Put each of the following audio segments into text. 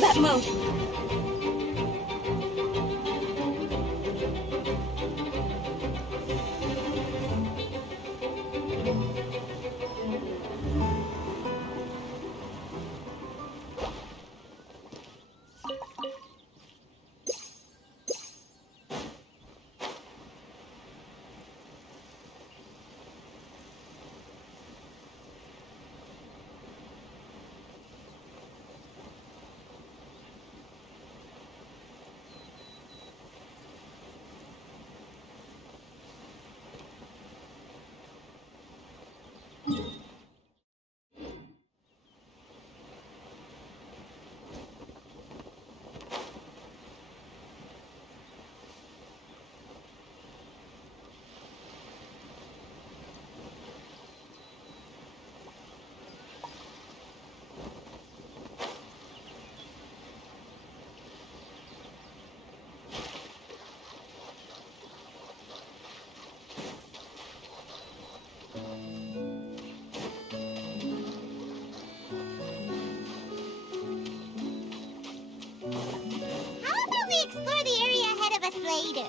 combat mode! Explore the area ahead of us later.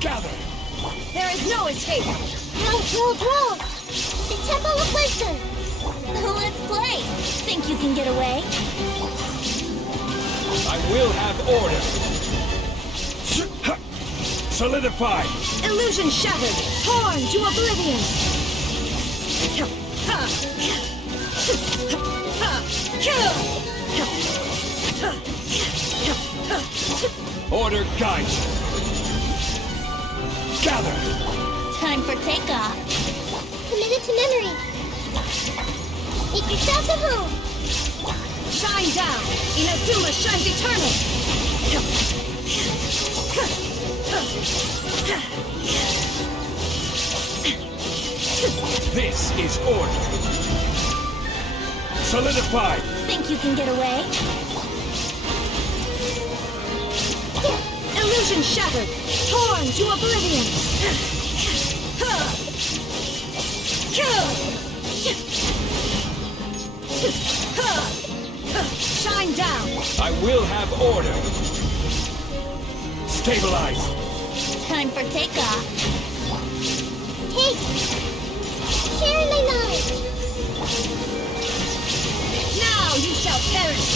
Gather! There is no escape! Whoa! The Temple of Wisdom! Let's play! Think you can get away? I will have order! Solidify! Illusion shattered! Torn to oblivion! Order guide! Gather! Time for takeoff. Committed to memory. Make yourselves at home. Shine down! Inazuma shines eternal! This is order! Solidify! Think you can get away? Illusion shattered! Torn to oblivion! Shine down! I will have order! Stabilize! Time for takeoff. Take! Share my knowledge! Now you shall perish!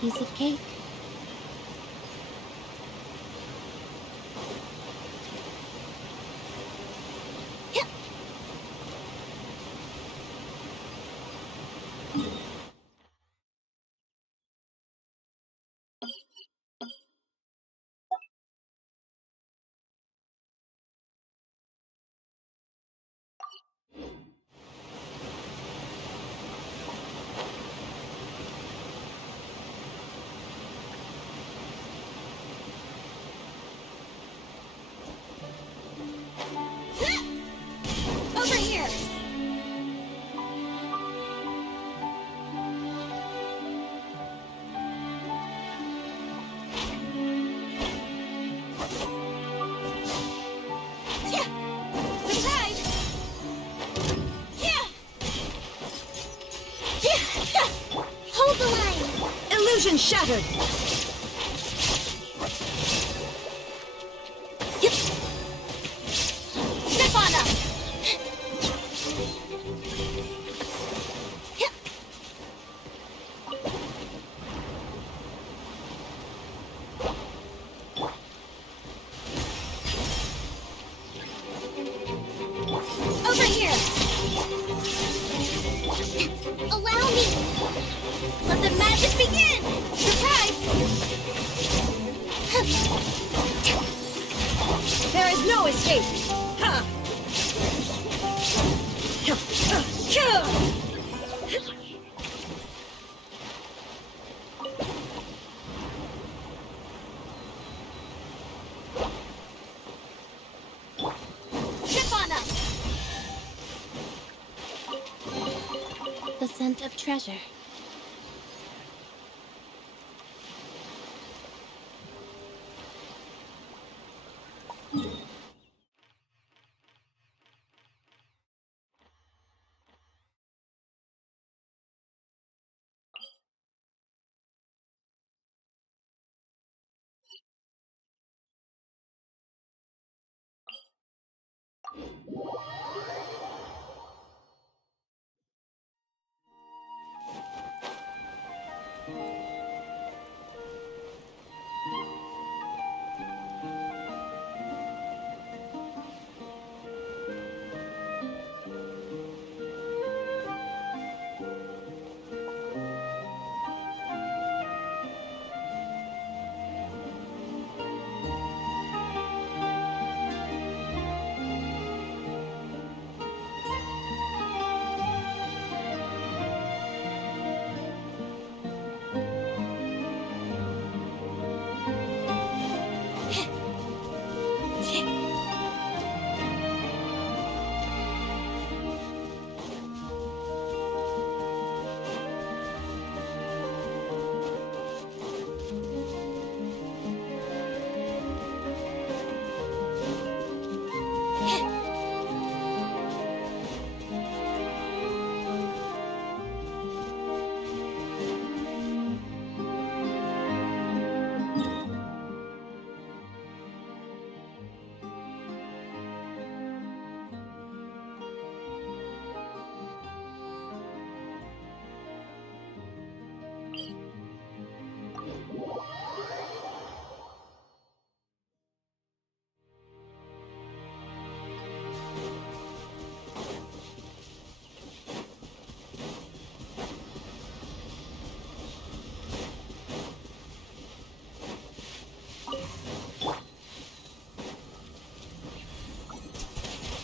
Piece of cake. Over here! Surprise! Hold the line! Illusion shattered! Step on up! Over here! Ship on up! The scent of treasure.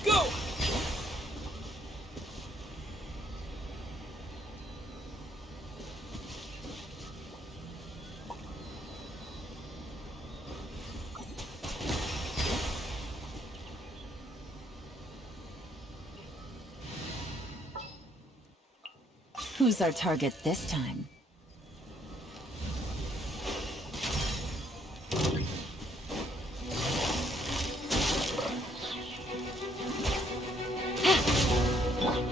Go! Who's our target this time?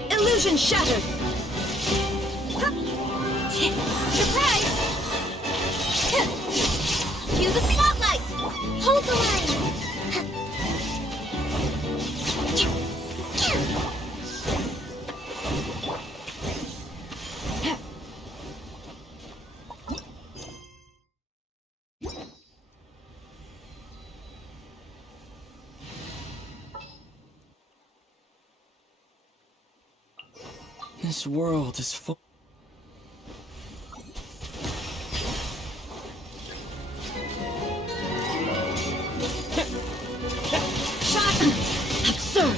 Illusion shattered! Surprise! Cue the spotlight! Hold the line. This world is full. Shot! Absurd!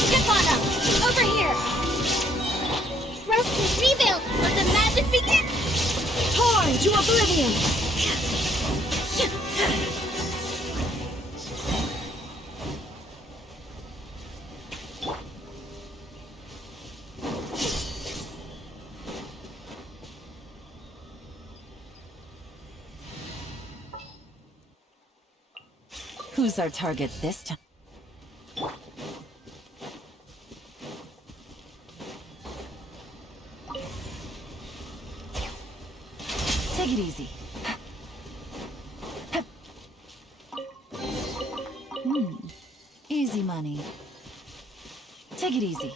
Ship on up! Over here! Rest and rebuild. Let the magic begin! Torn to oblivion! Who's our target this time? Take it easy. Easy money. Take it easy.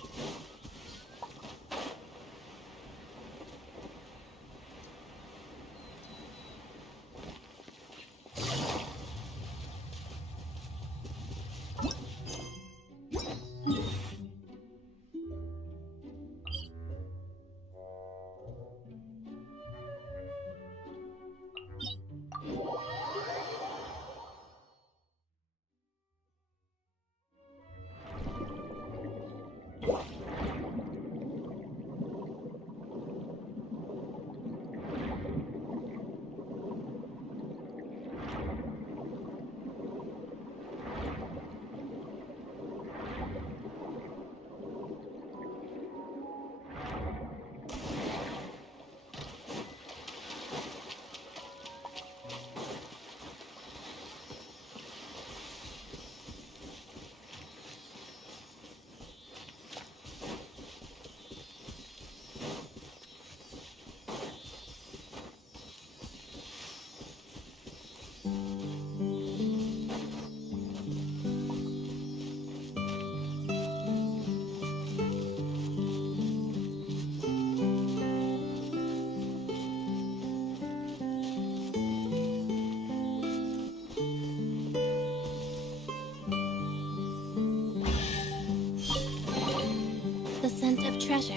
scent of treasure.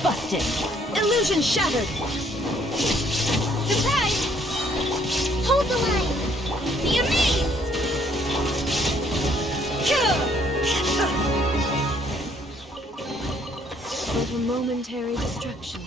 Busted! Illusion shattered! Surprise! Hold the line. Be amazed! But a momentary distraction.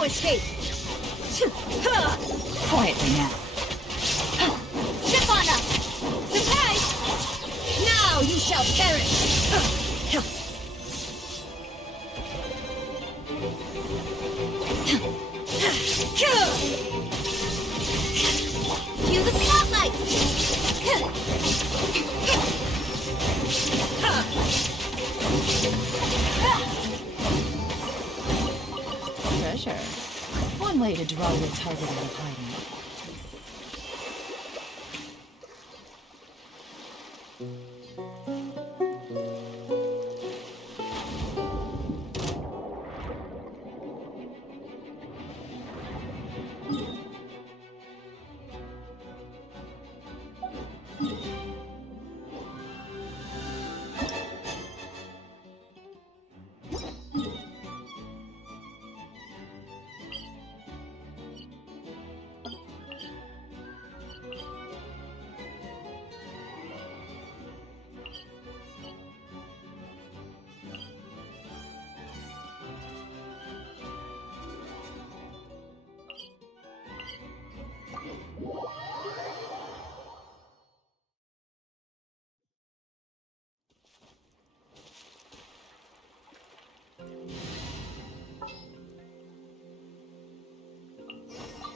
No escape! Quietly now. Ship on up! Surprise! Now you shall perish! Cue the spotlight! Treasure. One way to draw your target out of hiding.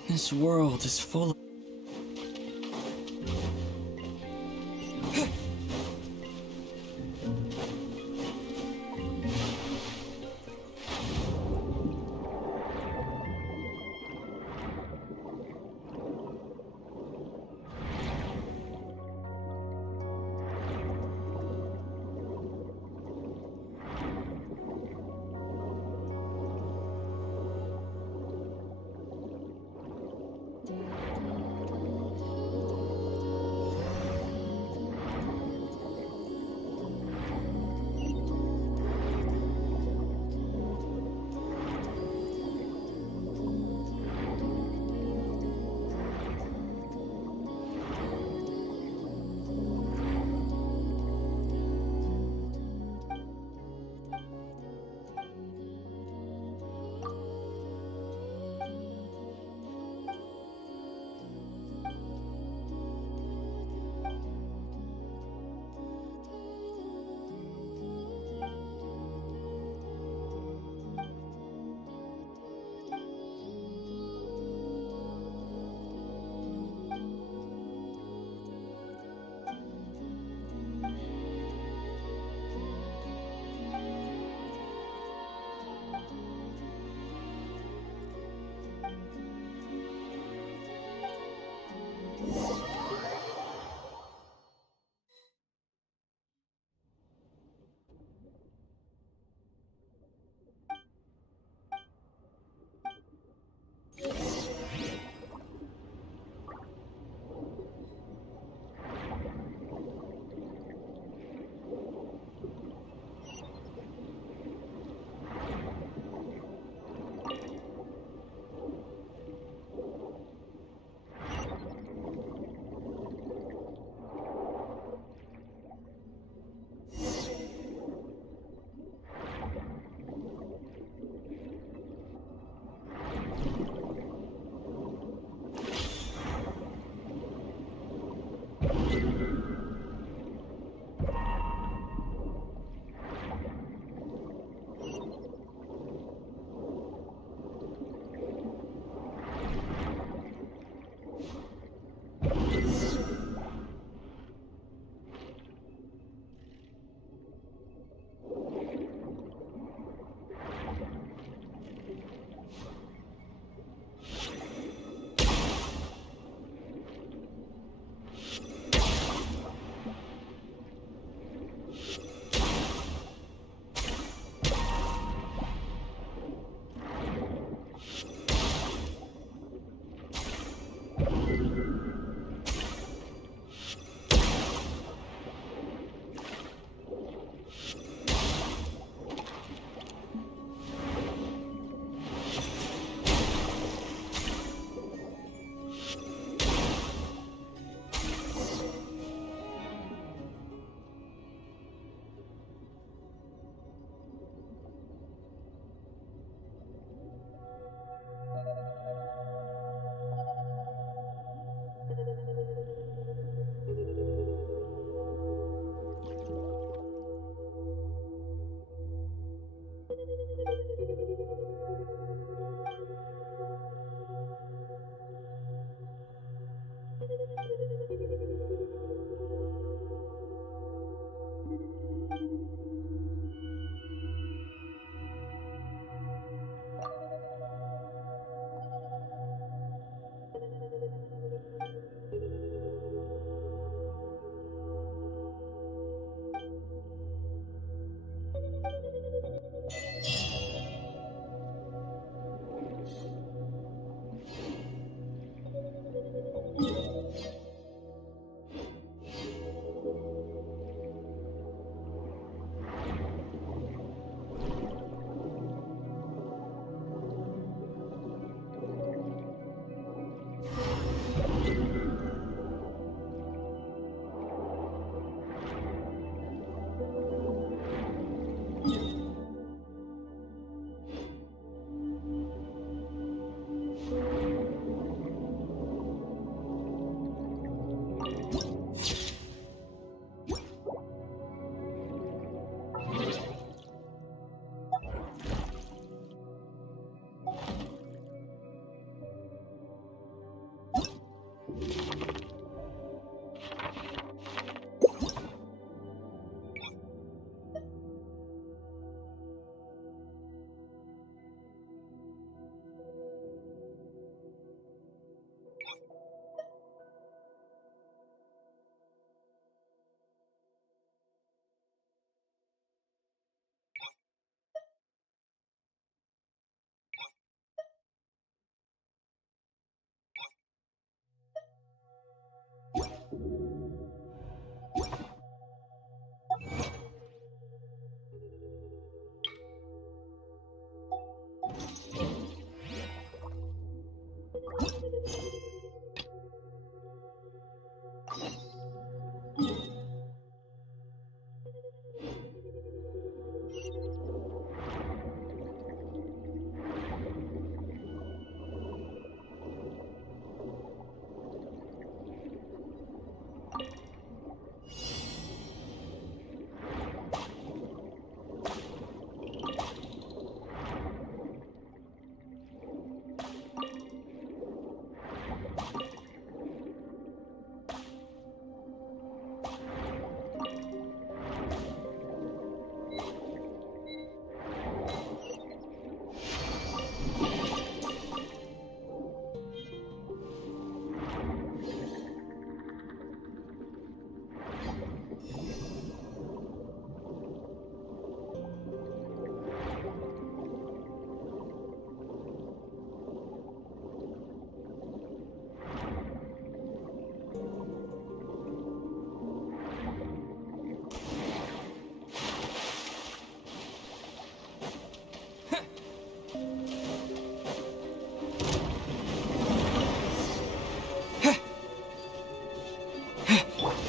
This world is full of...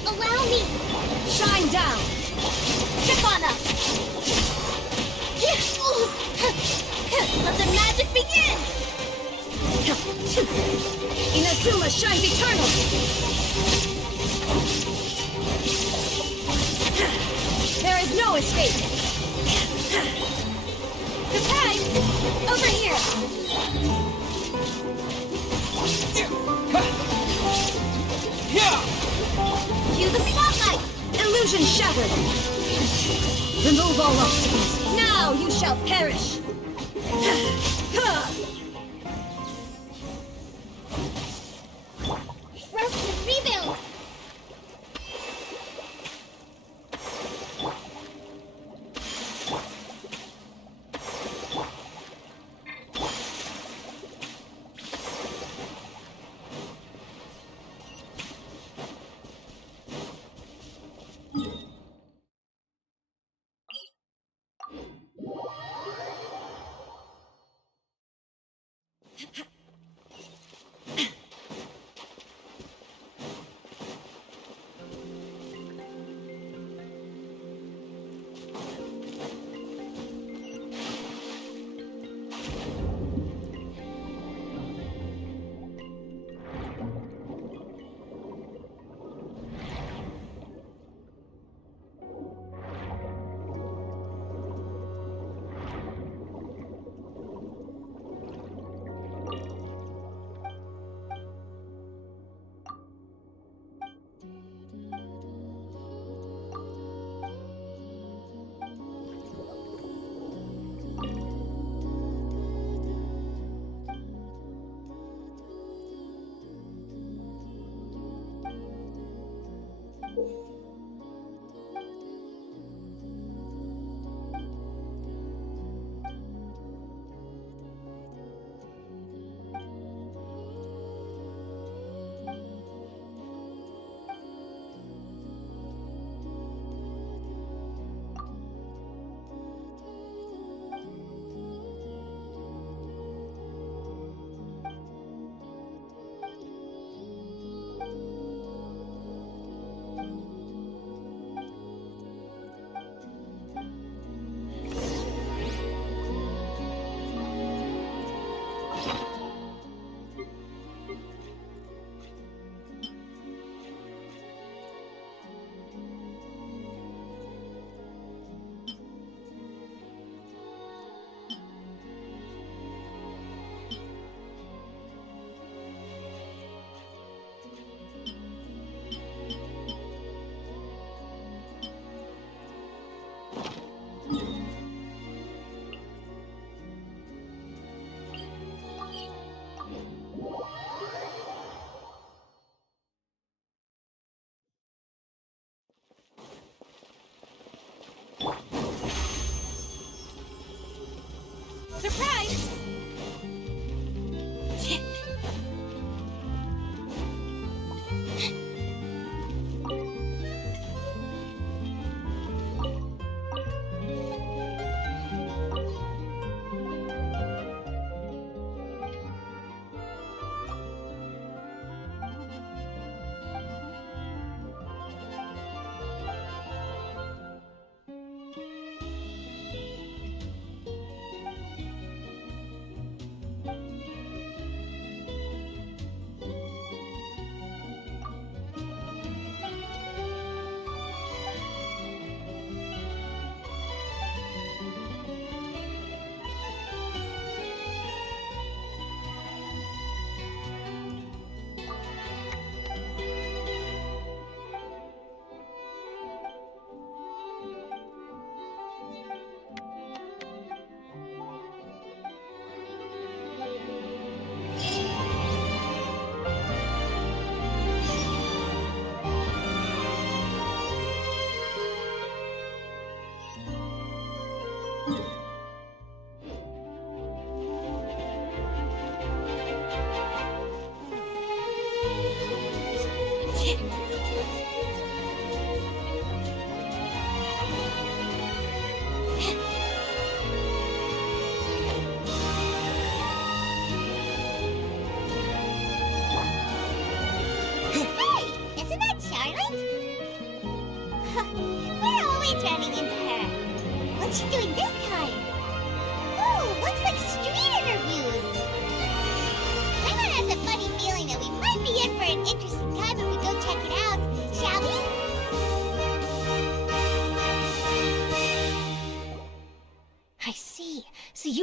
Allow me! Shine down! Trip on us! Let the magic begin! Inazuma shines eternal! There is no escape! Surprise! Over here! Cue the spotlight! Illusion shattered! Remove all obstacles! Now you shall perish!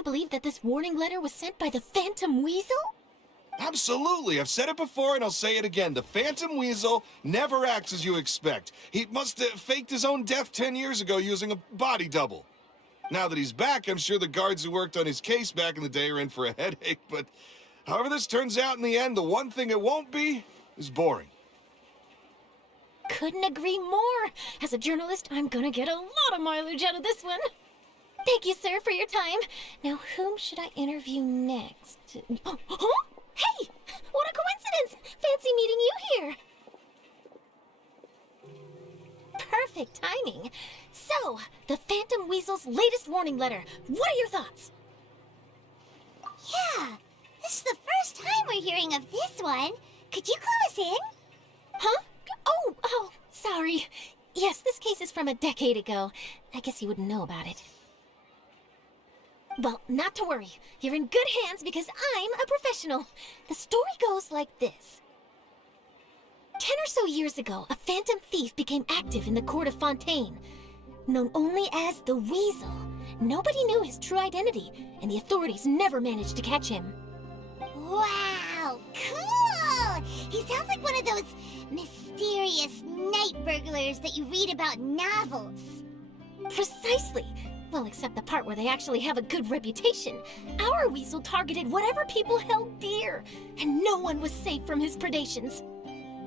you believe that this warning letter was sent by the Phantom Weasel? Absolutely. I've said it before and I'll say it again. The Phantom Weasel never acts as you expect. He must have faked his own death 10 years ago using a body double. Now that he's back, I'm sure the guards who worked on his case back in the day are in for a headache, but however this turns out in the end, the one thing it won't be is boring. Couldn't agree more. As a journalist, I'm gonna get a lot of mileage out of this one. Thank you, sir, for your time. Now, whom should I interview next? Huh? Hey! What a coincidence! Fancy meeting you here. Perfect timing. So, the Phantom Weasel's latest warning letter. What are your thoughts? Yeah, this is the first time we're hearing of this one. Could you clue us in? Huh? Oh, sorry. Yes, this case is from a decade ago. I guess you wouldn't know about it. Well, not to worry. You're in good hands because I'm a professional. The story goes like this. 10 or so years ago, a phantom thief became active in the court of Fontaine. Known only as the Weasel, nobody knew his true identity, and the authorities never managed to catch him. Wow, cool! He sounds like one of those mysterious night burglars that you read about in novels. Precisely. Well, except the part where they actually have a good reputation. Our Weasel targeted whatever people held dear, and no one was safe from his predations.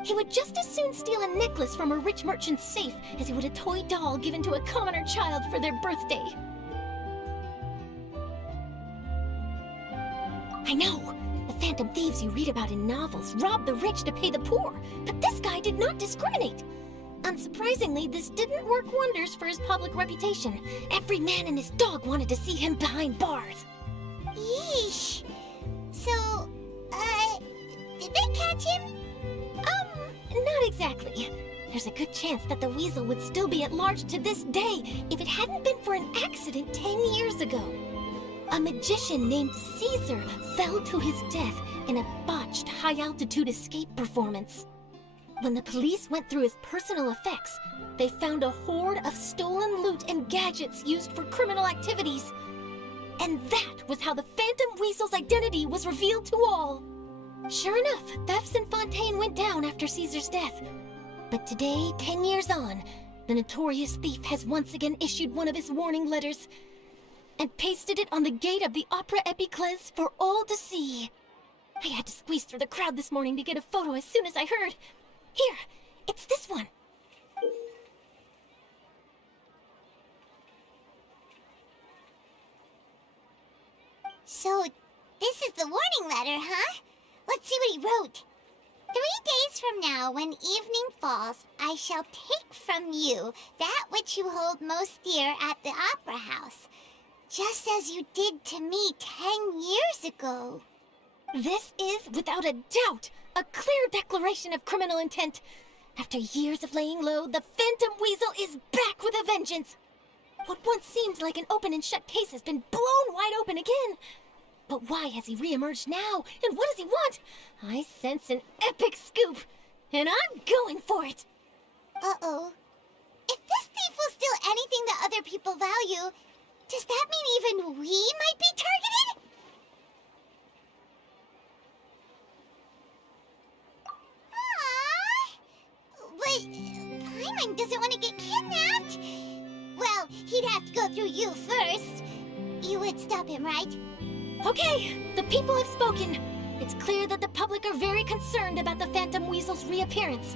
He would just as soon steal a necklace from a rich merchant's safe as he would a toy doll given to a commoner child for their birthday. I know! The phantom thieves you read about in novels rob the rich to pay the poor, but this guy did not discriminate. Unsurprisingly, this didn't work wonders for his public reputation. Every man and his dog wanted to see him behind bars. Yeesh. So, did they catch him? Not exactly. There's a good chance that the Weasel would still be at large to this day if it hadn't been for an accident 10 years ago. A magician named Caesar fell to his death in a botched high-altitude escape performance. When the police went through his personal effects, they found a hoard of stolen loot and gadgets used for criminal activities. And that was how the Phantom Weasel's identity was revealed to all. Sure enough, thefts in Fontaine went down after Caesar's death. But today, 10 years on, the notorious thief has once again issued one of his warning letters and pasted it on the gate of the Opera Epiclese for all to see. I had to squeeze through the crowd this morning to get a photo as soon as I heard. Here, it's this one. So, this is the warning letter, huh? Let's see what he wrote. 3 days from now, when evening falls, I shall take from you that which you hold most dear at the Opera House, just as you did to me 10 years ago. This is, without a doubt, a clear declaration of criminal intent. After years of laying low, the Phantom Weasel is back with a vengeance. What once seemed like an open and shut case has been blown wide open again. But why has he reemerged now, and what does he want? I sense an epic scoop, and I'm going for it. Uh-oh. If this thief will steal anything that other people value, does that mean even we might be targeted? But Paimon doesn't want to get kidnapped. Well, he'd have to go through you first. You would stop him, right? Okay, the people have spoken. It's clear that the public are very concerned about the Phantom Weasel's reappearance.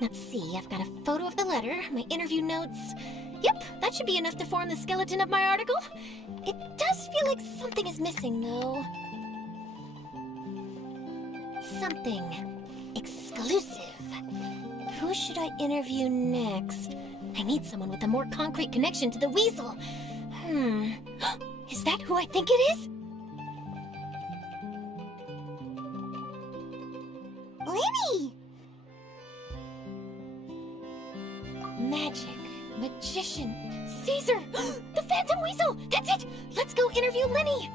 Let's see, I've got a photo of the letter, my interview notes. Yep, that should be enough to form the skeleton of my article. It does feel like something is missing, though. Something exclusive. Who should I interview next? I need someone with a more concrete connection to the Weasel. Is that who I think it is? Lyney! Magic, magician, Caesar, the Phantom Weasel! That's it! Let's go interview Lyney!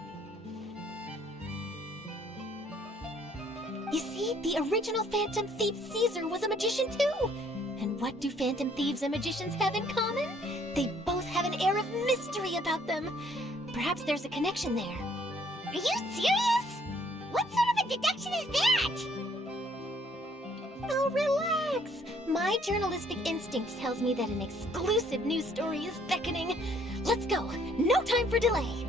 You see, the original Phantom Thief Caesar was a magician too! And what do Phantom Thieves and magicians have in common? They an air of mystery about them. Perhaps there's a connection there. Are you serious? What sort of a deduction is that? Oh, relax. My journalistic instinct tells me that an exclusive news story is beckoning. Let's go. No time for delay.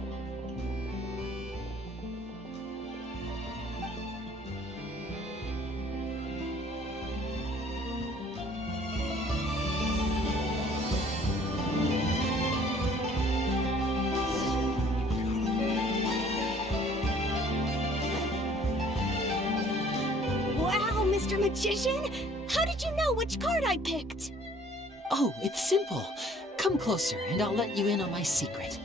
Wow, Mr. Magician! How did you know which card I picked? Oh, it's simple. Come closer and I'll let you in on my secret.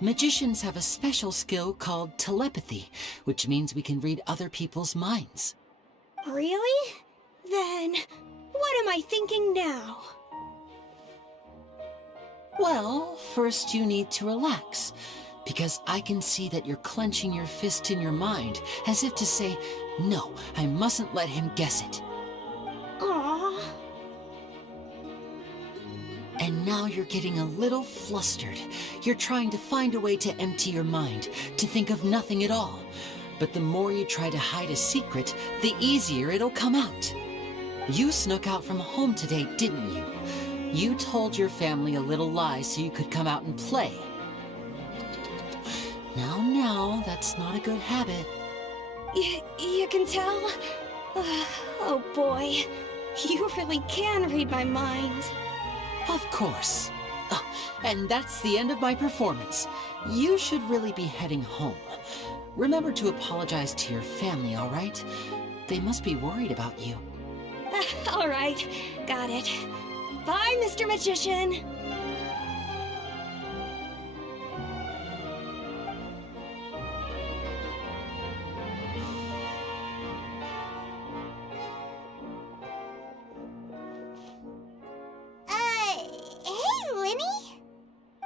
Magicians have a special skill called telepathy, which means we can read other people's minds. Really? Then, what am I thinking now? Well, first you need to relax, because I can see that you're clenching your fist in your mind, as if to say, no, I mustn't let him guess it. Aww. And now you're getting a little flustered. You're trying to find a way to empty your mind, to think of nothing at all. But the more you try to hide a secret, the easier it'll come out. You snuck out from home today, didn't you? You told your family a little lie so you could come out and play. Now, that's not a good habit. You can tell? Oh boy, you really can read my mind. Of course. Oh, and that's the end of my performance. You should really be heading home. Remember to apologize to your family, all right? They must be worried about you. All right, got it. Bye, Mr. Magician. Hey, Lyney?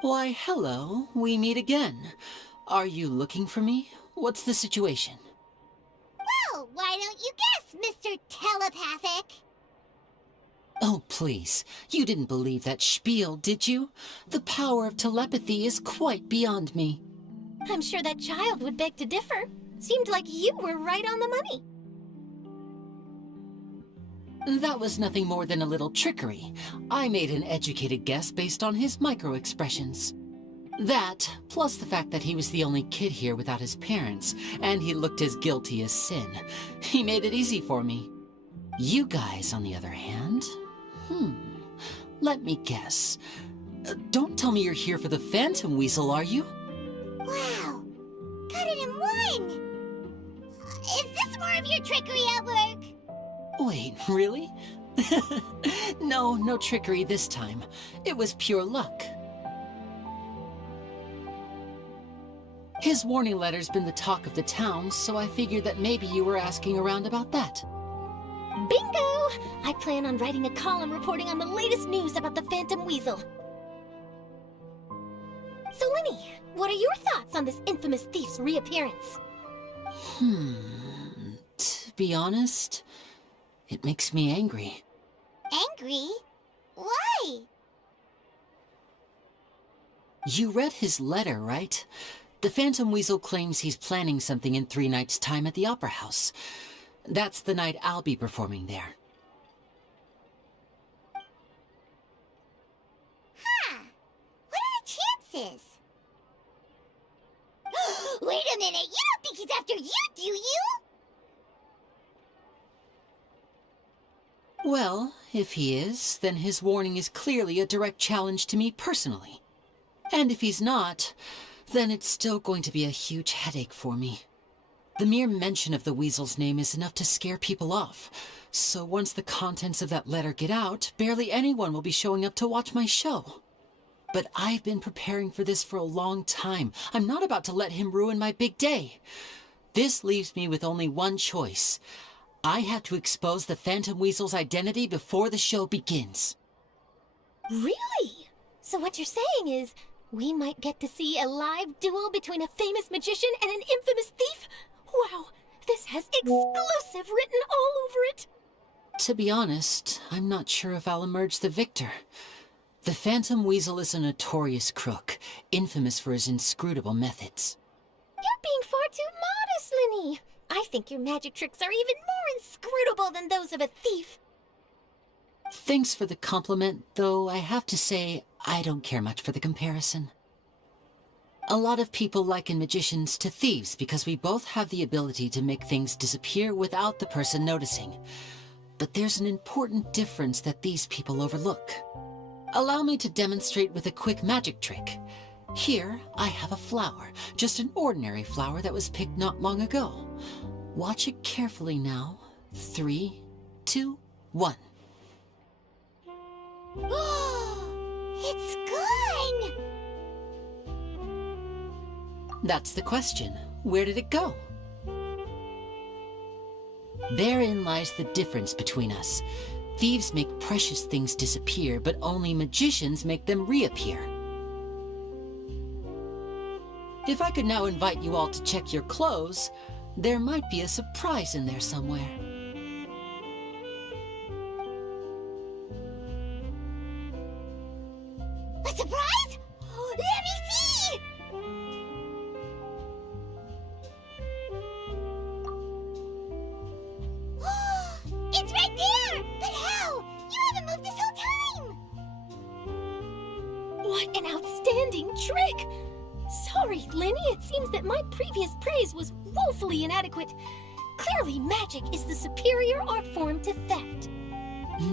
Why, hello. We meet again. Are you looking for me? What's the situation? Well, why don't you guess, Mr. Telepathic? Oh, please. You didn't believe that spiel, did you? The power of telepathy is quite beyond me. I'm sure that child would beg to differ. Seemed like you were right on the money. That was nothing more than a little trickery. I made an educated guess based on his micro-expressions. That, plus the fact that he was the only kid here without his parents, and he looked as guilty as sin. He made it easy for me. You guys, on the other hand... let me guess. Don't tell me you're here for the Phantom Weasel, are you? Wow, got it in one! Is this more of your trickery at work? Wait, really? No trickery this time. It was pure luck. His warning letter's been the talk of the town, so I figured that maybe you were asking around about that. Bingo! I plan on writing a column reporting on the latest news about the Phantom Weasel. So, Lyney, what are your thoughts on this infamous thief's reappearance? To be honest, it makes me angry. Angry? Why? You read his letter, right? The Phantom Weasel claims he's planning something in 3 nights' time at the Opera House. That's the night I'll be performing there. Huh. What are the chances? Wait a minute, you don't think he's after you, do you? Well, if he is, then his warning is clearly a direct challenge to me personally. And if he's not, then it's still going to be a huge headache for me. The mere mention of the Weasel's name is enough to scare people off. So once the contents of that letter get out, barely anyone will be showing up to watch my show. But I've been preparing for this for a long time. I'm not about to let him ruin my big day. This leaves me with only one choice. I have to expose the Phantom Weasel's identity before the show begins. Really? So what you're saying is, we might get to see a live duel between a famous magician and an infamous thief? Wow, this has exclusive written all over it. To be honest, I'm not sure if I'll emerge the victor. The Phantom Weasel is a notorious crook, infamous for his inscrutable methods. You're being far too modest, Lyney. I think your magic tricks are even more inscrutable than those of a thief. Thanks for the compliment, though I have to say I don't care much for the comparison. A lot of people liken magicians to thieves because we both have the ability to make things disappear without the person noticing. But there's an important difference that these people overlook. Allow me to demonstrate with a quick magic trick. Here, I have a flower, just an ordinary flower that was picked not long ago. Watch it carefully now. 3, 2, 1. It's gone! That's the question. Where did it go? Therein lies the difference between us. Thieves make precious things disappear, but only magicians make them reappear. If I could now invite you all to check your clothes, there might be a surprise in there somewhere. A surprise? Let me see! It's right there! But how? You haven't moved this whole time! What an outstanding trick! Sorry, Lyney, it seems that my previous praise was woefully inadequate. Clearly, magic is the superior art form to theft.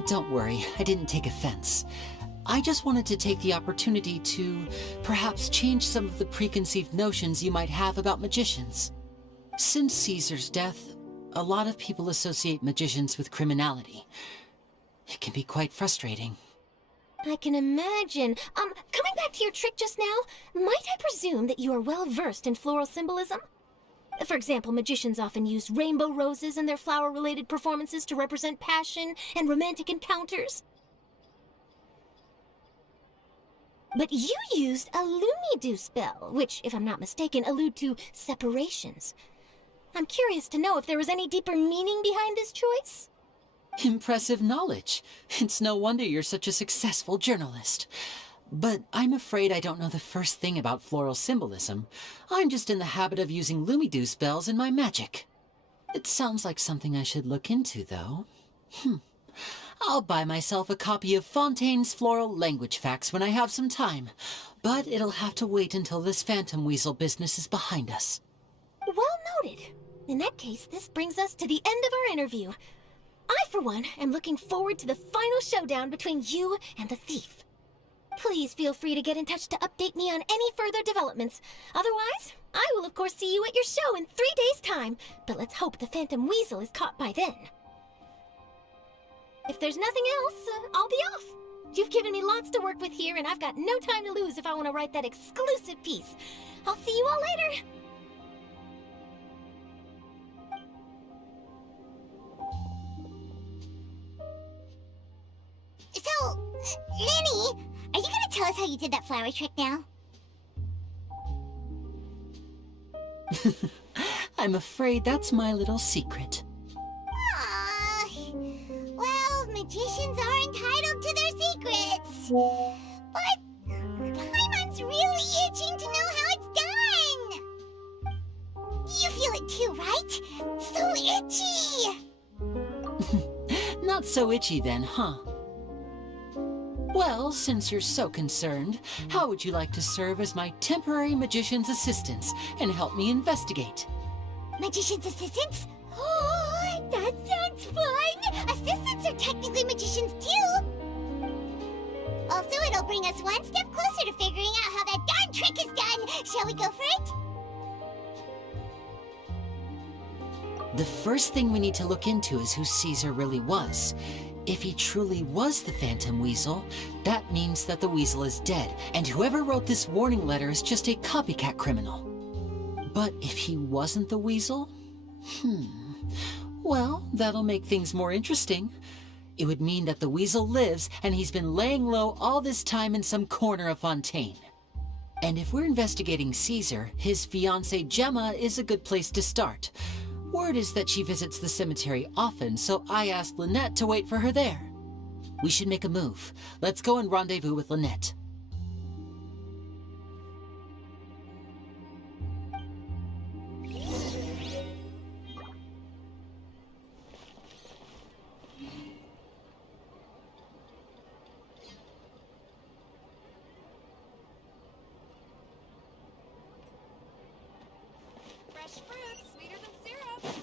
Don't worry, I didn't take offense. I just wanted to take the opportunity to perhaps change some of the preconceived notions you might have about magicians. Since Caesar's death, a lot of people associate magicians with criminality. It can be quite frustrating. I can imagine. Coming back to your trick just now, might I presume that you are well versed in floral symbolism? For example, magicians often use rainbow roses in their flower-related performances to represent passion and romantic encounters. But you used a Lumidu spell, which, if I'm not mistaken, allude to separations. I'm curious to know if there was any deeper meaning behind this choice? Impressive knowledge. It's no wonder you're such a successful journalist. But I'm afraid I don't know the first thing about floral symbolism. I'm just in the habit of using Lumidu spells in my magic. It sounds like something I should look into, though. I'll buy myself a copy of Fontaine's Floral Language Facts when I have some time. But it'll have to wait until this Phantom Weasel business is behind us. Well noted. In that case, this brings us to the end of our interview. I, for one, am looking forward to the final showdown between you and the thief. Please feel free to get in touch to update me on any further developments. Otherwise, I will of course see you at your show in 3 days' time, but let's hope the Phantom Weasel is caught by then. If there's nothing else, I'll be off. You've given me lots to work with here, and I've got no time to lose if I want to write that exclusive piece. I'll see you all later. So, Lyney, are you gonna tell us how you did that flower trick now? I'm afraid that's my little secret. Well, magicians are entitled to their secrets. But Paimon's really itching to know how it's done. You feel it too, right? So itchy. Not so itchy then, huh? Well, since you're so concerned, how would you like to serve as my temporary magician's assistants and help me investigate? Magician's assistants? Oh, that sounds fun! Assistants are technically magicians too! Also, it'll bring us one step closer to figuring out how that darn trick is done! Shall we go for it? The first thing we need to look into is who Caesar really was. If he truly was the Phantom Weasel, that means that the weasel is dead, and whoever wrote this warning letter is just a copycat criminal. But if he wasn't the weasel? Well, that'll make things more interesting. It would mean that the weasel lives, and he's been laying low all this time in some corner of Fontaine. And if we're investigating Caesar, his fiancée Gemma is a good place to start. Word is that she visits the cemetery often, so I asked Lynette to wait for her there. We should make a move. Let's go and rendezvous with Lynette. Fresh fruit, sweeter than syrup.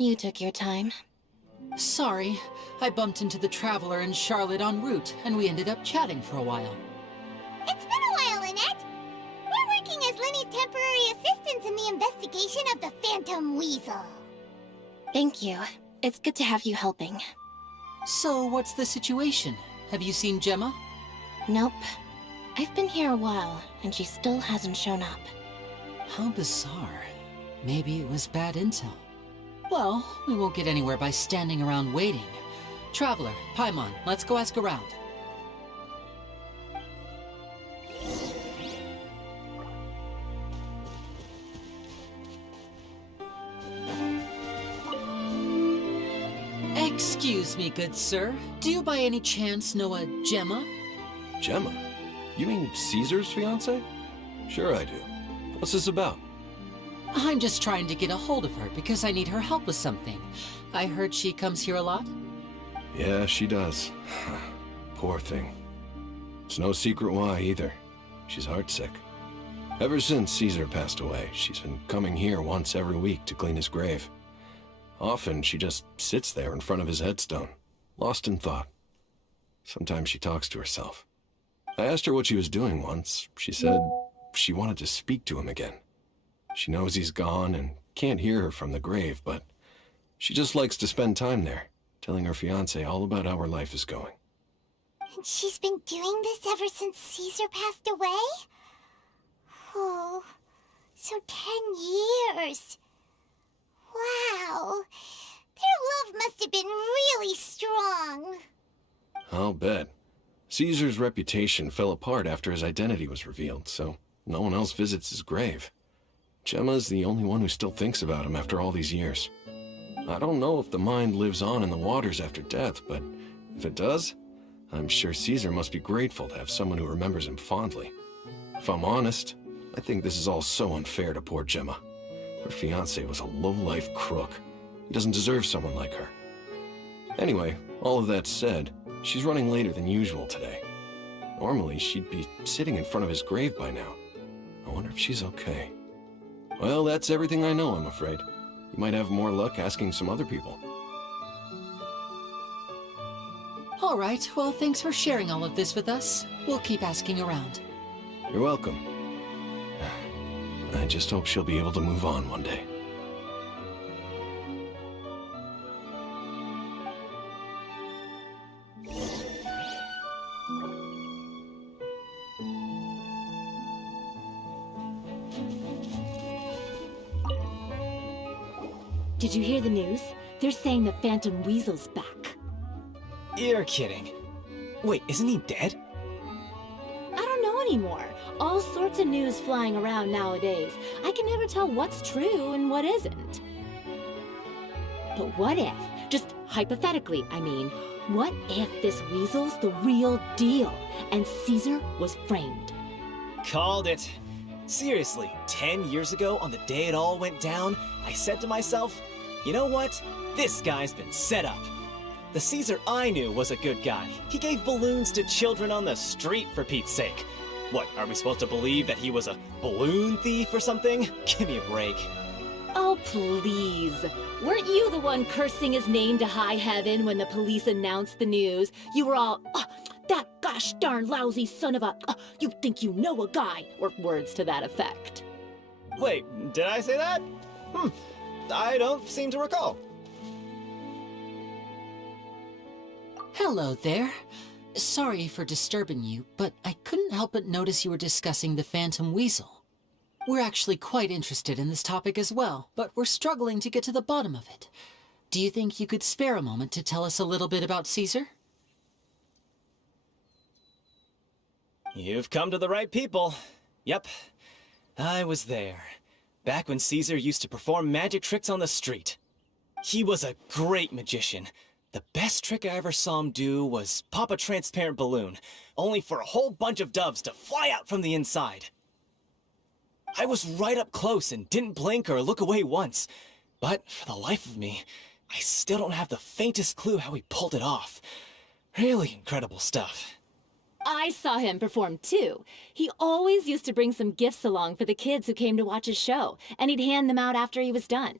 You took your time. Sorry, I bumped into the Traveler and Charlotte en route, and we ended up chatting for a while. It's been a while, Lynette. We're working as Lyney's temporary assistants in the investigation of the Phantom Weasel. Thank you. It's good to have you helping. So, what's the situation? Have you seen Gemma? Nope. I've been here a while, and she still hasn't shown up. How bizarre. Maybe it was bad intel. Well, we won't get anywhere by standing around waiting. Traveler, Paimon, let's go ask around. Excuse me, good sir. Do you by any chance know a Gemma? Gemma? You mean Caesar's fiance? Sure I do. What's this about? I'm just trying to get a hold of her because I need her help with something. I heard she comes here a lot. Yeah, she does. Poor thing. It's no secret why either. She's heartsick. Ever since Caesar passed away, she's been coming here once every week to clean his grave. Often she just sits there in front of his headstone, lost in thought. Sometimes she talks to herself. I asked her what she was doing once. She said she wanted to speak to him again. She knows he's gone and can't hear her from the grave, but she just likes to spend time there, telling her fiancé all about how her life is going. And she's been doing this ever since Caesar passed away? Oh, so 10 years. Wow. Their love must have been really strong. I'll bet. Caesar's reputation fell apart after his identity was revealed, so no one else visits his grave. Gemma's the only one who still thinks about him after all these years. I don't know if the mind lives on in the waters after death, but if it does, I'm sure Caesar must be grateful to have someone who remembers him fondly. If I'm honest, I think this is all so unfair to poor Gemma. Her fiancé was a low-life crook. He doesn't deserve someone like her. Anyway, all of that said, she's running later than usual today. Normally, she'd be sitting in front of his grave by now. I wonder if she's okay. Well, that's everything I know, I'm afraid. You might have more luck asking some other people. All right, well, thanks for sharing all of this with us. We'll keep asking around. You're welcome. I just hope she'll be able to move on one day. Did you hear the news? They're saying the Phantom Weasel's back. You're kidding. Wait, isn't he dead? I don't know anymore. All sorts of news flying around nowadays. I can never tell what's true and what isn't. But what if, just hypothetically, I mean, what if this weasel's the real deal and Caesar was framed? Called it. Seriously, 10 years ago, on the day it all went down, I said to myself, you know what? This guy's been set up. The Caesar I knew was a good guy. He gave balloons to children on the street, for Pete's sake. What, are we supposed to believe that he was a balloon thief or something? Give me a break. Oh, please. Weren't you the one cursing his name to high heaven when the police announced the news? You were all, "Oh, that gosh darn lousy son of a, you think you know a guy," or words to that effect. Wait, did I say that? I don't seem to recall. Hello there. Sorry for disturbing you, but I couldn't help but notice you were discussing the Phantom Weasel. We're actually quite interested in this topic as well, but we're struggling to get to the bottom of it. Do you think you could spare a moment to tell us a little bit about Caesar? You've come to the right people. Yep, I was there. Back when Caesar used to perform magic tricks on the street. He was a great magician. The best trick I ever saw him do was pop a transparent balloon, only for a whole bunch of doves to fly out from the inside. I was right up close and didn't blink or look away once, but for the life of me, I still don't have the faintest clue how he pulled it off. Really incredible stuff. I saw him perform too. He always used to bring some gifts along for the kids who came to watch his show, and he'd hand them out after he was done.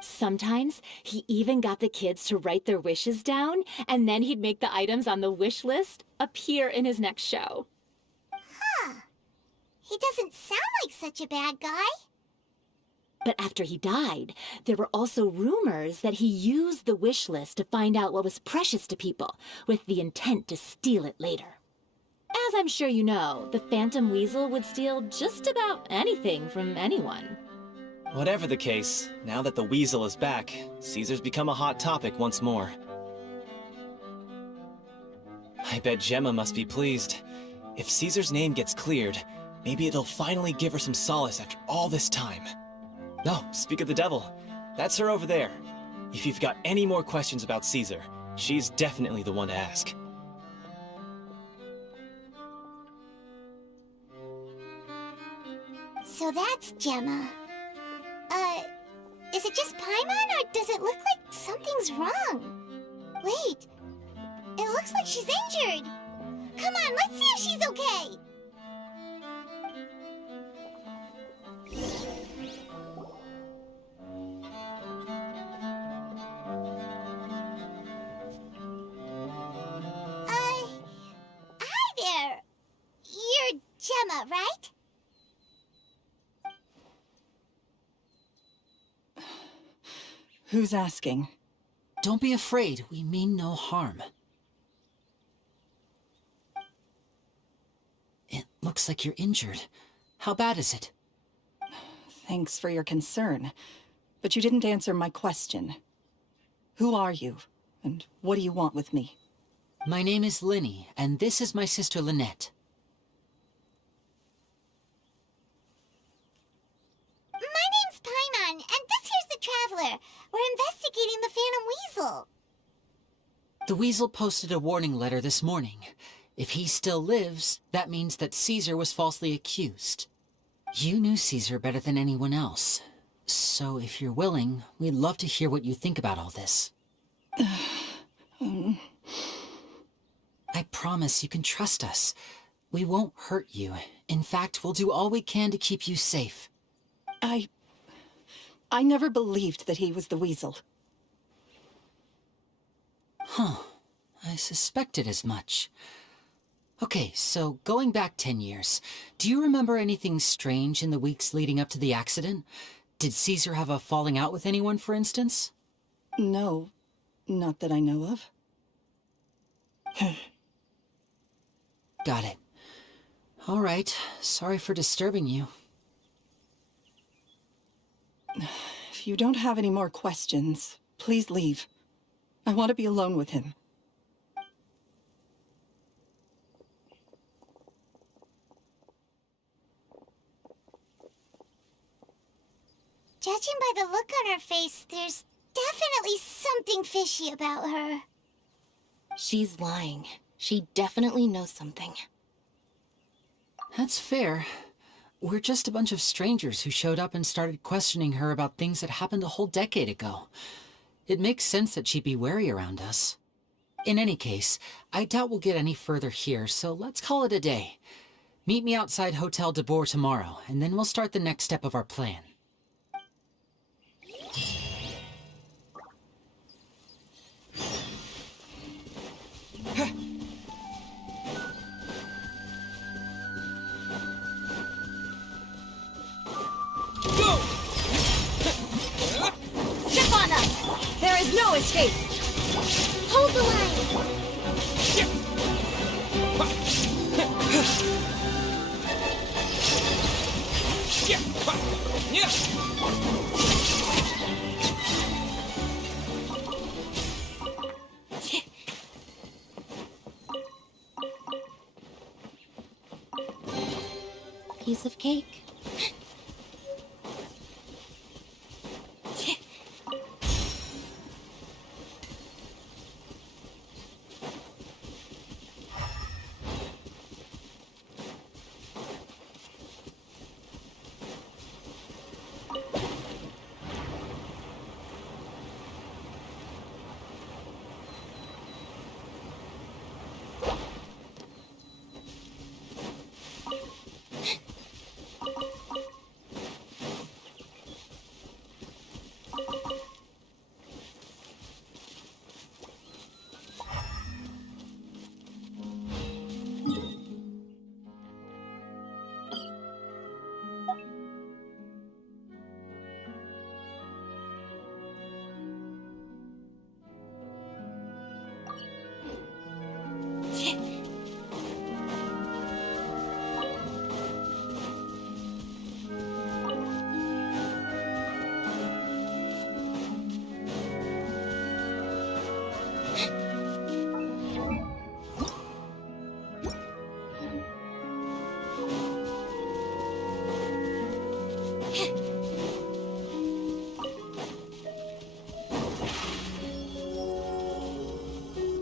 Sometimes he even got the kids to write their wishes down, and then he'd make the items on the wish list appear in his next show. Huh. He doesn't sound like such a bad guy. But after he died, there were also rumors that he used the wish list to find out what was precious to people, with the intent to steal it later. As I'm sure you know, the Phantom Weasel would steal just about anything from anyone. Whatever the case, now that the Weasel is back, Caesar's become a hot topic once more. I bet Gemma must be pleased. If Caesar's name gets cleared, maybe it'll finally give her some solace after all this time. No, speak of the devil. That's her over there. If you've got any more questions about Caesar, she's definitely the one to ask. So that's Gemma. Is it just Paimon, or does it look like something's wrong? Wait, it looks like she's injured. Come on, let's see if she's okay. Hi there. You're Gemma, right? Who's asking? Don't be afraid, we mean no harm. It looks like you're injured. How bad is it? Thanks for your concern, but you didn't answer my question. Who are you, and what do you want with me? My name is Lyney, and this is my sister Lynette. My name's Paimon, and this here's the Traveler. We're investigating the Phantom Weasel. The Weasel posted a warning letter this morning. If he still lives, that means that Caesar was falsely accused. You knew Caesar better than anyone else. So if you're willing, we'd love to hear what you think about all this. I promise you can trust us. We won't hurt you. In fact, we'll do all we can to keep you safe. I never believed that he was the Weasel. Huh. I suspected as much. Okay, so going back 10 years, do you remember anything strange in the weeks leading up to the accident? Did Caesar have a falling out with anyone, for instance? No, not that I know of. Got it. All right, sorry for disturbing you. If you don't have any more questions, please leave. I want to be alone with him. Judging by the look on her face, there's definitely something fishy about her. She's lying. She definitely knows something. That's fair. We're just a bunch of strangers who showed up and started questioning her about things that happened a whole decade ago. It makes sense that she'd be wary around us. In any case, I doubt we'll get any further here, so let's call it a day. Meet me outside Hotel de Boer tomorrow, and then we'll start the next step of our plan. Piece of cake.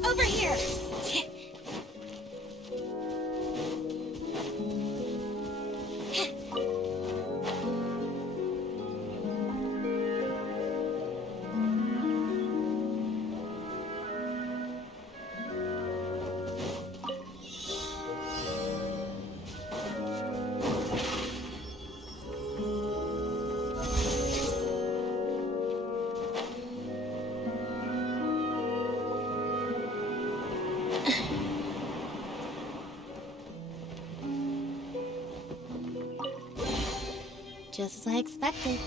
Over here! Just as I expected.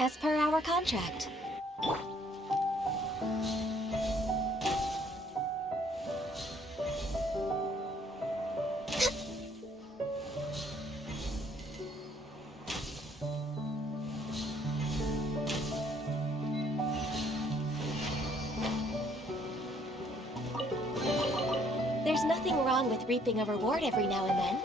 As per our contract. There's nothing wrong with reaping a reward every now and then.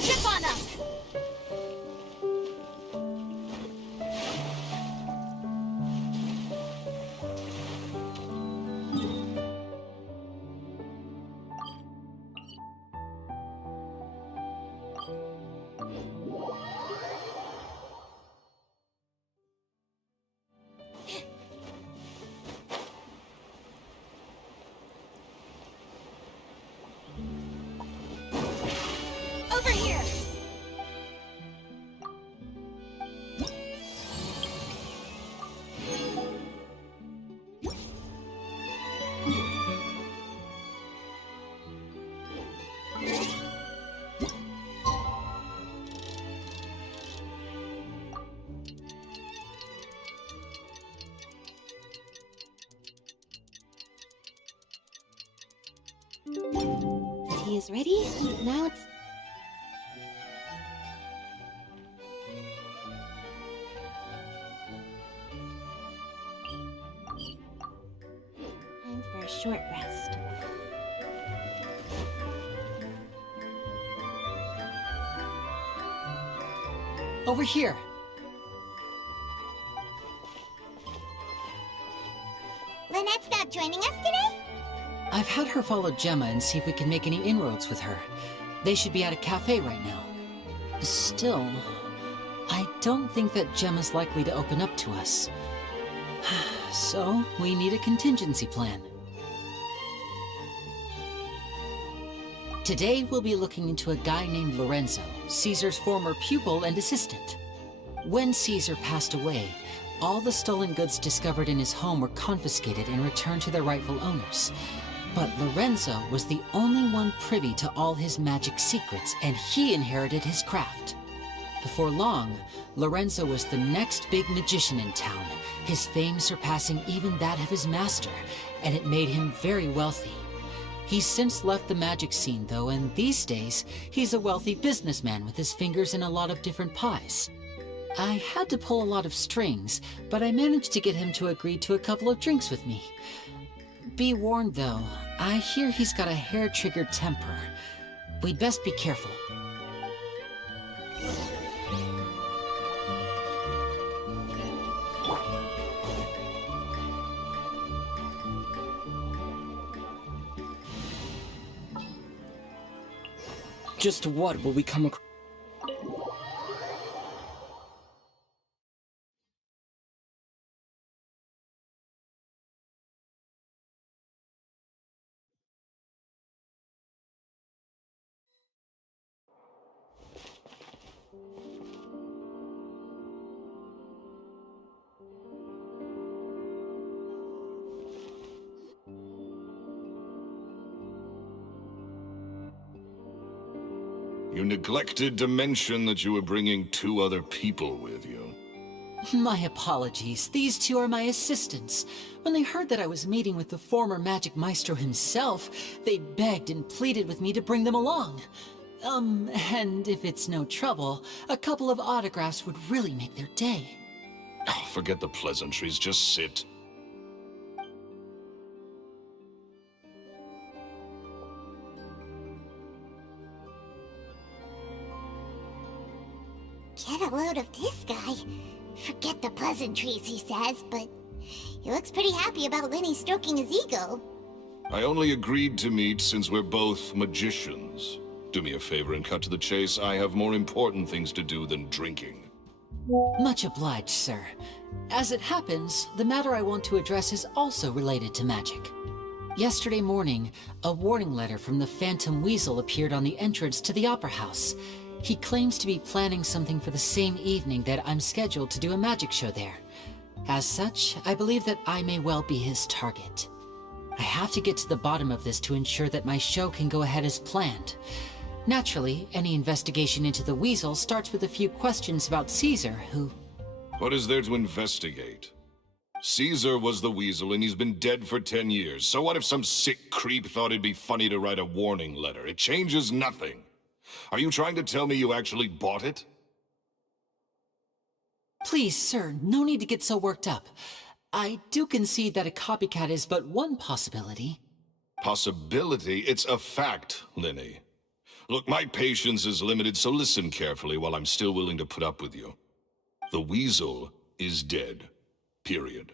Ship on up! Lyney is ready. Now it's... time for a short rest. Over here. Lynette's not joining us today? I've had her follow Gemma and see if we can make any inroads with her. They should be at a cafe right now. Still, I don't think that Gemma's likely to open up to us. So, we need a contingency plan. Today, we'll be looking into a guy named Lorenzo, Caesar's former pupil and assistant. When Caesar passed away, all the stolen goods discovered in his home were confiscated and returned to their rightful owners. But Lorenzo was the only one privy to all his magic secrets, and he inherited his craft. Before long, Lorenzo was the next big magician in town, his fame surpassing even that of his master, and it made him very wealthy. He's since left the magic scene, though, and these days, he's a wealthy businessman with his fingers in a lot of different pies. I had to pull a lot of strings, but I managed to get him to agree to a couple of drinks with me. Be warned, though, I hear he's got a hair-triggered temper. We'd best be careful. Just what will we come across? You neglected to mention that you were bringing 2 other people with you. My apologies. These 2 are my assistants. When they heard that I was meeting with the former magic maestro himself, they begged and pleaded with me to bring them along. And if it's no trouble, a couple of autographs would really make their day. Oh, forget the pleasantries, just sit. Get a load of this guy. Forget the pleasantries, he says, but he looks pretty happy about Lyney stroking his ego. I only agreed to meet since we're both magicians. Do me a favor and cut to the chase. I have more important things to do than drinking. Much obliged, sir. As it happens, the matter I want to address is also related to magic. Yesterday morning, a warning letter from the Phantom Weasel appeared on the entrance to the Opera House. He claims to be planning something for the same evening that I'm scheduled to do a magic show there. As such, I believe that I may well be his target. I have to get to the bottom of this to ensure that my show can go ahead as planned. Naturally, any investigation into the Weasel starts with a few questions about Caesar, who... What is there to investigate? Caesar was the Weasel and he's been dead for 10 years. So what if some sick creep thought it'd be funny to write a warning letter? It changes nothing. Are you trying to tell me you actually bought it? Please, sir, no need to get so worked up. I do concede that a copycat is but one possibility. Possibility? It's a fact, Lyney. Look, my patience is limited, so listen carefully while I'm still willing to put up with you. The Weasel is dead. Period.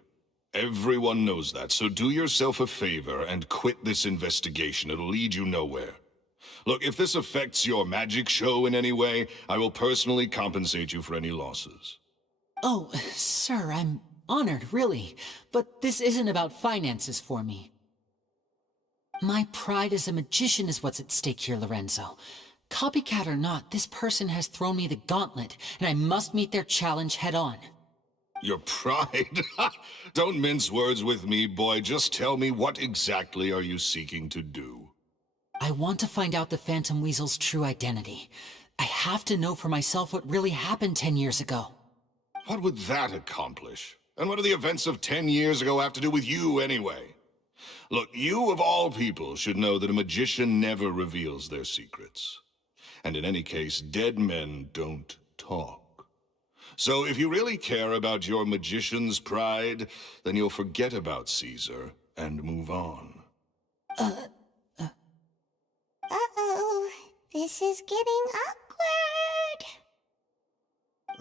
Everyone knows that, so do yourself a favor and quit this investigation. It'll lead you nowhere. Look, if this affects your magic show in any way, I will personally compensate you for any losses. Oh, sir, I'm honored, really. But this isn't about finances for me. My pride as a magician is what's at stake here, Lorenzo. Copycat or not, this person has thrown me the gauntlet, and I must meet their challenge head-on. Your pride? Don't mince words with me, boy. Just tell me, what exactly are you seeking to do? I want to find out the Phantom Weasel's true identity. I have to know for myself what really happened 10 years ago. What would that accomplish? And what do the events of 10 years ago have to do with you, anyway? Look, you of all people should know that a magician never reveals their secrets. And in any case, dead men don't talk. So if you really care about your magician's pride, then you'll forget about Caesar and move on. Uh-oh. This is getting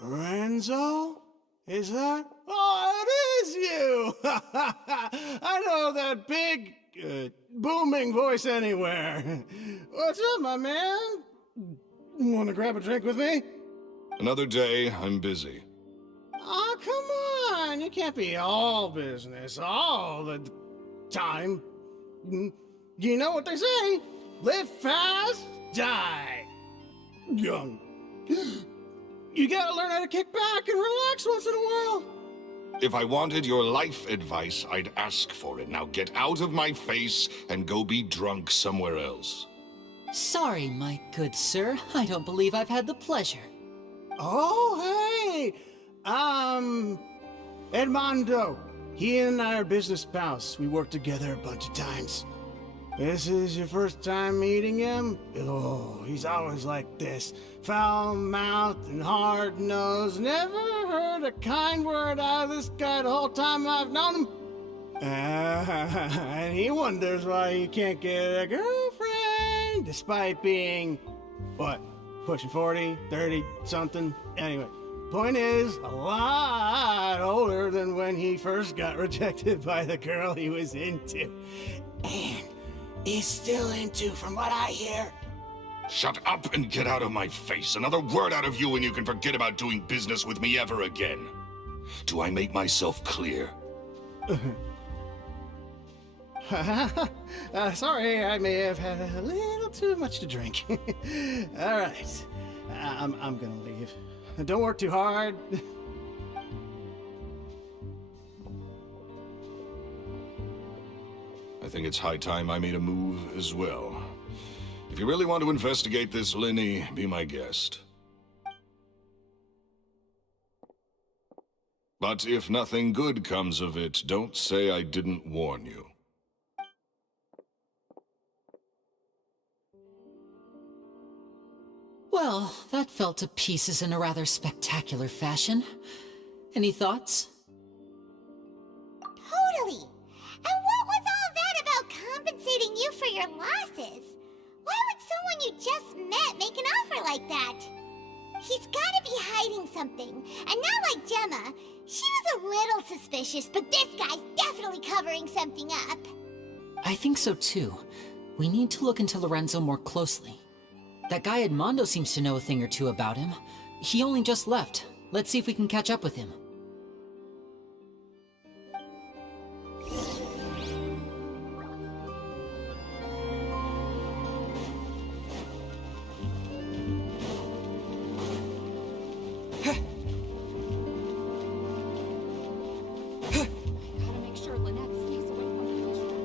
awkward. Renzo? Is that? Oh, it is you! I know that big, booming voice anywhere. What's up, my man? Want to grab a drink with me? Another day, I'm busy. Oh, come on. You can't be all business all the time. You know what they say? Live fast, die young. You gotta learn how to kick back and relax once in a while. If I wanted your life advice, I'd ask for it. Now get out of my face and go be drunk somewhere else. Sorry, my good sir. I don't believe I've had the pleasure. Oh, hey! Edmondo. He and I are business pals. We worked together a bunch of times. This is your first time meeting him? Oh, he's always like this. Foul-mouthed and hard-nosed. Never heard a kind word out of this guy the whole time I've known him. And he wonders why he can't get a girlfriend, despite being, what, pushing 40, 30, something? Anyway, point is, a lot older than when he first got rejected by the girl he was into. And is still into, from what I hear. Shut up and get out of my face. Another word out of you and you can forget about doing business with me ever again. Do I make myself clear? Sorry, I may have had a little too much to drink. All right, I'm gonna leave. Don't work too hard. I think it's high time I made a move as well. If you really want to investigate this, Lyney, be my guest. But if nothing good comes of it, don't say I didn't warn you. Well, that fell to pieces in a rather spectacular fashion. Any thoughts? Totally. And what was all that about compensating you for your losses? Why would someone you just met make an offer like that? He's gotta be hiding something. And not like Gemma. She was a little suspicious, but this guy's definitely covering something up. I think so too. We need to look into Lorenzo more closely. That guy Edmondo seems to know a thing or two about him. He only just left. Let's see if we can catch up with him. Gotta make sure Lynette stays away from the restaurant.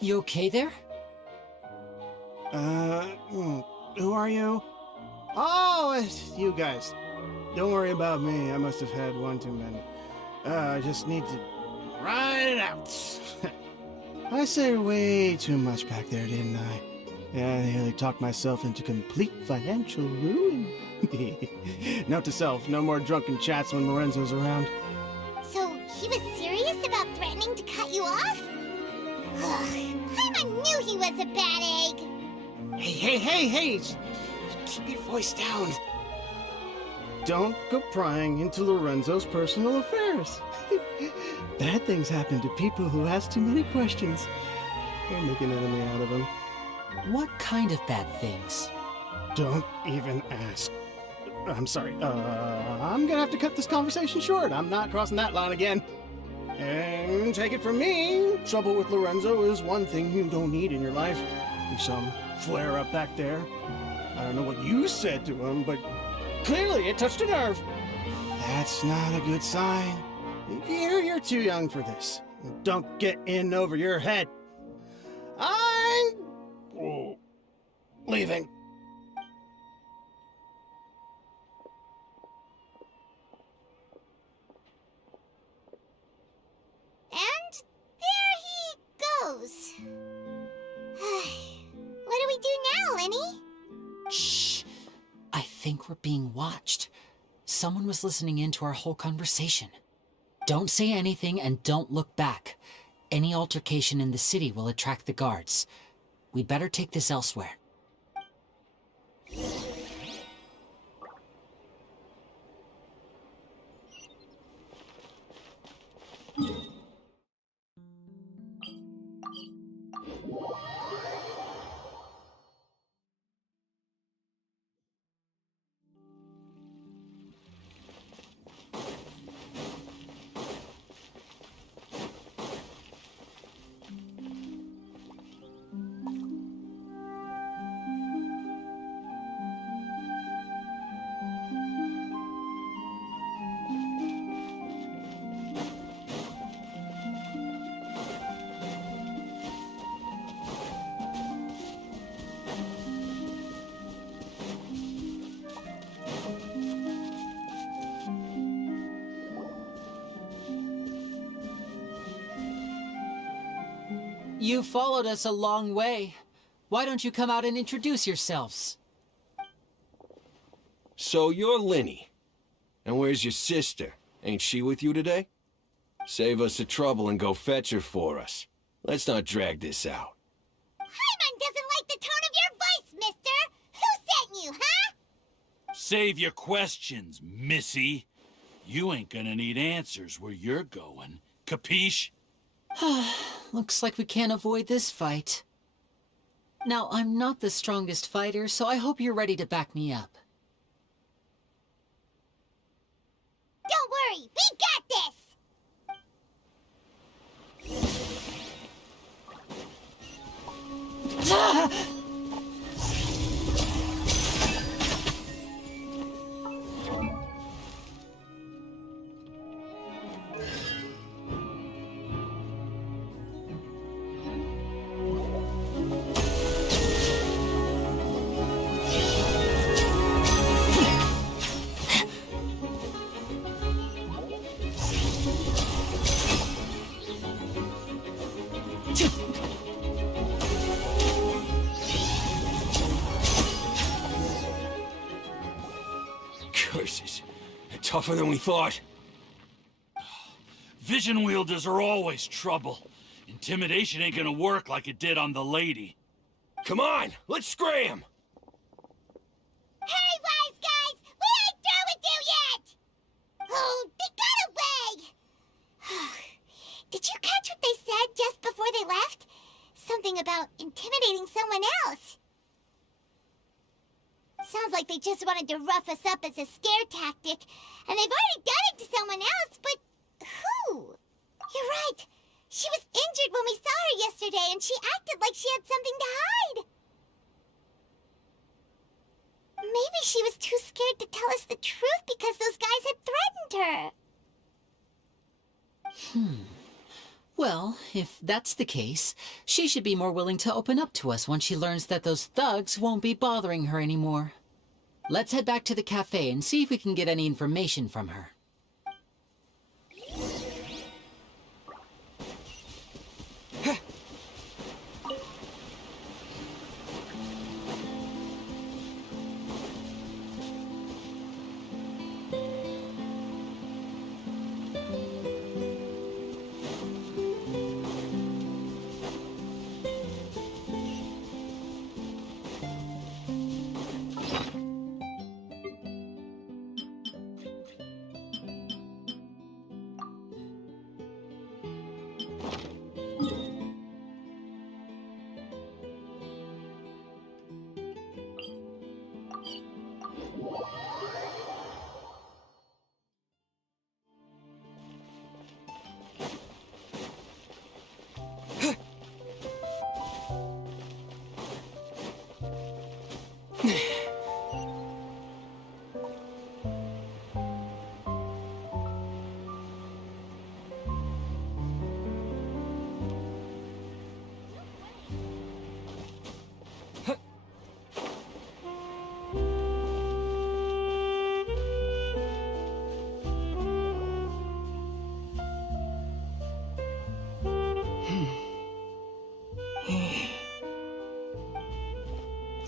You okay there? Who are you? Oh, it's you guys. Don't worry about me. I must have had one too many. I just need to ride it out. I said way too much back there, didn't I? Yeah, I nearly talked myself into complete financial ruin. Note to self, no more drunken chats when Lorenzo's around. So, he was serious about threatening to cut you off? Ugh, Paimon knew he was a bad egg. Hey! Keep your voice down. don't go prying into Lorenzo's personal affairs. Bad things happen to people who ask too many questions. Don't make an enemy out of him. What kind of bad things? Don't even ask. I'm sorry. I'm gonna have to cut this conversation short. I'm not crossing that line again. And take it from me, trouble with Lorenzo is one thing you don't need in your life. There's some flare-up back there. I don't know what you said to him, but clearly it touched a nerve. That's not a good sign. You're too young for this. Don't get in over your head. I'm leaving. And there he goes. What do we do now, Lyney? Shh. I think we're being watched. Someone was listening in to our whole conversation. Don't say anything and don't look back. Any altercation in the city will attract the guards. We'd better take this elsewhere. You followed us a long way. Why don't you come out and introduce yourselves? So you're Lyney. And where's your sister? Ain't she with you today? Save us the trouble and go fetch her for us. Let's not drag this out. Paimon doesn't like the tone of your voice, mister! Who sent you, huh? Save your questions, missy. You ain't gonna need answers where you're going. Capiche? Looks like we can't avoid this fight. Now, I'm not the strongest fighter, so I hope you're ready to back me up. Don't worry, we got this! Curses. They're tougher than we thought. Vision wielders are always trouble. Intimidation ain't gonna work like it did on the lady. Come on, let's scram! Hey, wise guys! We ain't through with you yet! Oh, they got away! Did you catch what they said just before they left? Something about intimidating someone else. Sounds like they just wanted to rough us up as a scare tactic, and they've already done it to someone else, but who? You're right. She was injured when we saw her yesterday, and she acted like she had something to hide. Maybe she was too scared to tell us the truth because those guys had threatened her. Well, if that's the case, she should be more willing to open up to us once she learns that those thugs won't be bothering her anymore. Let's head back to the cafe and see if we can get any information from her.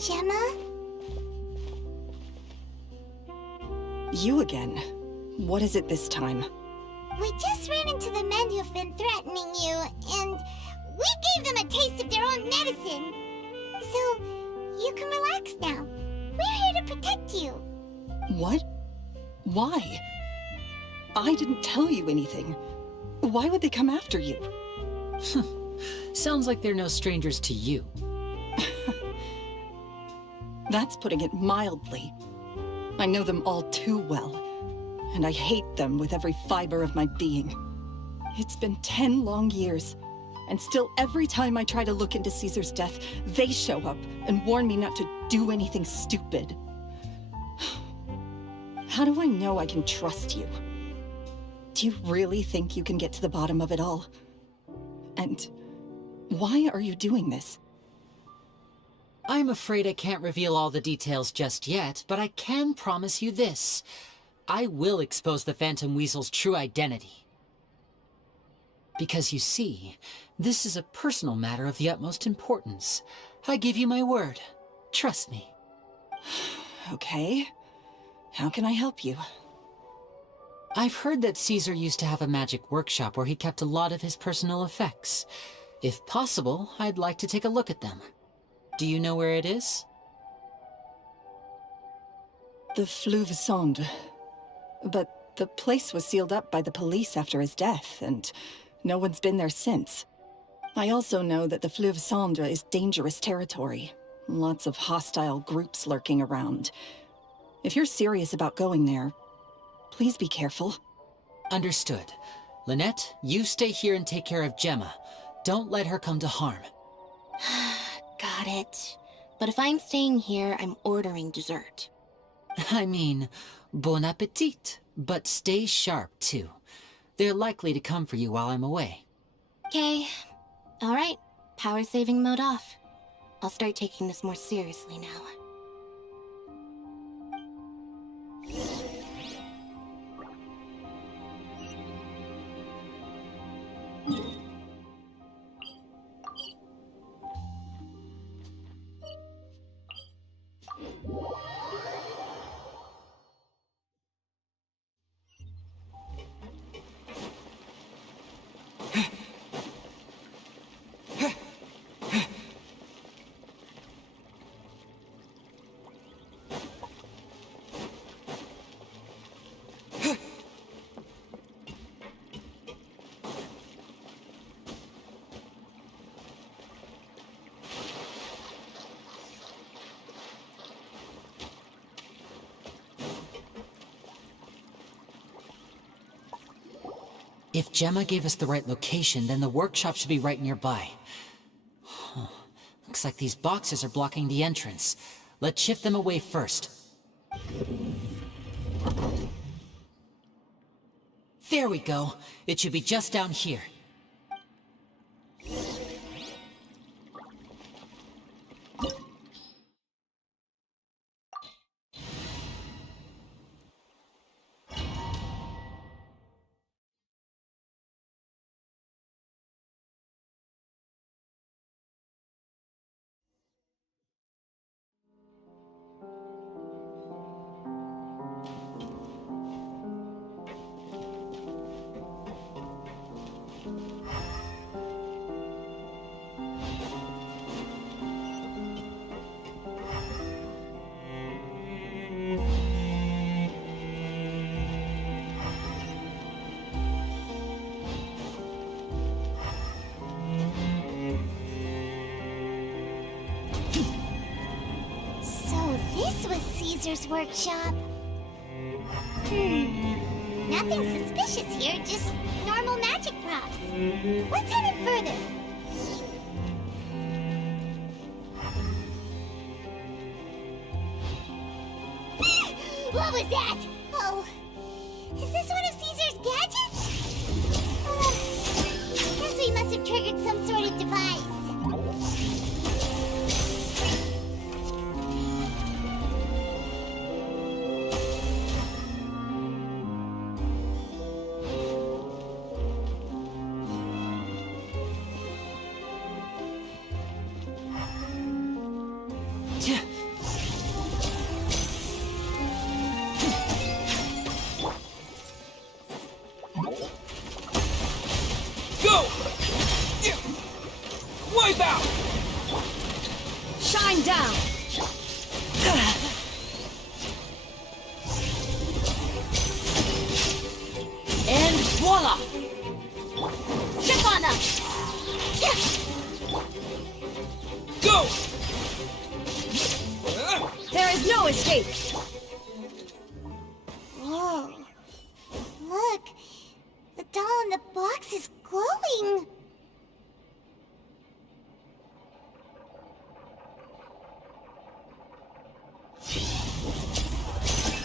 Gemma? You again. What is it this time? We just ran into the men who've been threatening you, and we gave them a taste of their own medicine. So, you can relax now. We're here to protect you. What? Why? I didn't tell you anything. Why would they come after you? Sounds like they're no strangers to you. That's putting it mildly. I know them all too well, and I hate them with every fiber of my being. It's been 10 long years, and still every time I try to look into Caesar's death, they show up and warn me not to do anything stupid. How do I know I can trust you? Do you really think you can get to the bottom of it all? And why are you doing this? I'm afraid I can't reveal all the details just yet, but I can promise you this. I will expose the Phantom Weasel's true identity. Because you see, this is a personal matter of the utmost importance. I give you my word. Trust me. Okay. How can I help you? I've heard that Caesar used to have a magic workshop where he kept a lot of his personal effects. If possible, I'd like to take a look at them. Do you know where it is? The Fleuve Sonde. But the place was sealed up by the police after his death, and no one's been there since. I also know that the Fleuve Sonde is dangerous territory. Lots of hostile groups lurking around. If you're serious about going there, please be careful. Understood. Lynette, you stay here and take care of Gemma. Don't let her come to harm. Got it. But if I'm staying here, I'm ordering dessert. I mean, bon appetit. But stay sharp, too. They're likely to come for you while I'm away. Okay. Alright. Power saving mode off. I'll start taking this more seriously now. If Gemma gave us the right location, then the workshop should be right nearby. Huh. Looks like these boxes are blocking the entrance. Let's shift them away first. There we go. It should be just down here. Caesar's workshop. Nothing suspicious here, just normal magic props. Let's head in further. What was that? Oh, is this one of Caesar's gadgets? Guess we must have triggered some sort of device. Go! Wipe out! Shine down! And voila! Chip on them! Go! There is no escape! Whoa. Look, the doll in the box is glowing.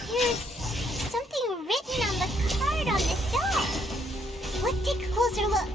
There's something written on the card on this doll. Let's take a closer look.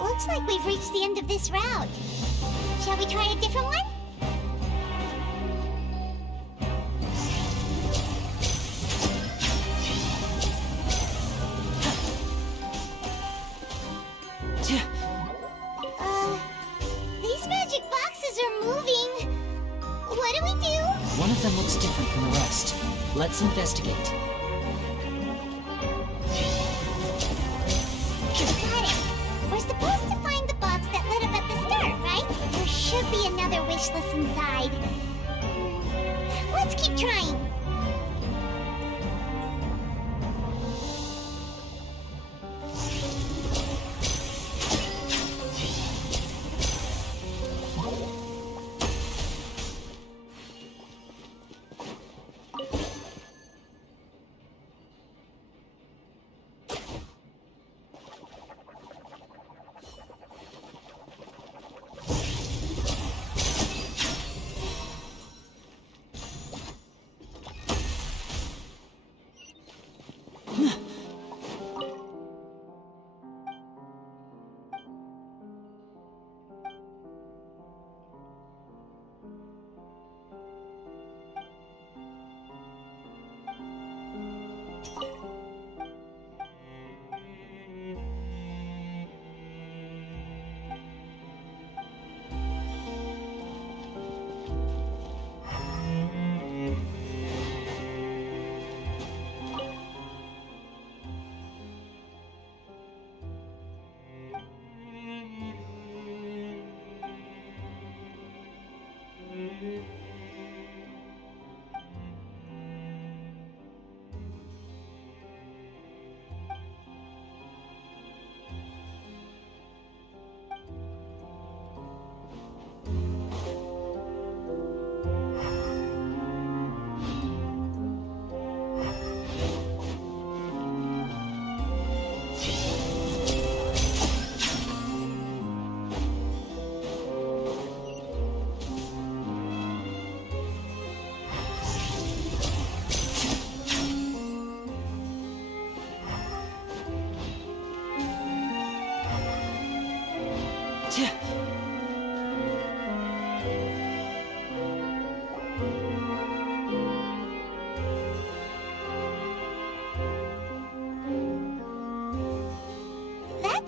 Looks like we've reached the end of this route. Shall we try a different one? These magic boxes are moving. What do we do? One of them looks different from the rest. Let's investigate. Got it. We're supposed to find the box that lit up at the start, right? There should be another wish list inside. Let's keep trying.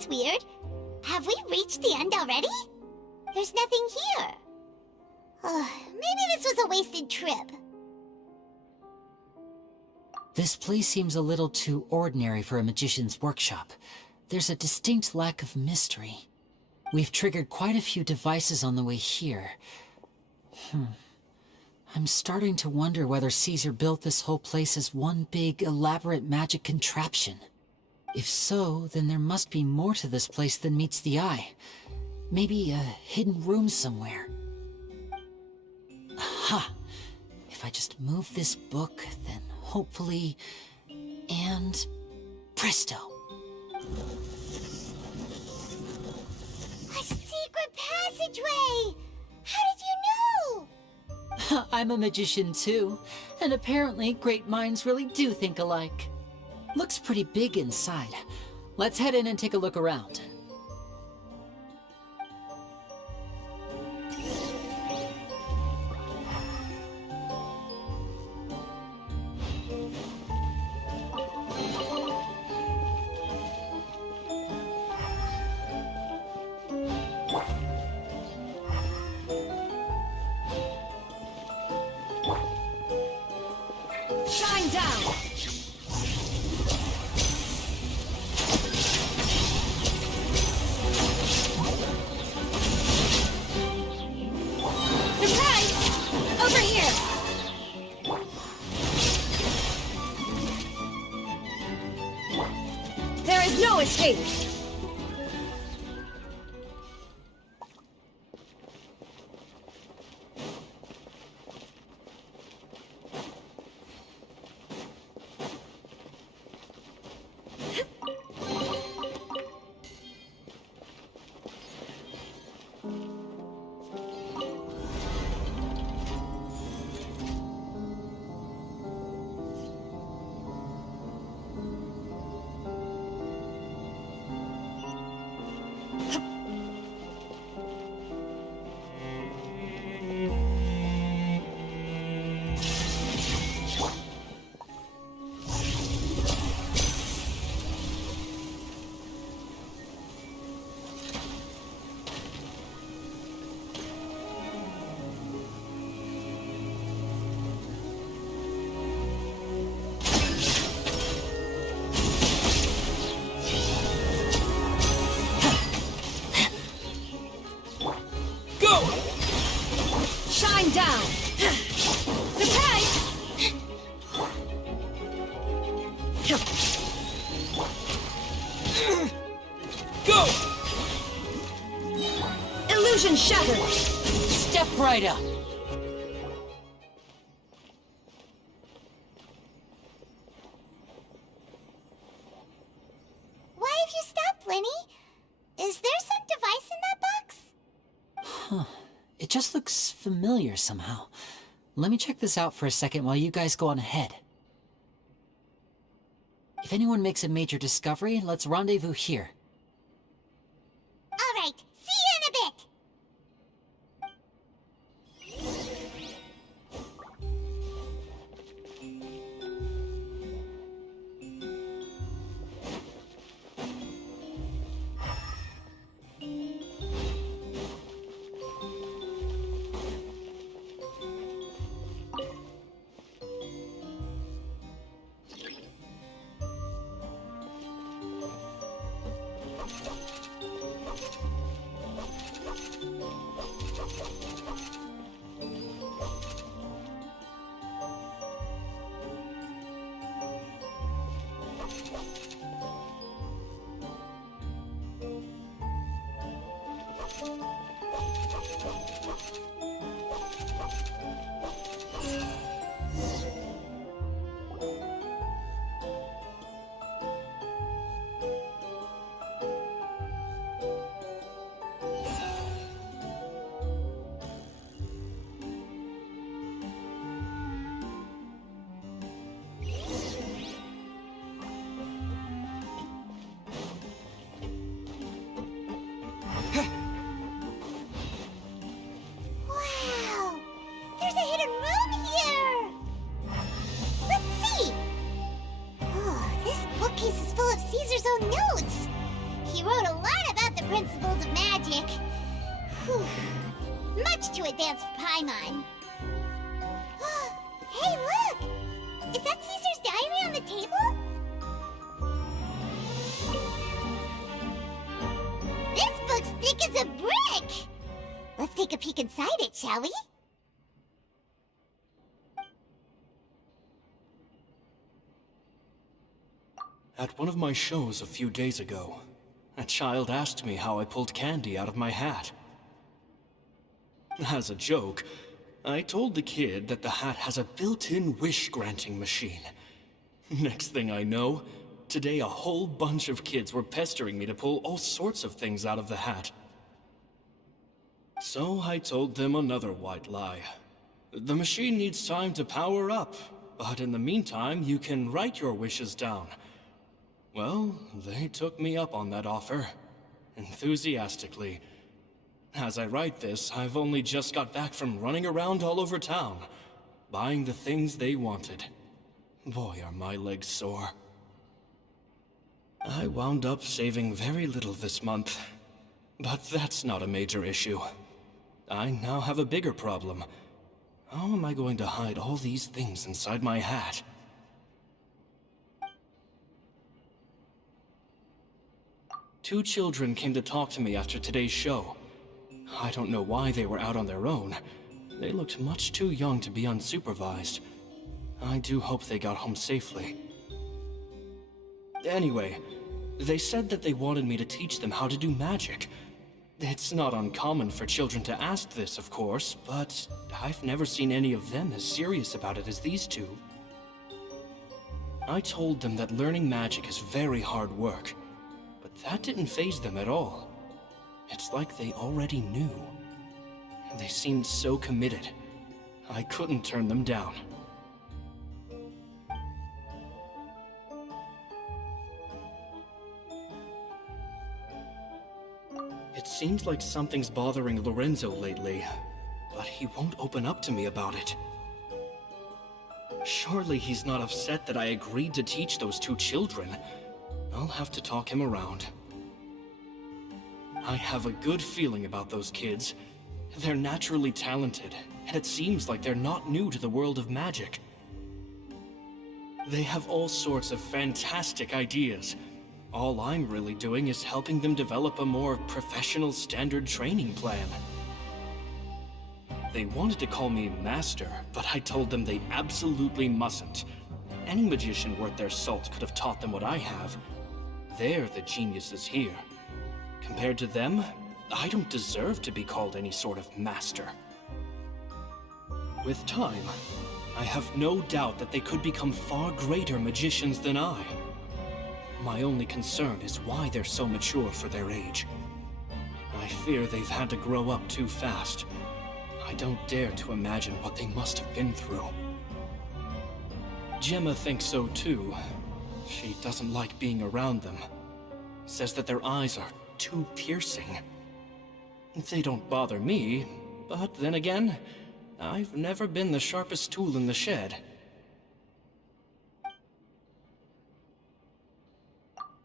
That's weird. Have we reached the end already? There's nothing here. Maybe this was a wasted trip. This place seems a little too ordinary for a magician's workshop. There's a distinct lack of mystery. We've triggered quite a few devices on the way here. I'm starting to wonder whether Caesar built this whole place as one big, elaborate magic contraption. If so, then there must be more to this place than meets the eye. Maybe a hidden room somewhere. Aha! If I just move this book, then hopefully... and... presto! A secret passageway! How did you know? I'm a magician too, and apparently great minds really do think alike. Looks pretty big inside. Let's head in and take a look around. Shine down! Surprise! Over here! There is no escape! Shine down! Surprise! Go! Illusion shattered! Step right up! Why have you stopped, Lyney? Is there some device in that box? Huh. It just looks familiar somehow. Let me check this out for a second while you guys go on ahead. If anyone makes a major discovery, let's rendezvous here. All right, see you in a bit. much to advance for Paimon. Hey, look! Is that Caesar's diary on the table? This book's thick as a brick! Let's take a peek inside it, shall we? At one of my shows a few days ago, a child asked me how I pulled candy out of my hat. As a joke, I told the kid that the hat has a built-in wish-granting machine. Next thing I know, today a whole bunch of kids were pestering me to pull all sorts of things out of the hat. So I told them another white lie. The machine needs time to power up, but in the meantime, you can write your wishes down. Well, they took me up on that offer, enthusiastically. As I write this, I've only just got back from running around all over town, buying the things they wanted. Boy, are my legs sore. I wound up saving very little this month, but that's not a major issue. I now have a bigger problem. How am I going to hide all these things inside my hat? Two children came to talk to me after today's show. I don't know why they were out on their own. They looked much too young to be unsupervised. I do hope they got home safely. Anyway, they said that they wanted me to teach them how to do magic. It's not uncommon for children to ask this, of course, but I've never seen any of them as serious about it as these two. I told them that learning magic is very hard work, but that didn't faze them at all. It's like they already knew. They seemed so committed. I couldn't turn them down. It seems like something's bothering Lorenzo lately, but he won't open up to me about it. Surely he's not upset that I agreed to teach those two children. I'll have to talk him around. I have a good feeling about those kids. They're naturally talented, and it seems like they're not new to the world of magic. They have all sorts of fantastic ideas. All I'm really doing is helping them develop a more professional standard training plan. They wanted to call me Master, but I told them they absolutely mustn't. Any magician worth their salt could have taught them what I have. They're the geniuses here. Compared to them, I don't deserve to be called any sort of master. With time, I have no doubt that they could become far greater magicians than I. My only concern is why they're so mature for their age. I fear they've had to grow up too fast. I don't dare to imagine what they must have been through. Gemma thinks so too. She doesn't like being around them. Says that their eyes are too piercing. They don't bother me, but then again, I've never been the sharpest tool in the shed.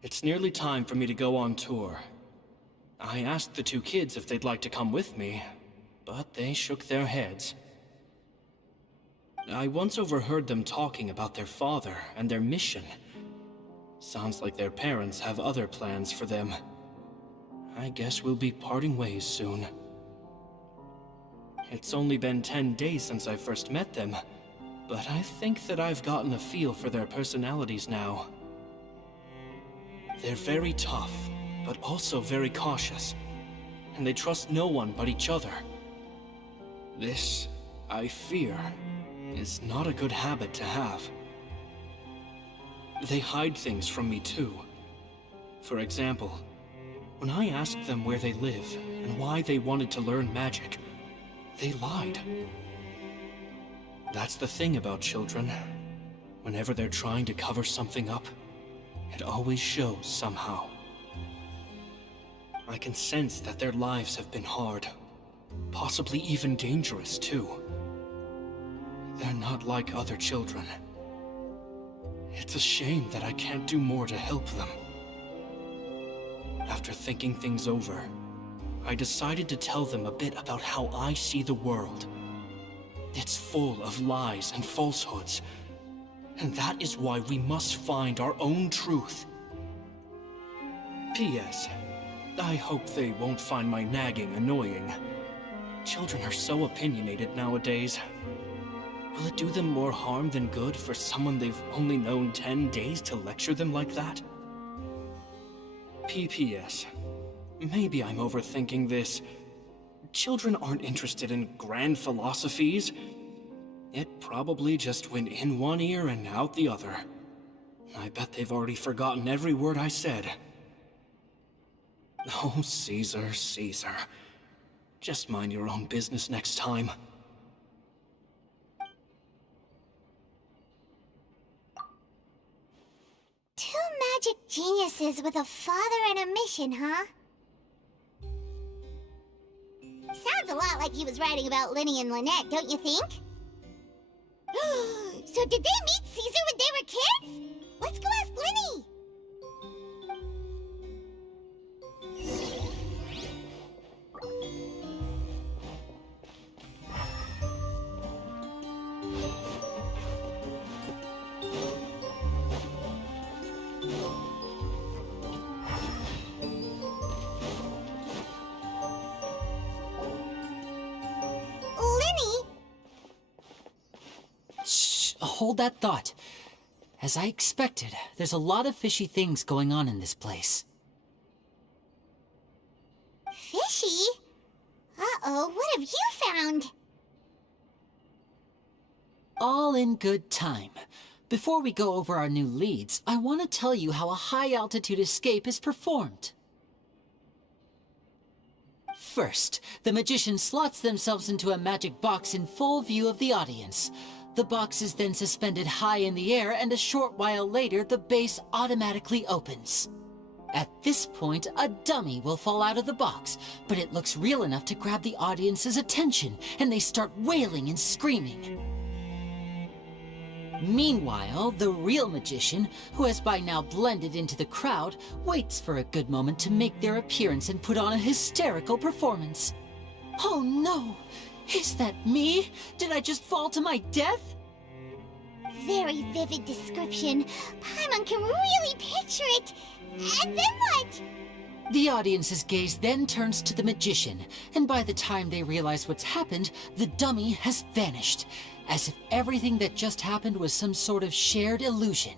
It's nearly time for me to go on tour. I asked the two kids if they'd like to come with me, but they shook their heads. I once overheard them talking about their father and their mission. Sounds like their parents have other plans for them. I guess we'll be parting ways soon. It's only been 10 days since I first met them, but I think that I've gotten a feel for their personalities now. They're very tough, but also very cautious, and they trust no one but each other. This, I fear, is not a good habit to have. They hide things from me too. For example, when I asked them where they live and why they wanted to learn magic, they lied. That's the thing about children. Whenever they're trying to cover something up, it always shows somehow. I can sense that their lives have been hard, possibly even dangerous too. They're not like other children. It's a shame that I can't do more to help them. After thinking things over, I decided to tell them a bit about how I see the world. It's full of lies and falsehoods, and that is why we must find our own truth. P.S. I hope they won't find my nagging annoying. Children are so opinionated nowadays. Will it do them more harm than good for someone they've only known 10 days to lecture them like that? P.P.S. Maybe I'm overthinking this. Children aren't interested in grand philosophies. It probably just went in one ear and out the other. I bet they've already forgotten every word I said. Oh, Caesar, Caesar. Just mind your own business next time. Two magic geniuses with a father and a mission, huh? Sounds a lot like he was writing about Lyney and Lynette, don't you think? So did they meet Caesar when they were kids? Let's go ask Lyney! Hold that thought. As I expected, there's a lot of fishy things going on in this place. Fishy? Uh-oh, what have you found? All in good time. Before we go over our new leads, I want to tell you how a high-altitude escape is performed. First, the magician slots themselves into a magic box in full view of the audience. The box is then suspended high in the air, and a short while later, the base automatically opens. At this point, a dummy will fall out of the box, but it looks real enough to grab the audience's attention, and they start wailing and screaming. Meanwhile, the real magician, who has by now blended into the crowd, waits for a good moment to make their appearance and put on a hysterical performance. Oh no! Is that me? Did I just fall to my death? Very vivid description. Paimon can really picture it. And then what? The audience's gaze then turns to the magician, and by the time they realize what's happened, the dummy has vanished, as if everything that just happened was some sort of shared illusion.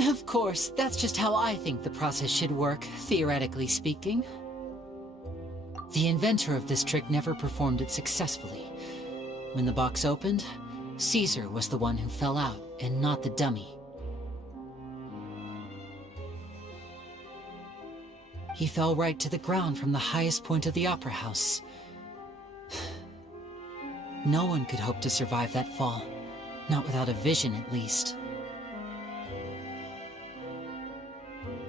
Of course, that's just how I think the process should work, theoretically speaking. The inventor of this trick never performed it successfully. When the box opened, Caesar was the one who fell out, and not the dummy. He fell right to the ground from the highest point of the opera house. No one could hope to survive that fall, not without a vision at least.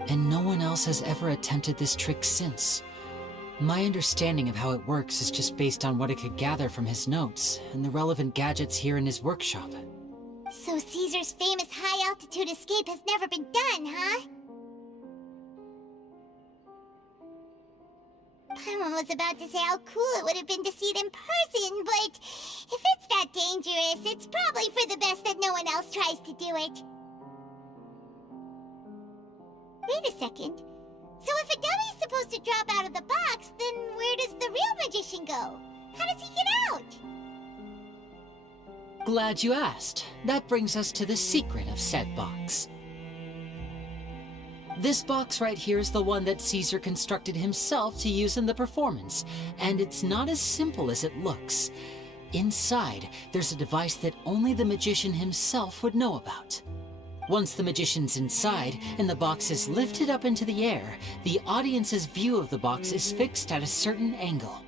And no one else has ever attempted this trick since. My understanding of how it works is just based on what I could gather from his notes and the relevant gadgets here in his workshop. So Caesar's famous high-altitude escape has never been done, huh? Paimon was about to say how cool it would have been to see it in person, but if it's that dangerous, it's probably for the best that no one else tries to do it. Wait a second. So if a dummy's supposed to drop out of the box, then where does the real magician go? How does he get out? Glad you asked. That brings us to the secret of said box. This box right here is the one that Caesar constructed himself to use in the performance, and it's not as simple as it looks. Inside, there's a device that only the magician himself would know about. Once the magician's inside and the box is lifted up into the air, the audience's view of the box is fixed at a certain angle.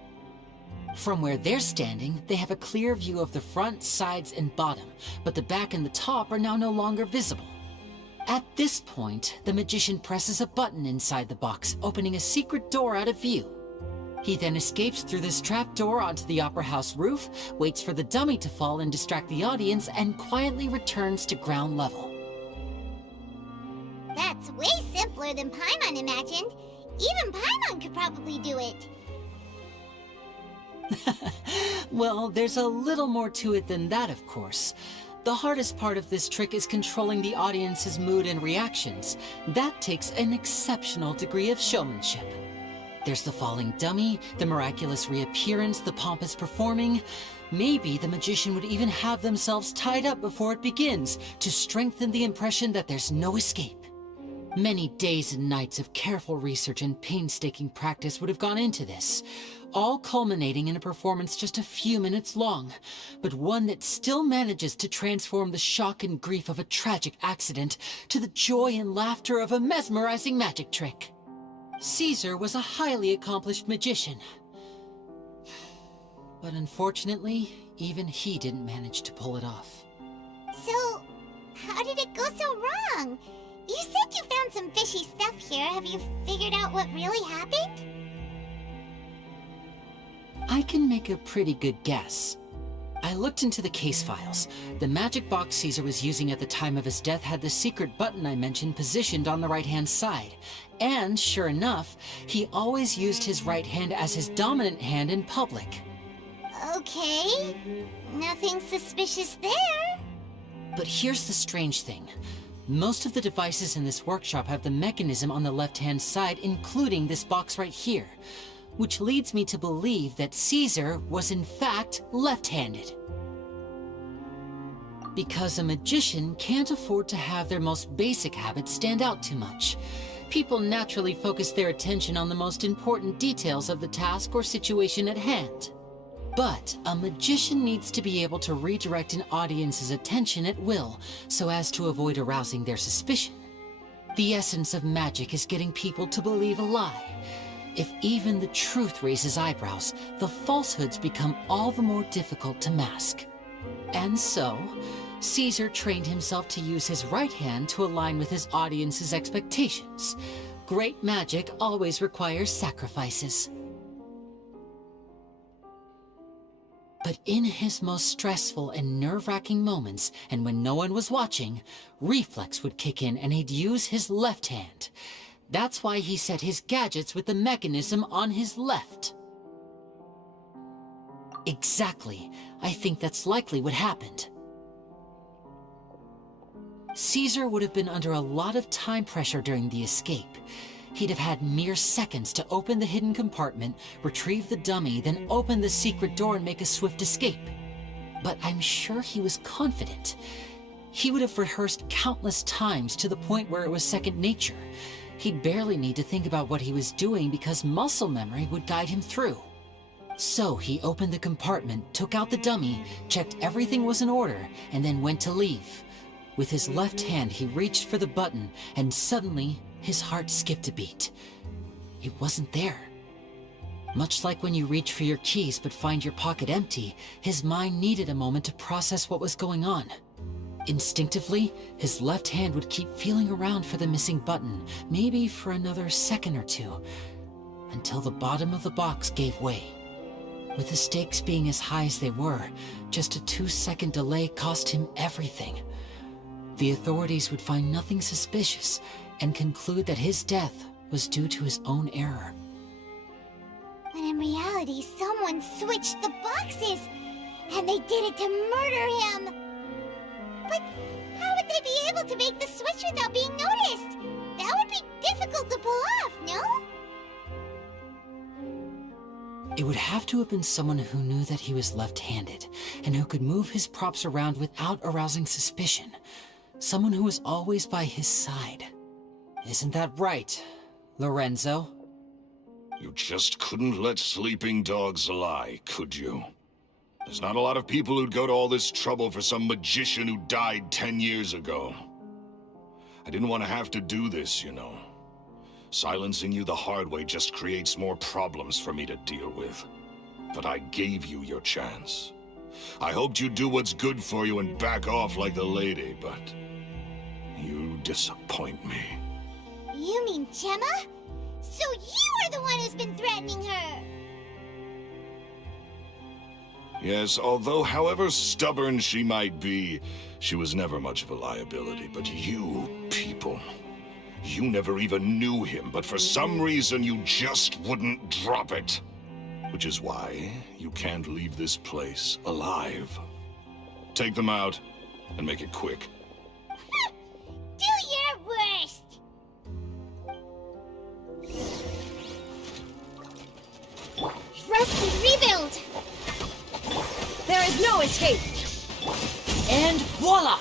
From where they're standing, they have a clear view of the front, sides, and bottom, but the back and the top are now no longer visible. At this point, the magician presses a button inside the box, opening a secret door out of view. He then escapes through this trap door onto the opera house roof, waits for the dummy to fall and distract the audience, and quietly returns to ground level. That's way simpler than Paimon imagined. Even Paimon could probably do it. Well, there's a little more to it than that, of course. The hardest part of this trick is controlling the audience's mood and reactions. That takes an exceptional degree of showmanship. There's the falling dummy, the miraculous reappearance, the pompous performing. Maybe the magician would even have themselves tied up before it begins to strengthen the impression that there's no escape. Many days and nights of careful research and painstaking practice would have gone into this, all culminating in a performance just a few minutes long, but one that still manages to transform the shock and grief of a tragic accident to the joy and laughter of a mesmerizing magic trick. Caesar was a highly accomplished magician, but unfortunately, even he didn't manage to pull it off. So, how did it go so wrong? You said you found some fishy stuff here. Have you figured out what really happened? I can make a pretty good guess. I looked into the case files. The magic box Caesar was using at the time of his death had the secret button I mentioned positioned on the right-hand side. And sure enough, he always used his right hand as his dominant hand in public. Okay, nothing suspicious there. But here's the strange thing. Most of the devices in this workshop have the mechanism on the left-hand side, including this box right here, which leads me to believe that Caesar was in fact left-handed. Because a magician can't afford to have their most basic habits stand out too much. People naturally focus their attention on the most important details of the task or situation at hand. But a magician needs to be able to redirect an audience's attention at will so as to avoid arousing their suspicion. The essence of magic is getting people to believe a lie. If even the truth raises eyebrows, the falsehoods become all the more difficult to mask. And so, Caesar trained himself to use his right hand to align with his audience's expectations. Great magic always requires sacrifices. But in his most stressful and nerve-wracking moments, and when no one was watching, reflex would kick in and he'd use his left hand. That's why he set his gadgets with the mechanism on his left. Exactly. I think that's likely what happened. Caesar would have been under a lot of time pressure during the escape. He'd have had mere seconds to open the hidden compartment, retrieve the dummy, then open the secret door and make a swift escape. But I'm sure he was confident. He would have rehearsed countless times to the point where it was second nature. He'd barely need to think about what he was doing because muscle memory would guide him through. So he opened the compartment, took out the dummy, checked everything was in order, and then went to leave. With his left hand, he reached for the button, and suddenly, his heart skipped a beat. It wasn't there. Much like when you reach for your keys but find your pocket empty, his mind needed a moment to process what was going on. Instinctively, his left hand would keep feeling around for the missing button, maybe for another second or two, until the bottom of the box gave way. With the stakes being as high as they were, just a 2-second delay cost him everything. The authorities would find nothing suspicious and conclude that his death was due to his own error. When in reality, someone switched the boxes, and they did it to murder him. But how would they be able to make the switch without being noticed? That would be difficult to pull off, no? It would have to have been someone who knew that he was left-handed, and who could move his props around without arousing suspicion. Someone who was always by his side. Isn't that right, Lorenzo? You just couldn't let sleeping dogs lie, could you? There's not a lot of people who'd go to all this trouble for some magician who died 10 years ago. I didn't want to have to do this, you know. Silencing you the hard way just creates more problems for me to deal with. But I gave you your chance. I hoped you'd do what's good for you and back off like the lady, but you disappoint me. You mean Gemma? So you are the one who's been threatening her! Yes, although however stubborn she might be, she was never much of a liability. But you people, You never even knew him, but for some reason you just wouldn't drop it. Which is why you can't leave this place alive. Take them out, and make it quick. Do your worst! Rusty, rebuild! There is no escape! And voila!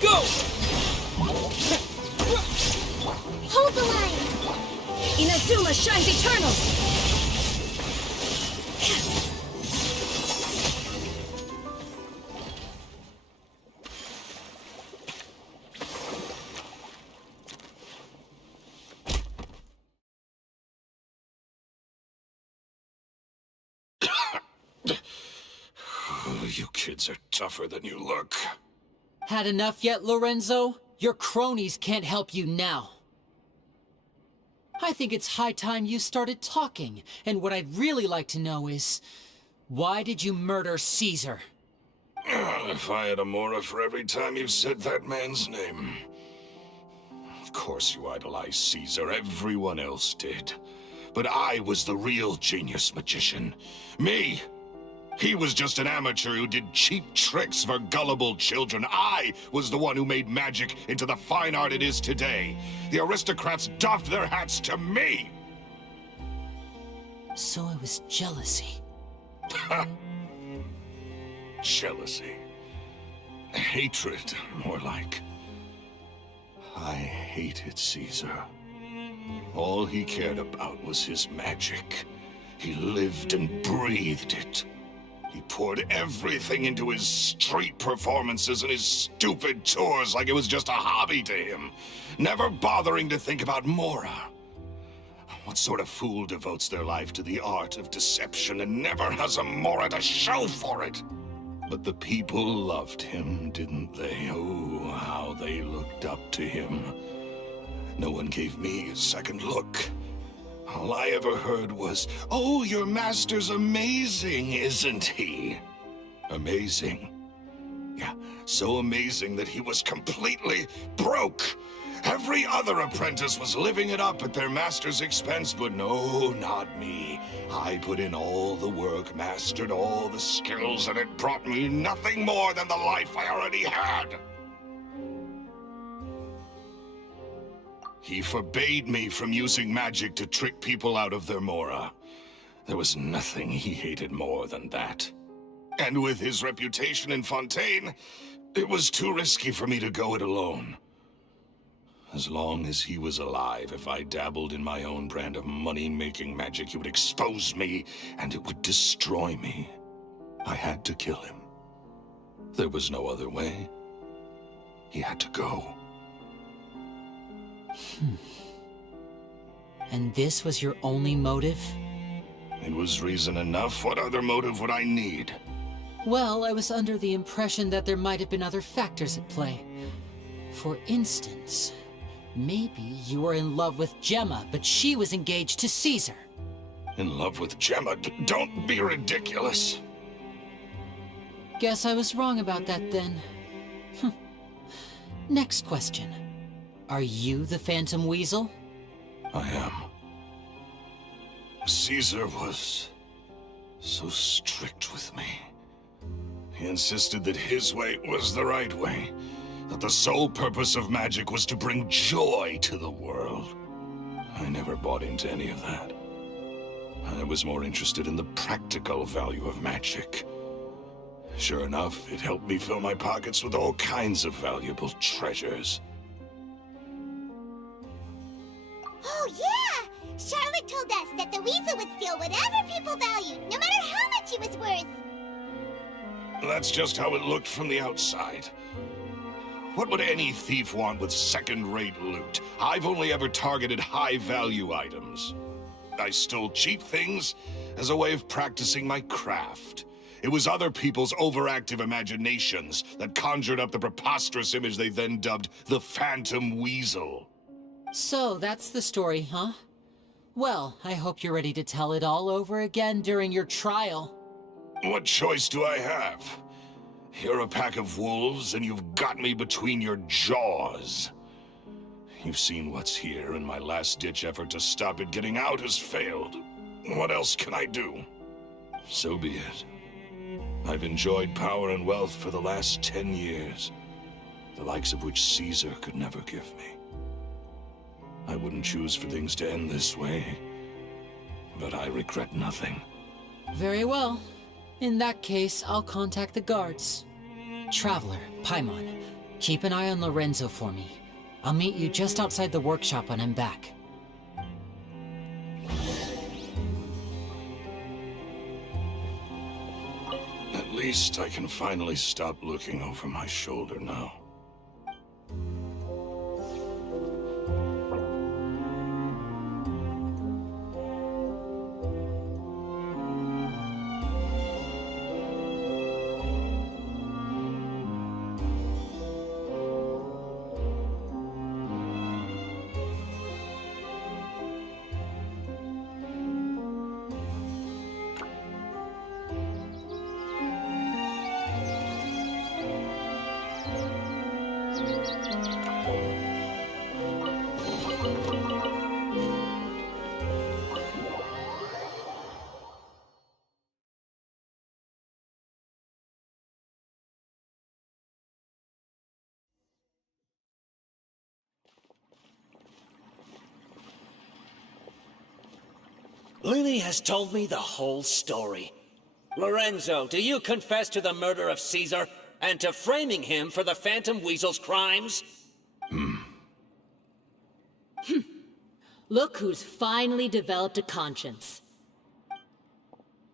Go! Hold the line! Inazuma shines eternal! You kids are tougher than you look. Had enough yet, Lorenzo? Your cronies can't help you now. I think it's high time you started talking, and what I'd really like to know is, why did you murder Caesar? If I had a Mora for every time you said that man's name. Of course you idolized Caesar, everyone else did. But I was the real genius magician. Me! He was just an amateur who did cheap tricks for gullible children. I was the one who made magic into the fine art it is today. The aristocrats doffed their hats to me! So it was jealousy. Jealousy. Hatred, more like. I hated Caesar. All he cared about was his magic. He lived and breathed it. He poured everything into his street performances and his stupid tours like it was just a hobby to him, never bothering to think about Mora. What sort of fool devotes their life to the art of deception and never has a Mora to show for it? But the people loved him, didn't they? Oh, how they looked up to him. No one gave me a second look. All I ever heard was, "Oh, your master's amazing, isn't he?" Amazing. Yeah, so amazing that he was completely broke. Every other apprentice was living it up at their master's expense, but no, not me. I put in all the work, mastered all the skills, and it brought me nothing more than the life I already had. He forbade me from using magic to trick people out of their Mora. There was nothing he hated more than that. And with his reputation in Fontaine, it was too risky for me to go it alone. As long as he was alive, if I dabbled in my own brand of money-making magic, he would expose me, and it would destroy me. I had to kill him. There was no other way. He had to go. And this was your only motive? It was reason enough. What other motive would I need? Well, I was under the impression that there might have been other factors at play. For instance, maybe you were in love with Gemma, but she was engaged to Caesar. In love with Gemma? Don't be ridiculous. Guess I was wrong about that then. Next question. Are you the Phantom Weasel? I am. Caesar was so strict with me. He insisted that his way was the right way, that the sole purpose of magic was to bring joy to the world. I never bought into any of that. I was more interested in the practical value of magic. Sure enough, it helped me fill my pockets with all kinds of valuable treasures. Oh, yeah! Charlotte told us that the weasel would steal whatever people valued, no matter how much it was worth. That's just how it looked from the outside. What would any thief want with second-rate loot? I've only ever targeted high-value items. I stole cheap things as a way of practicing my craft. It was other people's overactive imaginations that conjured up the preposterous image they then dubbed the Phantom Weasel. So, that's the story, huh? Well, I hope you're ready to tell it all over again during your trial. What choice do I have? You're a pack of wolves, and you've got me between your jaws. You've seen what's here, and my last-ditch effort to stop it getting out has failed. What else can I do? So be it. I've enjoyed power and wealth for the last 10 years, the likes of which Caesar could never give me. I wouldn't choose for things to end this way, but I regret nothing. Very well. In that case, I'll contact the guards. Traveler, Paimon, keep an eye on Lorenzo for me. I'll meet you just outside the workshop when I'm back. At least I can finally stop looking over my shoulder now. Lyney has told me the whole story. Lorenzo, do you confess to the murder of Caesar and to framing him for the Phantom Weasel's crimes? Look who's finally developed a conscience.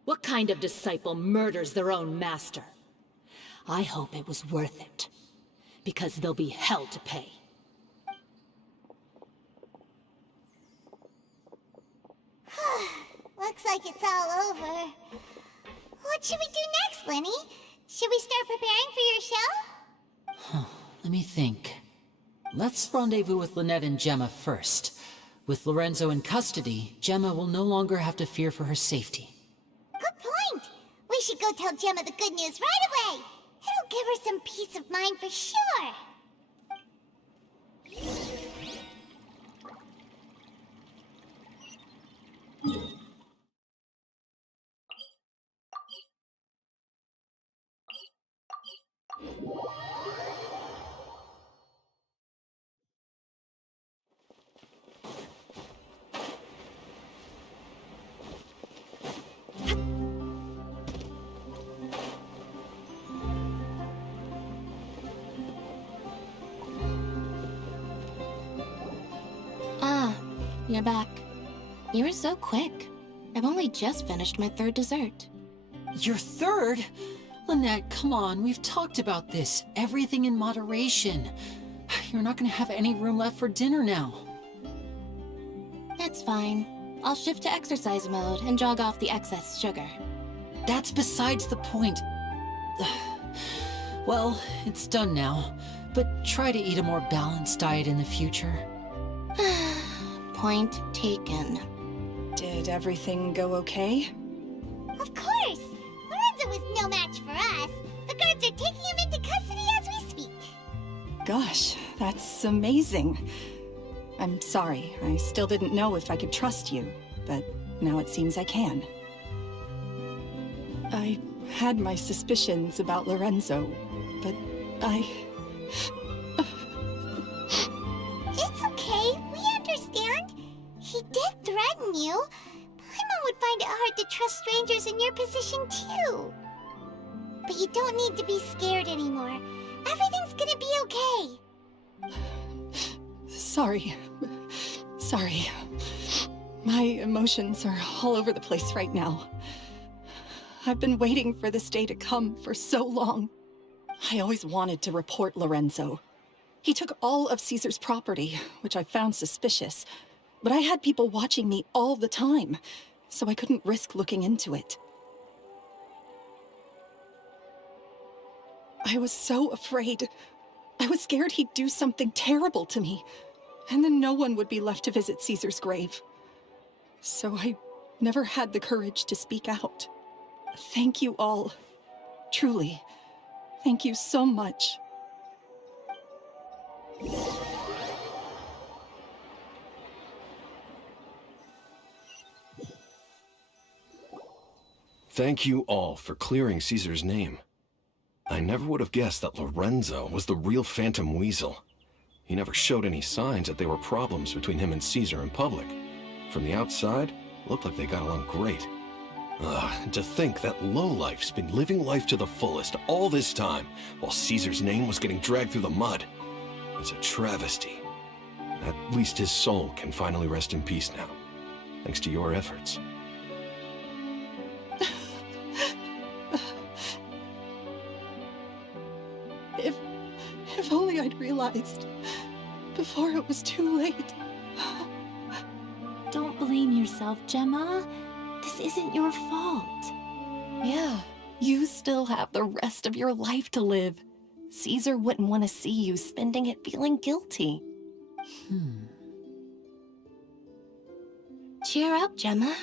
What kind of disciple murders their own master? I hope it was worth it, because they'll be hell to pay. Looks like it's all over. What should we do next, Lyney? Should we start preparing for your show? Let me think. Let's rendezvous with Lynette and Gemma first. With Lorenzo in custody, Gemma will no longer have to fear for her safety. Good point. We should go tell Gemma the good news right away. It'll give her some peace of mind for sure. You're back. You were so quick. I've only just finished my third dessert. Your third? Lynette, come on, we've talked about this. Everything in moderation. You're not gonna have any room left for dinner now. It's fine. I'll shift to exercise mode and jog off the excess sugar. That's besides the point. Well, it's done now, but try to eat a more balanced diet in the future. Point taken. Did everything go okay? Of course! Lorenzo was no match for us. The guards are taking him into custody as we speak. Gosh, that's amazing. I'm sorry, I still didn't know if I could trust you, but now it seems I can. I had my suspicions about Lorenzo, but It's okay, we understand. He did threaten you. Paimon would find it hard to trust strangers in your position too. But you don't need to be scared anymore. Everything's gonna be okay. Sorry. My emotions are all over the place right now. I've been waiting for this day to come for so long. I always wanted to report Lorenzo. He took all of Caesar's property, which I found suspicious, but I had people watching me all the time, so I couldn't risk looking into it. I was so afraid. I was scared he'd do something terrible to me, and then no one would be left to visit Caesar's grave. So I never had the courage to speak out. Thank you all. Truly. Thank you so much. Thank you all for clearing Caesar's name. I never would have guessed that Lorenzo was the real Phantom Weasel. He never showed any signs that there were problems between him and Caesar in public. From the outside, it looked like they got along great. And to think that lowlife's been living life to the fullest all this time, while Caesar's name was getting dragged through the mud. It's a travesty. At least his soul can finally rest in peace now, thanks to your efforts. If only I'd realized before it was too late. Don't blame yourself, Gemma. This isn't your fault. Yeah, you still have the rest of your life to live. Caesar wouldn't want to see you spending it feeling guilty. Cheer up, Gemma.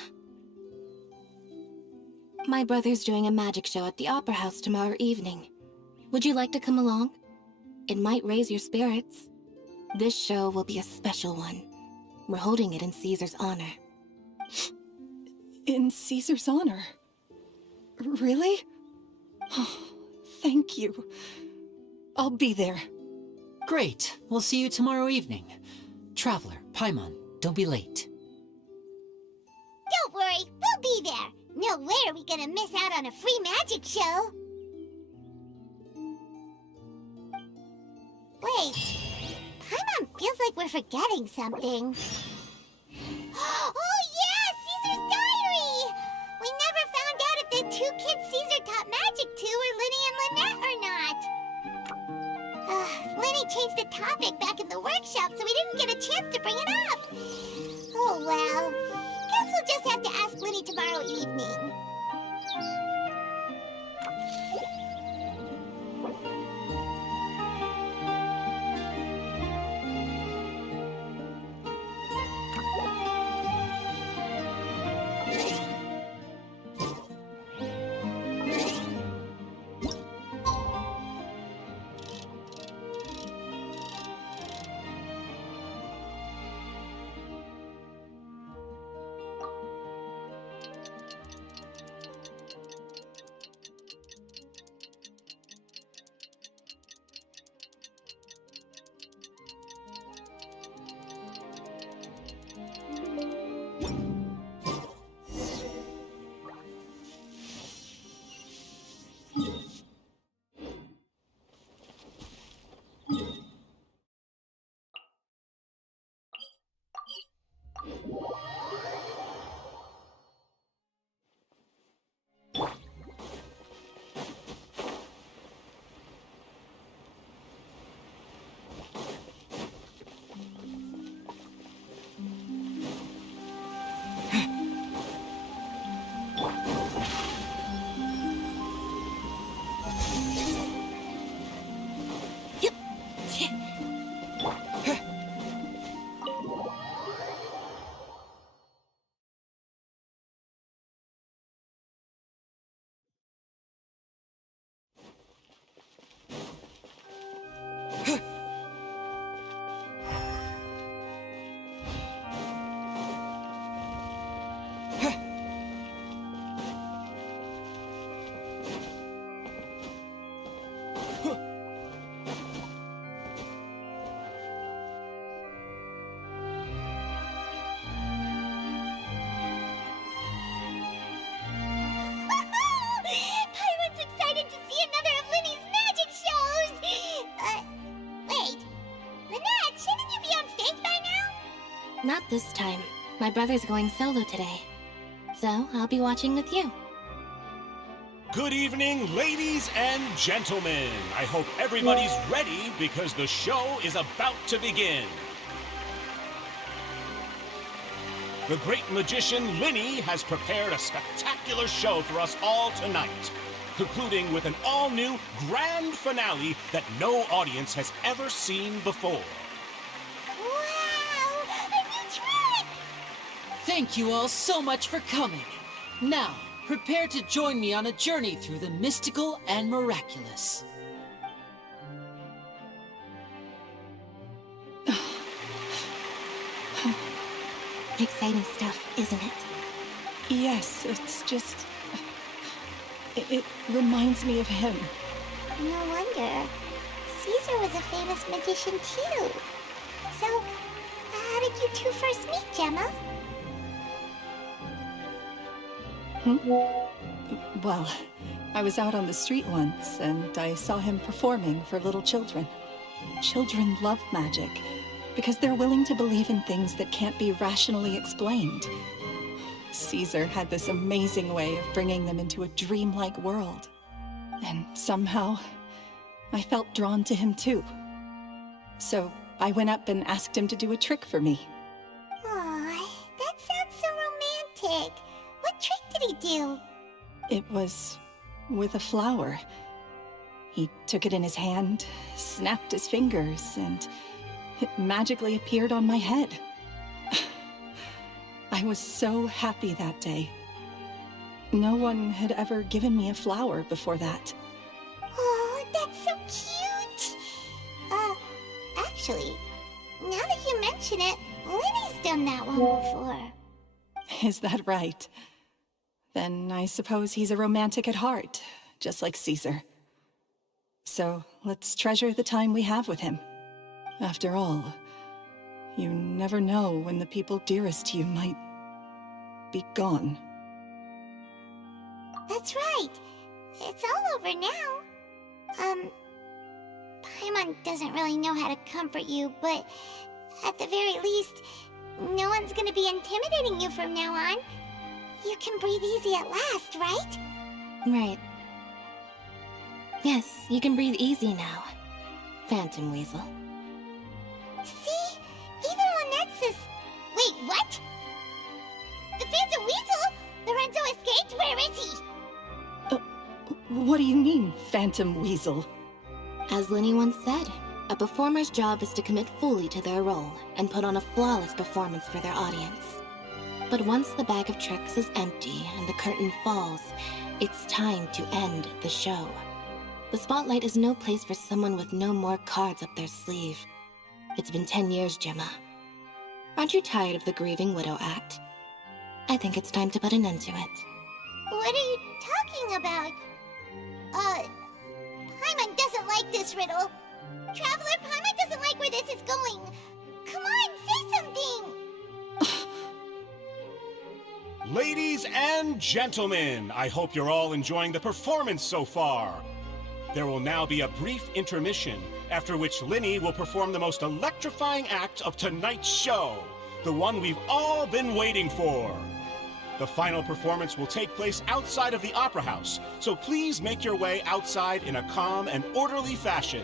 My brother's doing a magic show at the Opera House tomorrow evening. Would you like to come along? It might raise your spirits. This show will be a special one. We're holding it in Caesar's honor. In Caesar's honor? Really? Oh, thank you. I'll be there. Great. We'll see you tomorrow evening. Traveler, Paimon, don't be late. Don't worry, we'll be there. No way are we gonna miss out on a free magic show. Wait, Paimon feels like we're forgetting something. Oh yeah, Caesar's diary! We never found out if the two kids Caesar taught magic to were Lyney and Lynette or not. Lyney changed the topic back in the workshop, so we didn't get a chance to bring it up. Oh well, guess we'll just have to ask Lyney tomorrow evening. Not this time. My brother's going solo today. So, I'll be watching with you. Good evening, ladies and gentlemen. I hope everybody's ready because the show is about to begin. The great magician Lyney has prepared a spectacular show for us all tonight. concluding with an all-new grand finale that no audience has ever seen before. Wow! A new track! Thank you all so much for coming. Now, prepare to join me on a journey through the mystical and miraculous. Exciting stuff, isn't it? Yes, it's just... It reminds me of him. No wonder. Caesar was a famous magician too. So, how did you two first meet, Gemma? Well, I was out on the street once, and I saw him performing for little children. Children love magic, because they're willing to believe in things that can't be rationally explained. Caesar had this amazing way of bringing them into a dreamlike world. And somehow, I felt drawn to him too. So I went up and asked him to do a trick for me. Aw, that sounds so romantic. What trick did he do? It was with a flower. He took it in his hand, snapped his fingers, and it magically appeared on my head. I was so happy that day. No one had ever given me a flower before that. Oh, that's so cute! Actually, now that you mention it, Lyney's done that one before. Is that right? Then I suppose he's a romantic at heart, just like Caesar. So let's treasure the time we have with him. After all, you never know when the people dearest to you might be gone. That's right. It's all over now. Paimon doesn't really know how to comfort you, but at the very least, no one's gonna be intimidating you from now on. You can breathe easy at last, right? Right. Yes, you can breathe easy now, Phantom Weasel. See? Even Lynette's... Wait, what? The Phantom Weasel? Lorenzo escaped? Where is he? What do you mean, Phantom Weasel? As Lyney once said, a performer's job is to commit fully to their role and put on a flawless performance for their audience. But once the bag of tricks is empty and the curtain falls, it's time to end the show. The spotlight is no place for someone with no more cards up their sleeve. It's been 10 years, Gemma. Aren't you tired of the grieving widow act? I think it's time to put an end to it. What are you talking about? Paimon doesn't like this riddle. Traveler, Paimon doesn't like where this is going. Come on, say something! Ladies and gentlemen, I hope you're all enjoying the performance so far. There will now be a brief intermission, after which Lyney will perform the most electrifying act of tonight's show, the one we've all been waiting for. The final performance will take place outside of the Opera House, so please make your way outside in a calm and orderly fashion.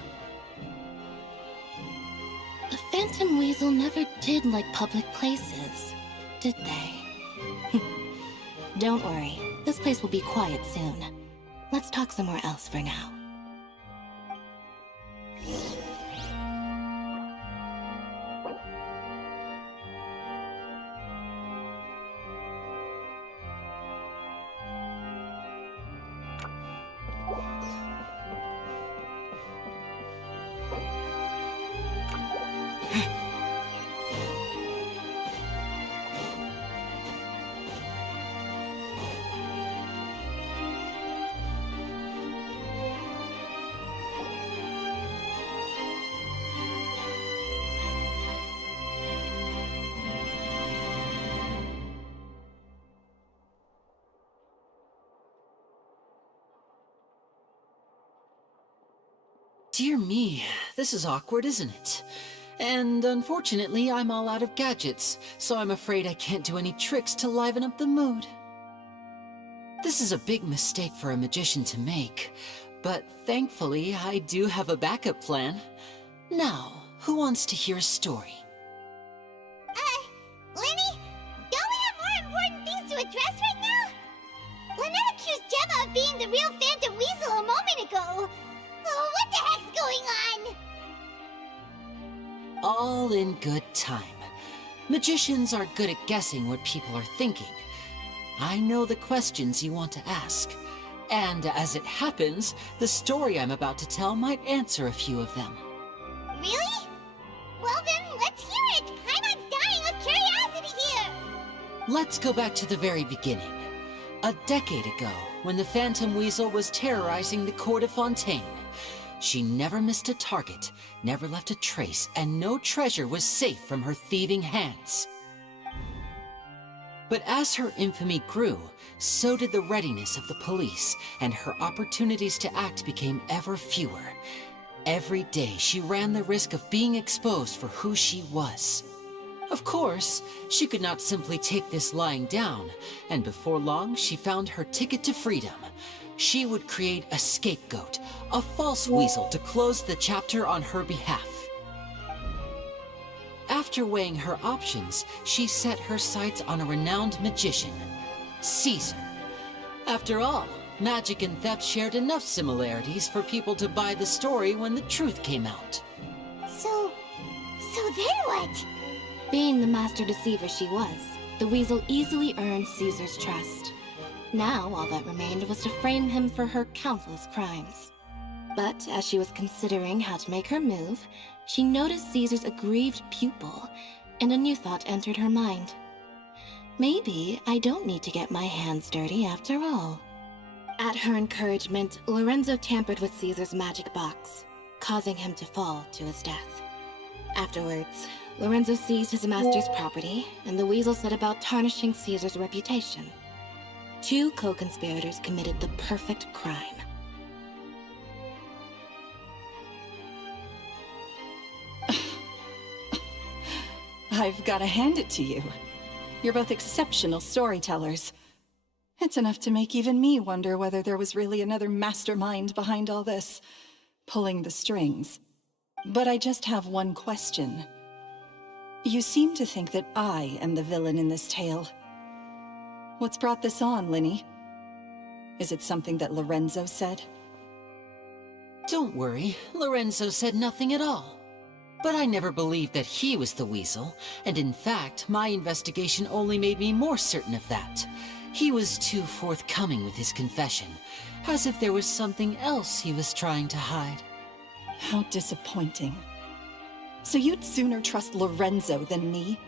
The Phantom Weasel never did like public places, did they? Don't worry, this place will be quiet soon. Let's talk somewhere else for now. Dear me, this is awkward, isn't it? And unfortunately, I'm all out of gadgets, so I'm afraid I can't do any tricks to liven up the mood. This is a big mistake for a magician to make, but thankfully, I do have a backup plan. Now, who wants to hear a story? Lyney? Don't we have more important things to address right now? Lynette accused Gemma of being find the real Phantom Weasel a moment ago. Oh, what the heck's going on? All in good time. Magicians are good at guessing what people are thinking. I know the questions you want to ask. And as it happens, the story I'm about to tell might answer a few of them. Really? Well then, let's hear it! Paimon's dying of curiosity here! Let's go back to the very beginning. A decade ago, when the Phantom Weasel was terrorizing the court of Fontaine. She never missed a target, never left a trace, and no treasure was safe from her thieving hands. But as her infamy grew, so did the readiness of the police, and her opportunities to act became ever fewer. Every day, she ran the risk of being exposed for who she was. Of course, she could not simply take this lying down, and before long, she found her ticket to freedom. She would create a scapegoat, a false weasel to close the chapter on her behalf. After weighing her options, she set her sights on a renowned magician, Caesar. After all, magic and theft shared enough similarities for people to buy the story when the truth came out. So then what? Being the master deceiver she was, the weasel easily earned Caesar's trust. Now, all that remained was to frame him for her countless crimes. But as she was considering how to make her move, she noticed Caesar's aggrieved pupil, and a new thought entered her mind. Maybe I don't need to get my hands dirty after all. At her encouragement, Lorenzo tampered with Caesar's magic box, causing him to fall to his death. Afterwards, Lorenzo seized his master's property, and the weasel set about tarnishing Caesar's reputation. Two co-conspirators committed the perfect crime. I've got to hand it to you. You're both exceptional storytellers. It's enough to make even me wonder whether there was really another mastermind behind all this, pulling the strings. But I just have one question. You seem to think that I am the villain in this tale. What's brought this on, Lyney? Is it something that Lorenzo said? Don't worry, Lorenzo said nothing at all. But I never believed that he was the weasel, and in fact, my investigation only made me more certain of that. He was too forthcoming with his confession, as if there was something else he was trying to hide. How disappointing. So you'd sooner trust Lorenzo than me?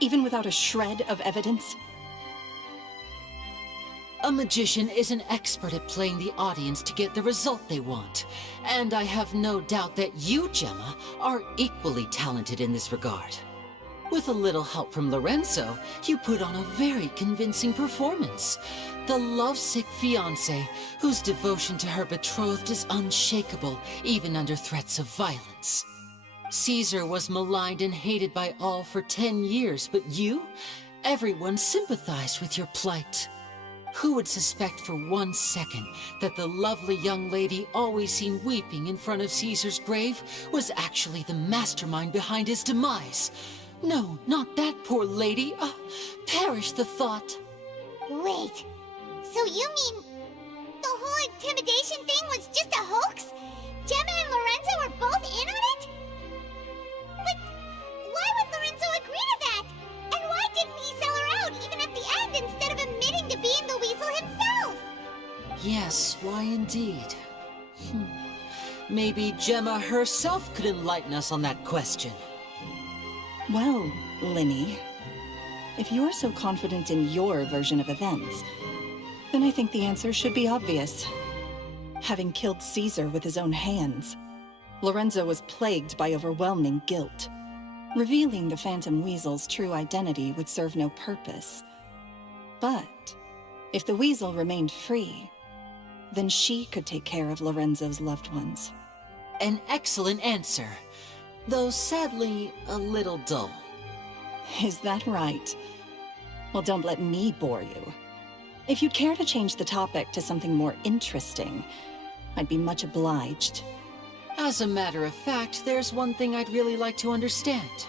Even without a shred of evidence? A magician is an expert at playing the audience to get the result they want. And I have no doubt that you, Gemma, are equally talented in this regard. With a little help from Lorenzo, you put on a very convincing performance. The lovesick fiancé, whose devotion to her betrothed is unshakable, even under threats of violence. Caesar was maligned and hated by all for 10 years, but you? Everyone sympathized with your plight. Who would suspect for 1 second that the lovely young lady always seen weeping in front of Caesar's grave was actually the mastermind behind his demise? No, not that poor lady. Perish the thought. Wait, so you mean the whole intimidation thing was just a hoax? Gemma and Lorenzo were both in on it? But why would Lorenzo agree to that? And why didn't he sell her out even at the end instead of admitting to being the weasel himself? Yes, why indeed? Maybe Gemma herself could enlighten us on that question. Well, Lyney, if you're so confident in your version of events, then I think the answer should be obvious. Having killed Caesar with his own hands, Lorenzo was plagued by overwhelming guilt. Revealing the Phantom Weasel's true identity would serve no purpose. But if the Weasel remained free, then she could take care of Lorenzo's loved ones. An excellent answer, though sadly a little dull. Is that right? Well, don't let me bore you. If you'd care to change the topic to something more interesting, I'd be much obliged. As a matter of fact, there's one thing I'd really like to understand.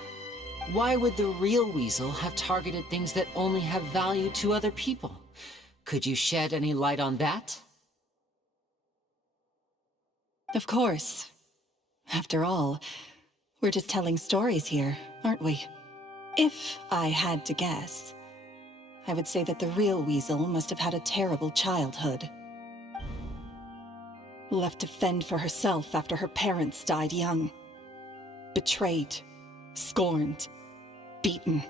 Why would the real weasel have targeted things that only have value to other people? Could you shed any light on that? Of course. After all, we're just telling stories here, aren't we? If I had to guess, I would say that the real Weasel must have had a terrible childhood. Left to fend for herself after her parents died young. Betrayed, scorned, beaten.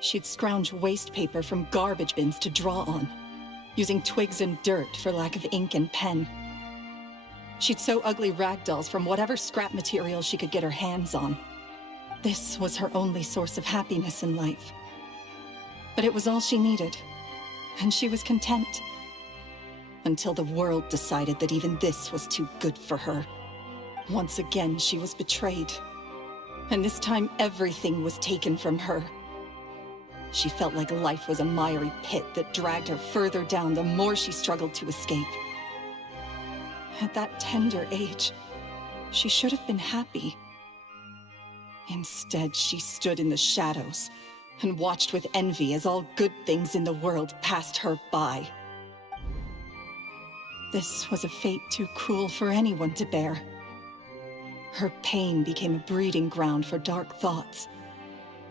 She'd scrounge waste paper from garbage bins to draw on, using twigs and dirt for lack of ink and pen. She'd sew ugly rag dolls from whatever scrap material she could get her hands on. This was her only source of happiness in life. But it was all she needed, and she was content. Until the world decided that even this was too good for her. Once again, she was betrayed. And this time, everything was taken from her. She felt like life was a miry pit that dragged her further down the more she struggled to escape. At that tender age, she should have been happy. Instead, she stood in the shadows and watched with envy as all good things in the world passed her by. This was a fate too cruel for anyone to bear. Her pain became a breeding ground for dark thoughts.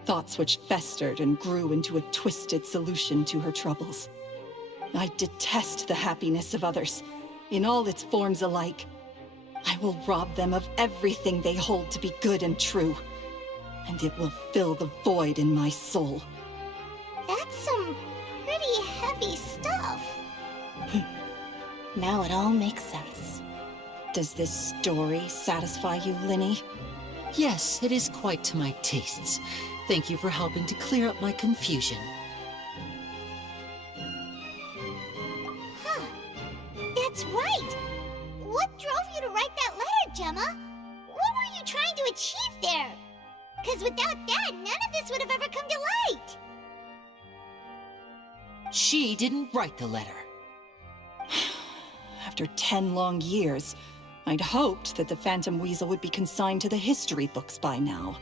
Thoughts which festered and grew into a twisted solution to her troubles. I detest the happiness of others, in all its forms alike. I will rob them of everything they hold to be good and true, and it will fill the void in my soul. That's some pretty heavy stuff. Now it all makes sense. Does this story satisfy you, Lyney? Yes, it is quite to my tastes. Thank you for helping to clear up my confusion. Huh. That's right! What drove you to write that letter, Gemma? What were you trying to achieve there? Because without that, none of this would have ever come to light! She didn't write the letter. After 10 long years, I'd hoped that the Phantom Weasel would be consigned to the history books by now.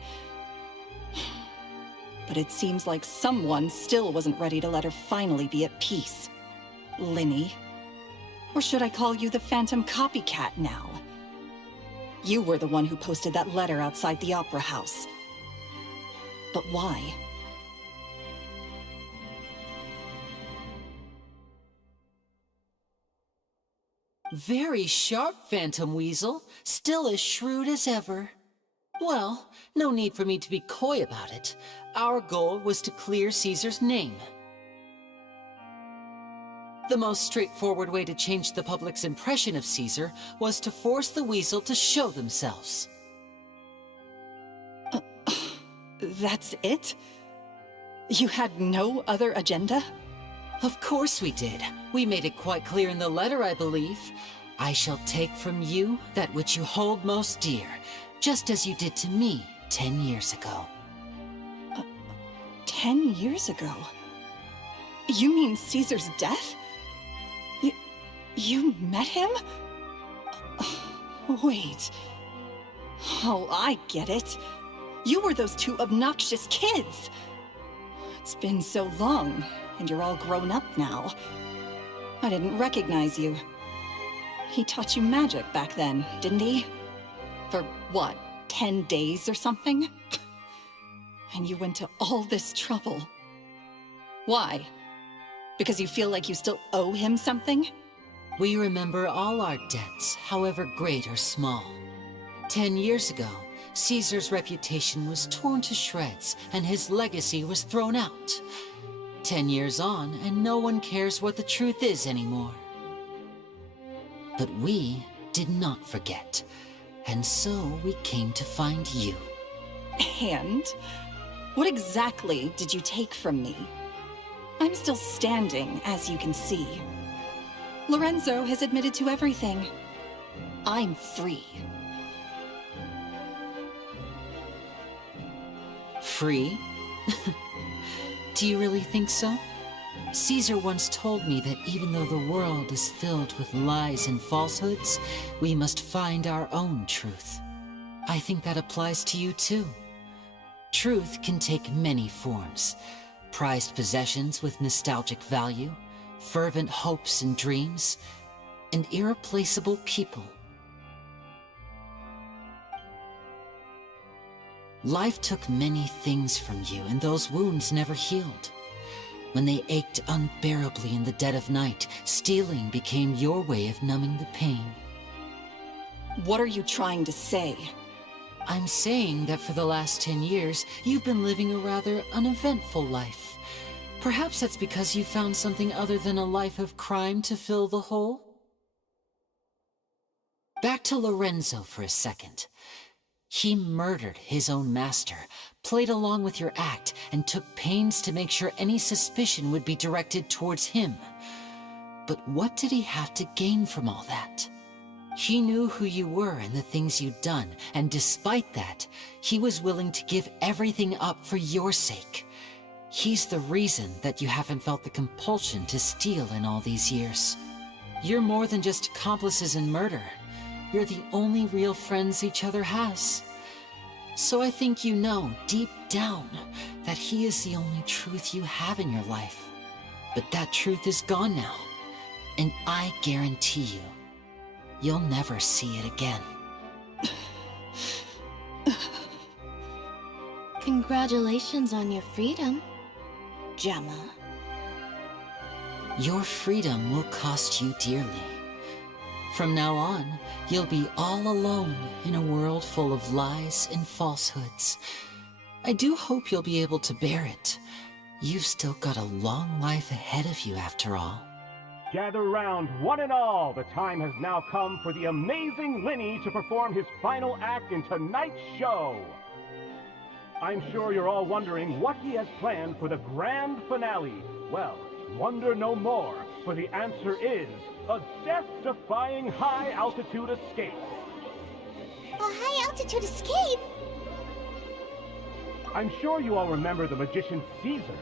But it seems like someone still wasn't ready to let her finally be at peace. Lyney. Or should I call you the Phantom Copycat now? You were the one who posted that letter outside the Opera House. But why? Very sharp, Phantom Weasel. Still as shrewd as ever. Well, no need for me to be coy about it. Our goal was to clear Caesar's name. The most straightforward way to change the public's impression of Caesar was to force the Weasel to show themselves. That's it? You had no other agenda? Of course we did. We made it quite clear in the letter, I believe. I shall take from you that which you hold most dear, just as you did to me 10 years ago. 10 years ago? You mean Caesar's death? You met him? Wait. Oh, I get it. You were those two obnoxious kids. It's been so long, and you're all grown up now. I didn't recognize you. He taught you magic back then, didn't he? For what, 10 days or something? And you went to all this trouble. Why? Because you feel like you still owe him something? We remember all our debts, however great or small. 10 years ago, Caesar's reputation was torn to shreds, and his legacy was thrown out. 10 years on, and no one cares what the truth is anymore. But we did not forget, and so we came to find you. And? What exactly did you take from me? I'm still standing, as you can see. Lorenzo has admitted to everything. I'm free. Free? Do you really think so? Caesar once told me that even though the world is filled with lies and falsehoods, we must find our own truth. I think that applies to you too. Truth can take many forms. Prized possessions with nostalgic value, fervent hopes and dreams, and irreplaceable people. Life took many things from you, and those wounds never healed. When they ached unbearably in the dead of night, stealing became your way of numbing the pain. What are you trying to say? I'm saying that for the last 10 years, you've been living a rather uneventful life. Perhaps that's because you found something other than a life of crime to fill the hole? Back to Lorenzo for a second. He murdered his own master, played along with your act, and took pains to make sure any suspicion would be directed towards him. But what did he have to gain from all that? He knew who you were and the things you'd done, and despite that, he was willing to give everything up for your sake. He's the reason that you haven't felt the compulsion to steal in all these years. You're more than just accomplices in murder. You're the only real friends each other has. So I think you know, deep down, that he is the only truth you have in your life. But that truth is gone now, and I guarantee you, you'll never see it again. Congratulations on your freedom, Gemma. Your freedom will cost you dearly. From now on, you'll be all alone in a world full of lies and falsehoods. I do hope you'll be able to bear it. You've still got a long life ahead of you after all. Gather round, one and all. The time has now come for the amazing Lyney to perform his final act in tonight's show. I'm sure you're all wondering what he has planned for the grand finale. Well, wonder no more, for the answer is a death-defying high-altitude escape. A high-altitude escape? I'm sure you all remember the magician Caesar.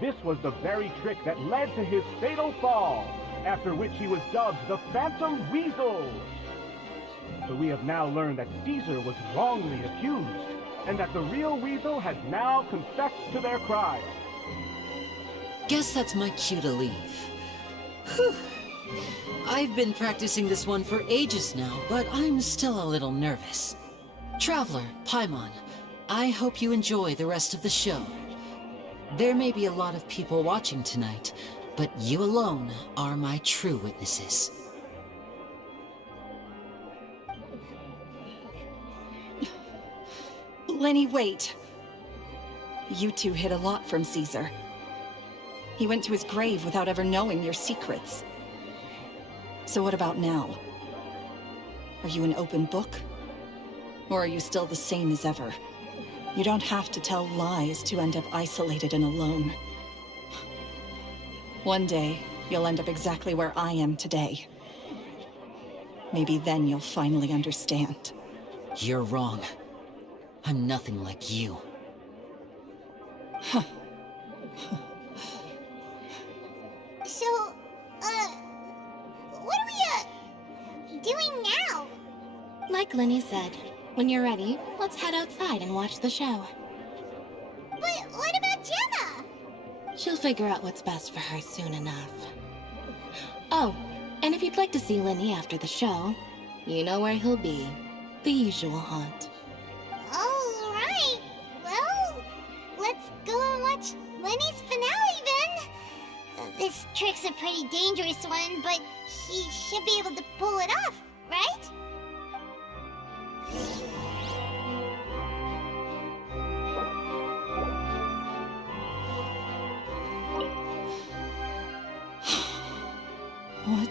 This was the very trick that led to his fatal fall, after which he was dubbed the Phantom Weasel. So we have now learned that Caesar was wrongly accused, and that the real Weasel has now confessed to their crime. Guess that's my cue to leave. Whew. I've been practicing this one for ages now, but I'm still a little nervous. Traveler, Paimon, I hope you enjoy the rest of the show. There may be a lot of people watching tonight, but you alone are my true witnesses. Lyney, wait. You two hid a lot from Caesar. He went to his grave without ever knowing your secrets. So what about now? Are you an open book? Or are you still the same as ever? You don't have to tell lies to end up isolated and alone. One day, you'll end up exactly where I am today. Maybe then you'll finally understand. You're wrong. I'm nothing like you. So, what are we, doing now? Like Lyney said, when you're ready, let's head outside and watch the show. But what about Gemma? She'll figure out what's best for her soon enough. Oh, and if you'd like to see Lyney after the show, you know where he'll be. The usual haunt. All right. Well, let's go and watch Lyney's finale then. This trick's a pretty dangerous one, but he should be able to pull it off, right? What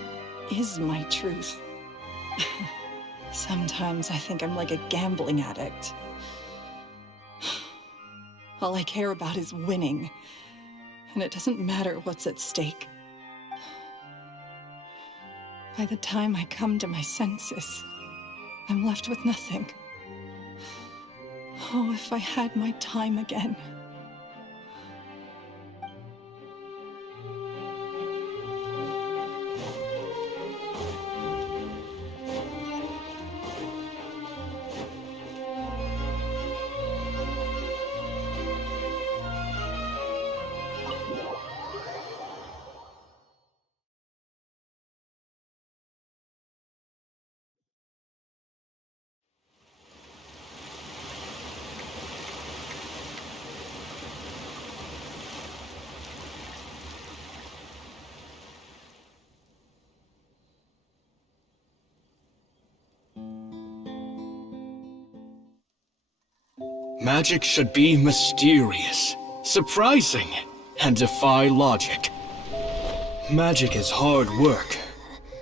is my truth? Sometimes I think I'm like a gambling addict. All I care about is winning, and it doesn't matter what's at stake. By the time I come to my senses, I'm left with nothing. Oh, if I had my time again. Magic should be mysterious, surprising, and defy logic. Magic is hard work.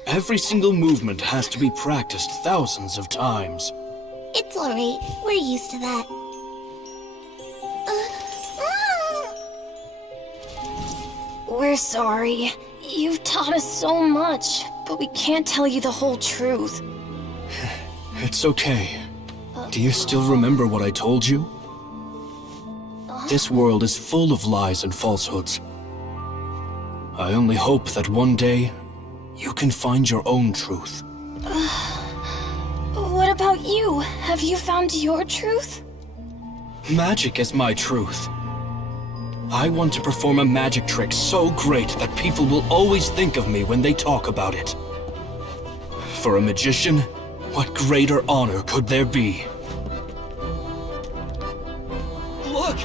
Every single movement has to be practiced thousands of times. It's alright. We're used to that. We're sorry. You've taught us so much, but we can't tell you the whole truth. It's okay. Do you still remember what I told you? This world is full of lies and falsehoods. I only hope that one day, you can find your own truth. What about you? Have you found your truth? Magic is my truth. I want to perform a magic trick so great that people will always think of me when they talk about it. For a magician, what greater honor could there be? Look!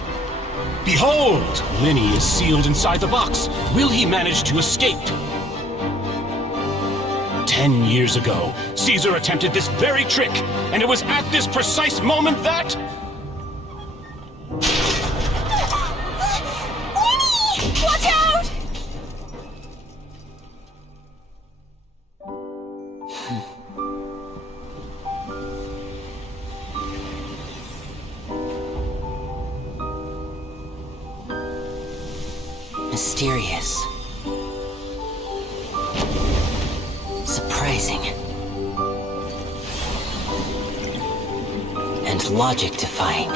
Behold! Lyney is sealed inside the box. Will he manage to escape? 10 years ago, Caesar attempted this very trick, and it was at this precise moment that... Watch out! Mysterious. Surprising. And logic-defying.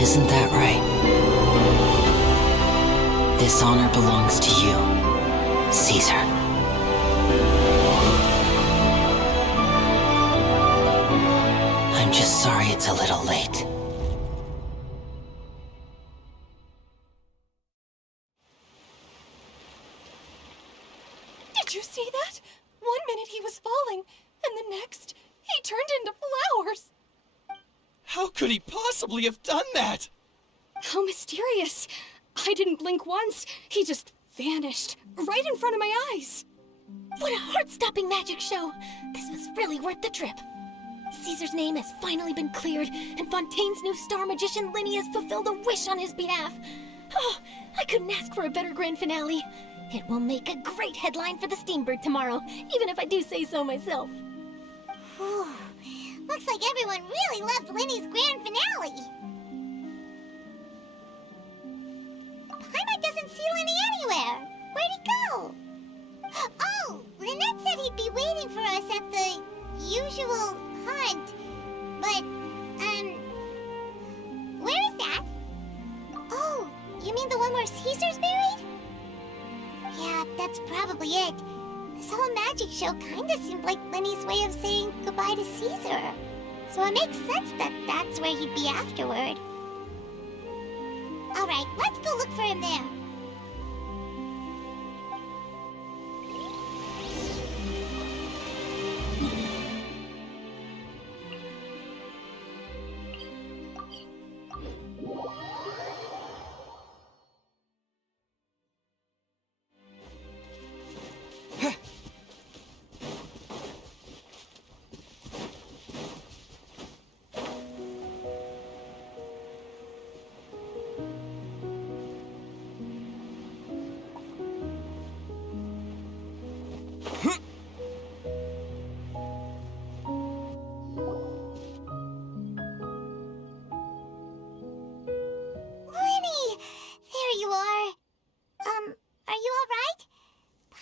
Isn't that right? This honor belongs to you, Caesar. I'm just sorry it's a little late. Did you see that? 1 minute he was falling, and the next, he turned into flowers. How could he possibly have done that? How mysterious. I didn't blink once. He just vanished, right in front of my eyes. What a heart-stopping magic show! This was really worth the trip. Caesar's name has finally been cleared, and Fontaine's new star magician Lyney has fulfilled a wish on his behalf. Oh, I couldn't ask for a better grand finale. It will make a great headline for the Steambird tomorrow, even if I do say so myself. Whew. Looks like everyone really loved Lyney's grand finale. Paimon doesn't see Lyney anywhere. Where'd he go? Oh, Lynette said he'd be waiting for us at the usual hunt. But, where is that? Oh, you mean the one where Caesar's buried? Yeah, that's probably it. This whole magic show kinda seemed like Lyney's way of saying goodbye to Caesar. So it makes sense that that's where he'd be afterward. Alright, let's go look for him there.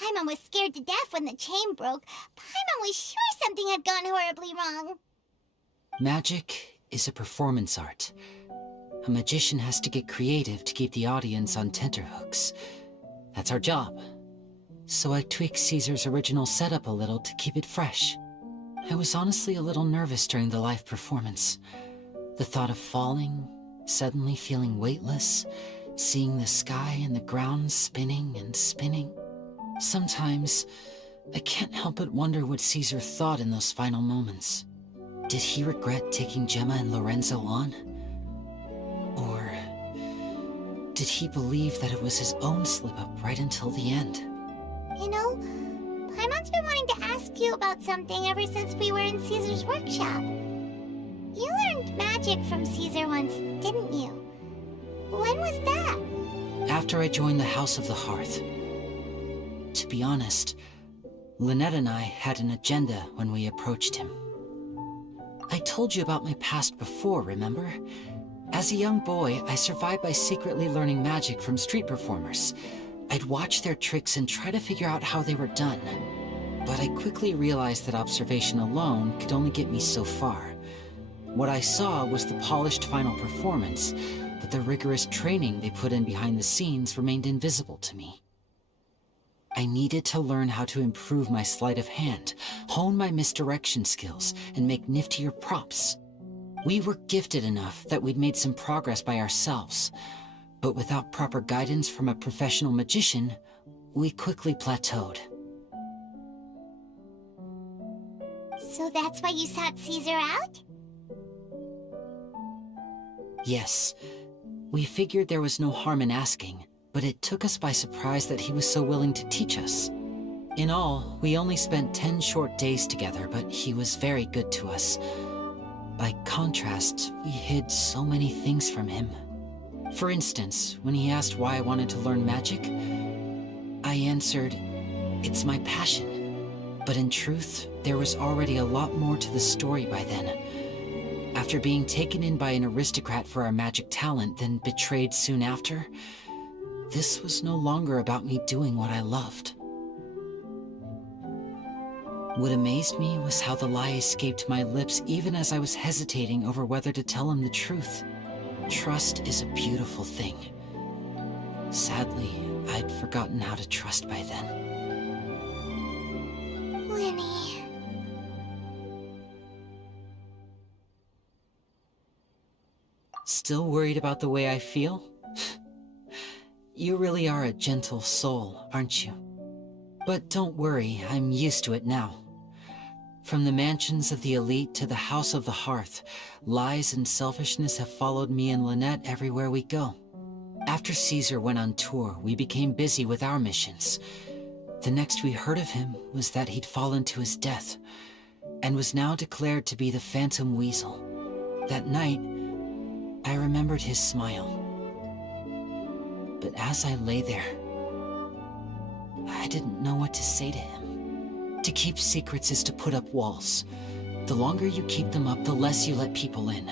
Paimon was scared to death when the chain broke. Paimon was sure something had gone horribly wrong. Magic is a performance art. A magician has to get creative to keep the audience on tenterhooks. That's our job. So I tweaked Caesar's original setup a little to keep it fresh. I was honestly a little nervous during the live performance. The thought of falling, suddenly feeling weightless, seeing the sky and the ground spinning and spinning. Sometimes, I can't help but wonder what Caesar thought in those final moments. Did he regret taking Gemma and Lorenzo on? Or did he believe that it was his own slip-up right until the end? You know, Paimon's been wanting to ask you about something ever since we were in Caesar's workshop. You learned magic from Caesar once, didn't you? When was that? After I joined the House of the Hearth. To be honest, Lynette and I had an agenda when we approached him. I told you about my past before, remember? As a young boy, I survived by secretly learning magic from street performers. I'd watch their tricks and try to figure out how they were done. But I quickly realized that observation alone could only get me so far. What I saw was the polished final performance, but the rigorous training they put in behind the scenes remained invisible to me. I needed to learn how to improve my sleight of hand, hone my misdirection skills, and make niftier props. We were gifted enough that we'd made some progress by ourselves, but without proper guidance from a professional magician, we quickly plateaued. So that's why you sought Caesar out? Yes, we figured there was no harm in asking, but it took us by surprise that he was so willing to teach us. In all, we only spent 10 short days together, but he was very good to us. By contrast, we hid so many things from him. For instance, when he asked why I wanted to learn magic, I answered, "It's my passion." But in truth, there was already a lot more to the story by then. After being taken in by an aristocrat for our magic talent, then betrayed soon after, this was no longer about me doing what I loved. What amazed me was how the lie escaped my lips even as I was hesitating over whether to tell him the truth. Trust is a beautiful thing. Sadly, I'd forgotten how to trust by then. Lyney. Still worried about the way I feel? You really are a gentle soul, aren't you? But don't worry, I'm used to it now. From the mansions of the elite to the House of the Hearth, lies and selfishness have followed me and Lynette everywhere we go. After Caesar went on tour, we became busy with our missions. The next we heard of him was that he'd fallen to his death, and was now declared to be the Phantom Weasel. That night, I remembered his smile. But as I lay there, I didn't know what to say to him. To keep secrets is to put up walls. The longer you keep them up, the less you let people in.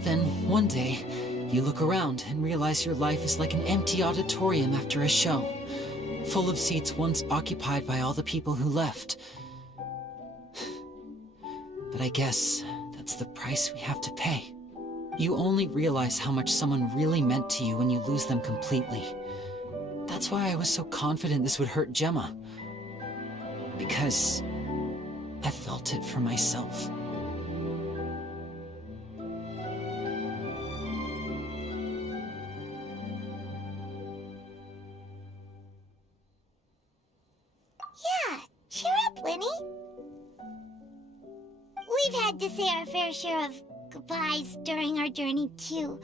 Then, one day, you look around and realize your life is like an empty auditorium after a show, full of seats once occupied by all the people who left. But I guess that's the price we have to pay. You only realize how much someone really meant to you when you lose them completely. That's why I was so confident this would hurt Gemma. Because I felt it for myself. Yeah, cheer up, Lyney. We've had to say our fair share of goodbyes during our journey, too.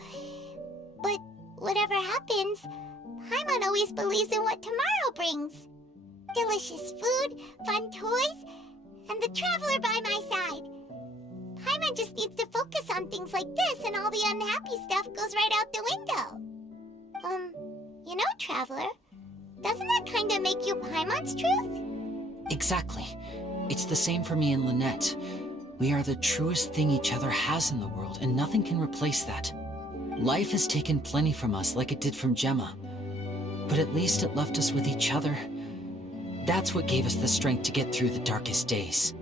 But whatever happens, Paimon always believes in what tomorrow brings. Delicious food, fun toys, and the traveler by my side. Paimon just needs to focus on things like this, and all the unhappy stuff goes right out the window. You know, Traveler, doesn't that kind of make you Paimon's truth? Exactly. It's the same for me and Lynette. We are the truest thing each other has in the world, and nothing can replace that. Life has taken plenty from us, like it did from Gemma. But at least it left us with each other. That's what gave us the strength to get through the darkest days.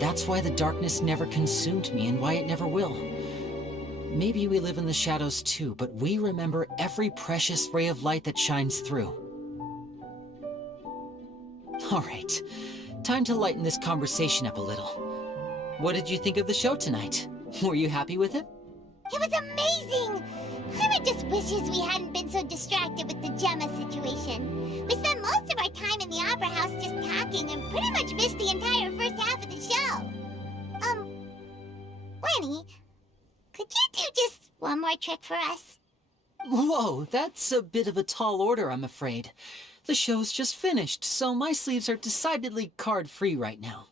That's why the darkness never consumed me, and why it never will. Maybe we live in the shadows too, but we remember every precious ray of light that shines through. All right, time to lighten this conversation up a little. What did you think of the show tonight? Were you happy with it? It was amazing! Paimon just wishes we hadn't been so distracted with the Gemma situation. We spent most of our time in the Opera House just talking and pretty much missed the entire first half of the show. Lyney, could you do just one more trick for us? Whoa, that's a bit of a tall order, I'm afraid. The show's just finished, so my sleeves are decidedly card-free right now.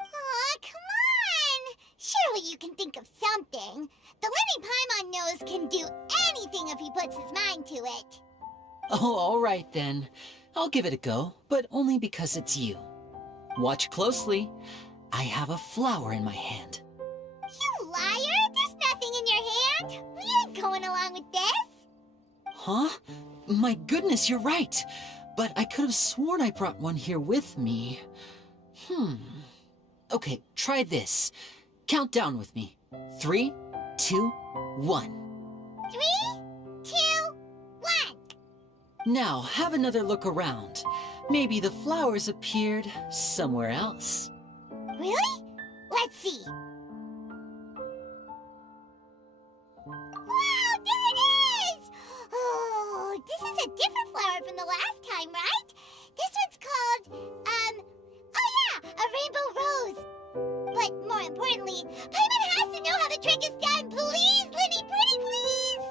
Aw, come on! Sure Surely you can think of something. The Lyney Paimon knows can do anything if he puts his mind to it. Oh, all right then. I'll give it a go, but only because it's you. Watch closely. I have a flower in my hand. You liar! There's nothing in your hand! We ain't going along with this! Huh? My goodness, you're right. But I could have sworn I brought one here with me. Okay, try this. Count down with me. 3, 2, 1. 3, 2, 1. Now, have another look around. Maybe the flowers appeared somewhere else. Really? Let's see. Wow, there it is! Oh, this is a different flower from the last time, right? This one's called, oh yeah, a rainbow rose. But more importantly, Paimon has to know how the trick is done. Please, Lyney, pretty please!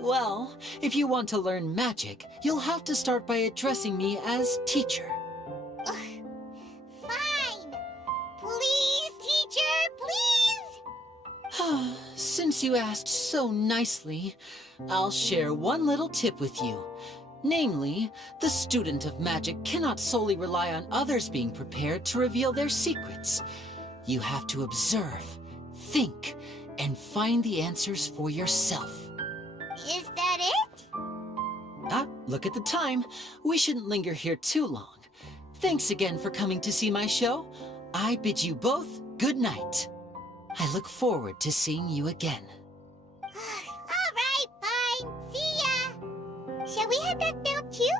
Well, if you want to learn magic, you'll have to start by addressing me as teacher. Fine. Please, teacher, please! Since you asked so nicely, I'll share one little tip with you. Namely, the student of magic cannot solely rely on others being prepared to reveal their secrets. You have to observe, think, and find the answers for yourself. Is that it? Look at the time. We shouldn't linger here too long. Thanks again for coming to see my show. I bid you both good night. I look forward to seeing you again. All right, fine. See ya. Shall we head back now, too?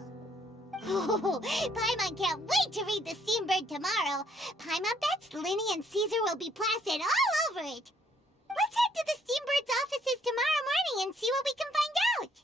Oh, Paimon can't wait to read The Steambird tomorrow. Paimon bets Lyney and Caesar will be plastered all over it. Let's head to the Steambird's offices tomorrow morning and see what we can find out.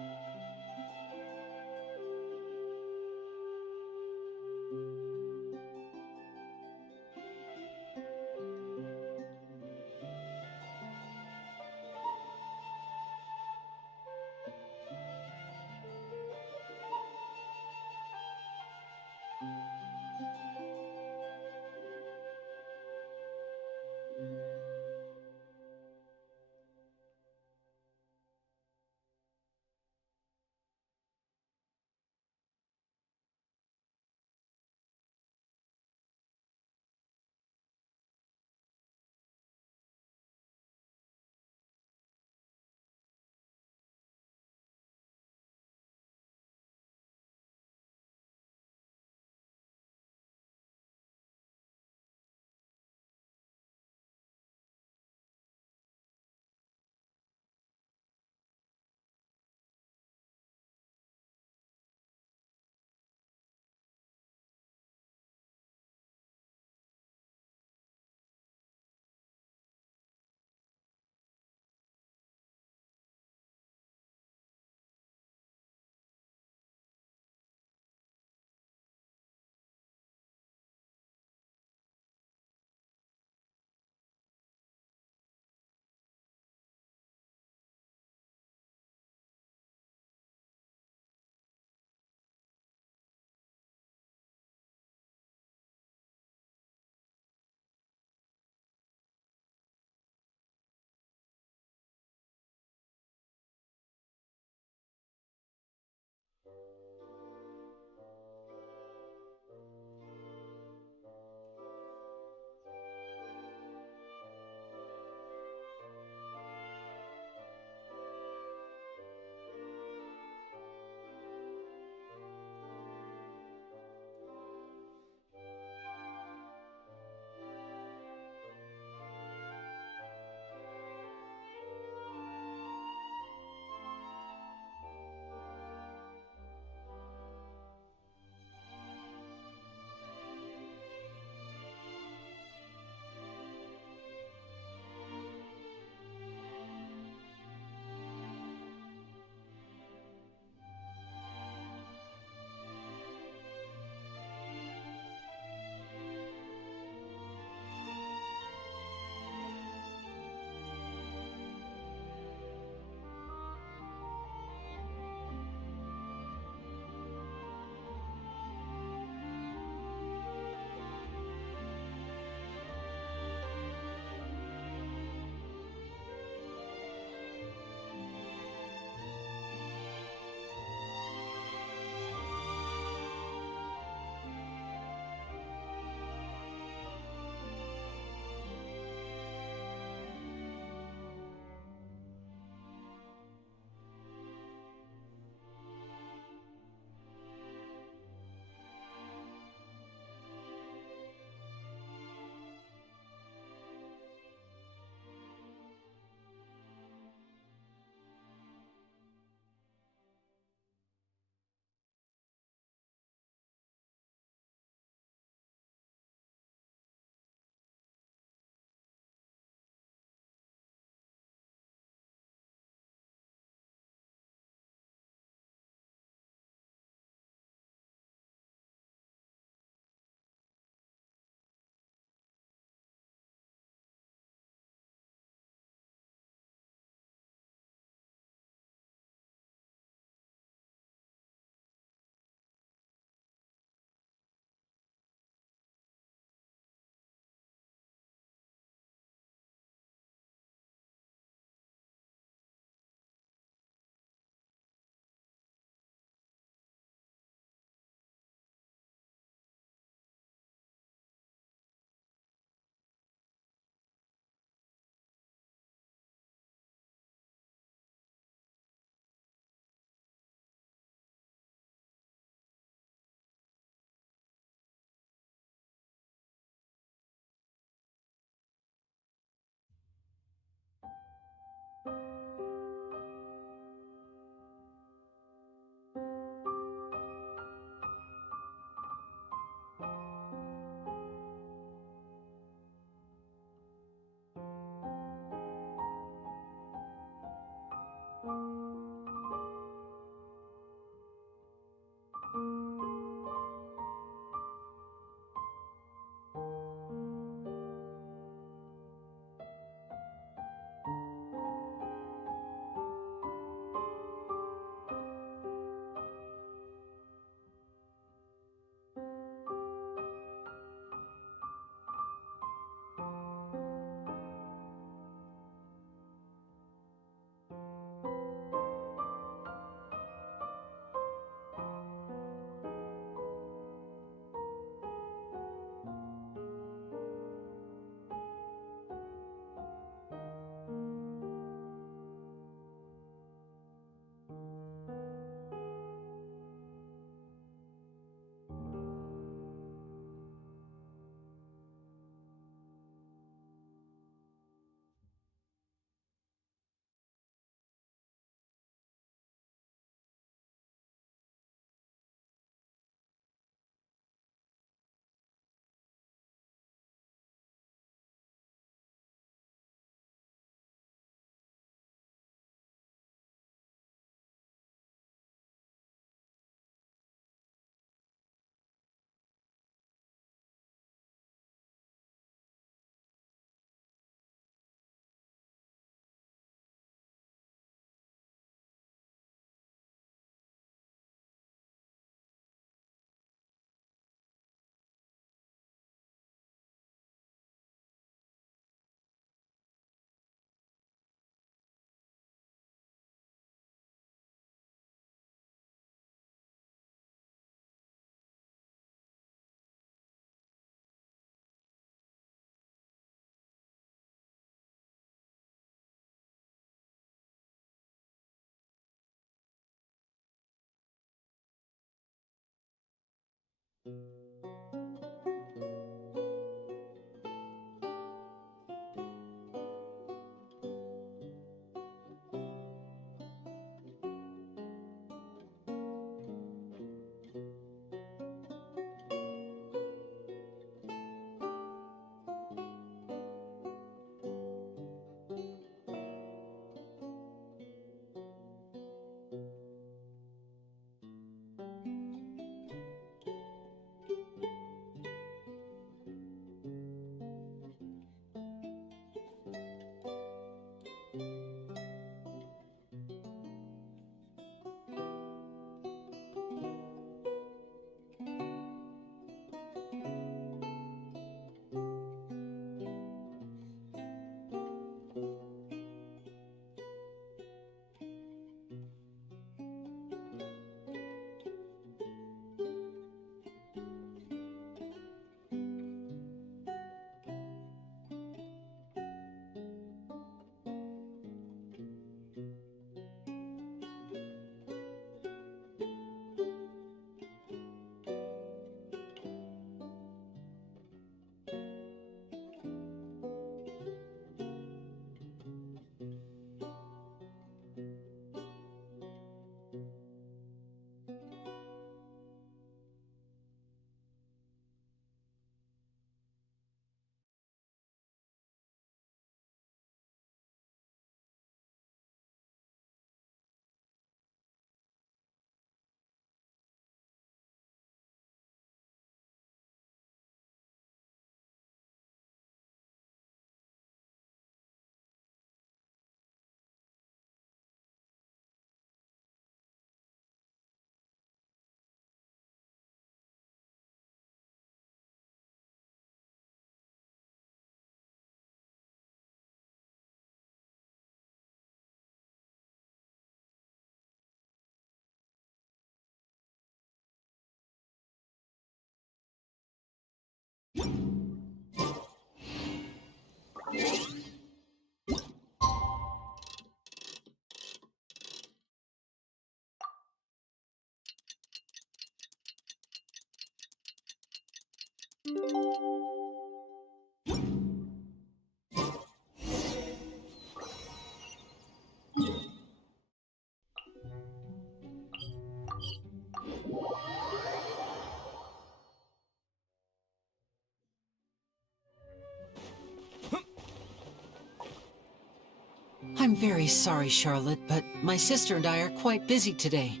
I'm very sorry, Charlotte, but my sister and I are quite busy today.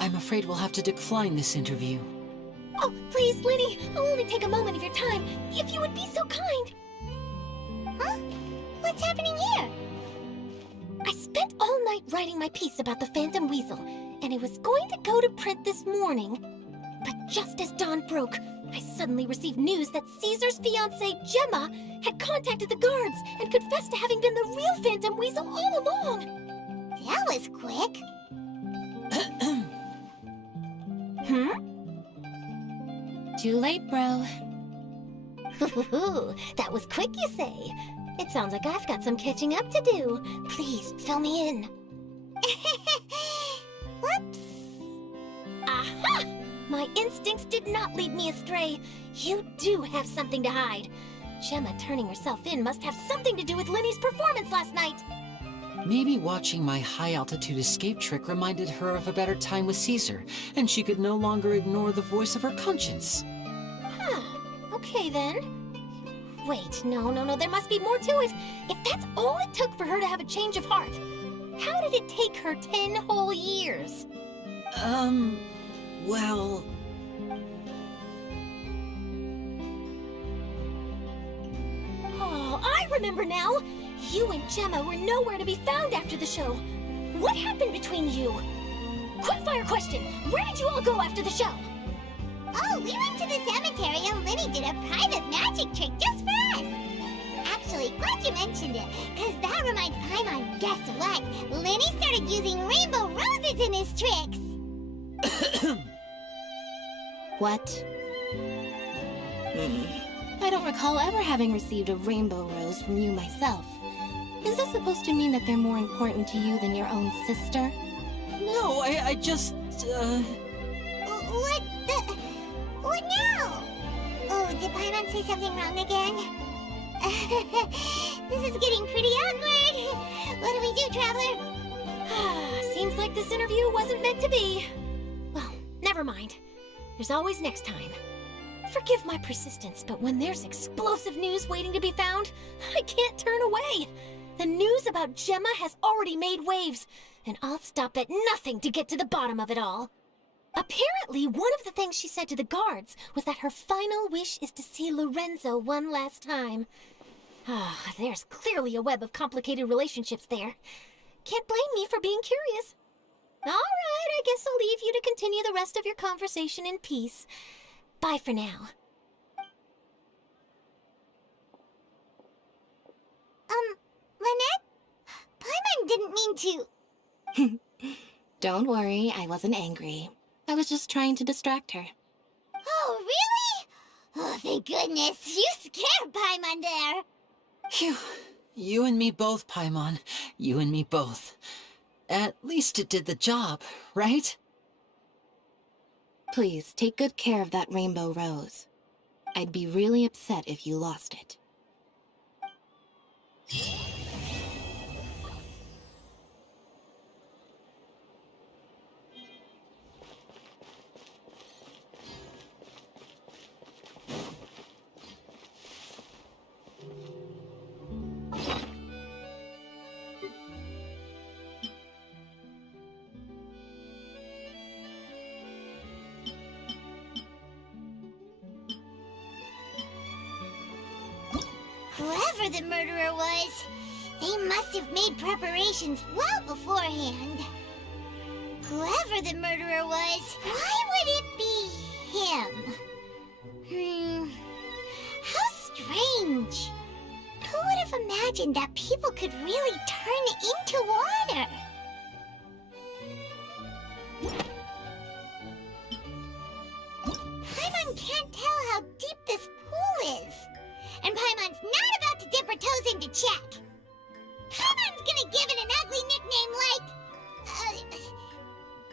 I'm afraid we'll have to decline this interview. Oh, please, Lyney, I'll only take a moment of your time, if you would be so kind. Huh? What's happening here? I spent all night writing my piece about the Phantom Weasel, and it was going to go to print this morning. But just as dawn broke, I suddenly received news that Caesar's fiancée, Gemma, had contacted the guards and confessed to having been the real Phantom Weasel all along. That was quick. Too late, bro. That was quick, you say? It sounds like I've got some catching up to do. Please, fill me in. Whoops. Aha! My instincts did not lead me astray. You do have something to hide. Gemma turning herself in must have something to do with Lyney's performance last night. Maybe watching my high-altitude escape trick reminded her of a better time with Caesar, and she could no longer ignore the voice of her conscience. Huh. Okay, then. Wait, no, there must be more to it. If that's all it took for her to have a change of heart, how did it take her 10 whole years? Well... Oh, I remember now! You and Gemma were nowhere to be found after the show. What happened between you? Quickfire question! Where did you all go after the show? Oh, we went to the cemetery and Lyney did a private magic trick just for us. Actually, glad you mentioned it, because that reminds Paimon, guess what? Lyney started using rainbow roses in his tricks. What? I don't recall ever having received a rainbow rose from you myself. Is this supposed to mean that they're more important to you than your own sister? No, I just, What What now? Oh, did Paimon say something wrong again? This is getting pretty awkward. What do we do, Traveler? Seems like this interview wasn't meant to be. Well, never mind. There's always next time. Forgive my persistence, but when there's explosive news waiting to be found, I can't turn away. The news about Gemma has already made waves, and I'll stop at nothing to get to the bottom of it all. Apparently, one of the things she said to the guards was that her final wish is to see Lorenzo one last time. There's clearly a web of complicated relationships there. Can't blame me for being curious. All right, I guess I'll leave you to continue the rest of your conversation in peace. Bye for now. Lynette? Paimon didn't mean to... Don't worry, I wasn't angry. I was just trying to distract her. Oh, really? Oh, thank goodness. You scared Paimon there. Phew. You and me both, Paimon. You and me both. At least it did the job, right? Please, take good care of that rainbow rose. I'd be really upset if you lost it. Whoever the murderer was, they must have made preparations well beforehand. Whoever the murderer was, why would it be him? How strange. Who would have imagined that people could really turn into water? Paimon can't tell how deep this pool is. And Paimon's not about to dip her toes in to check. Paimon's gonna give it an ugly nickname like...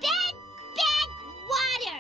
Bad Water.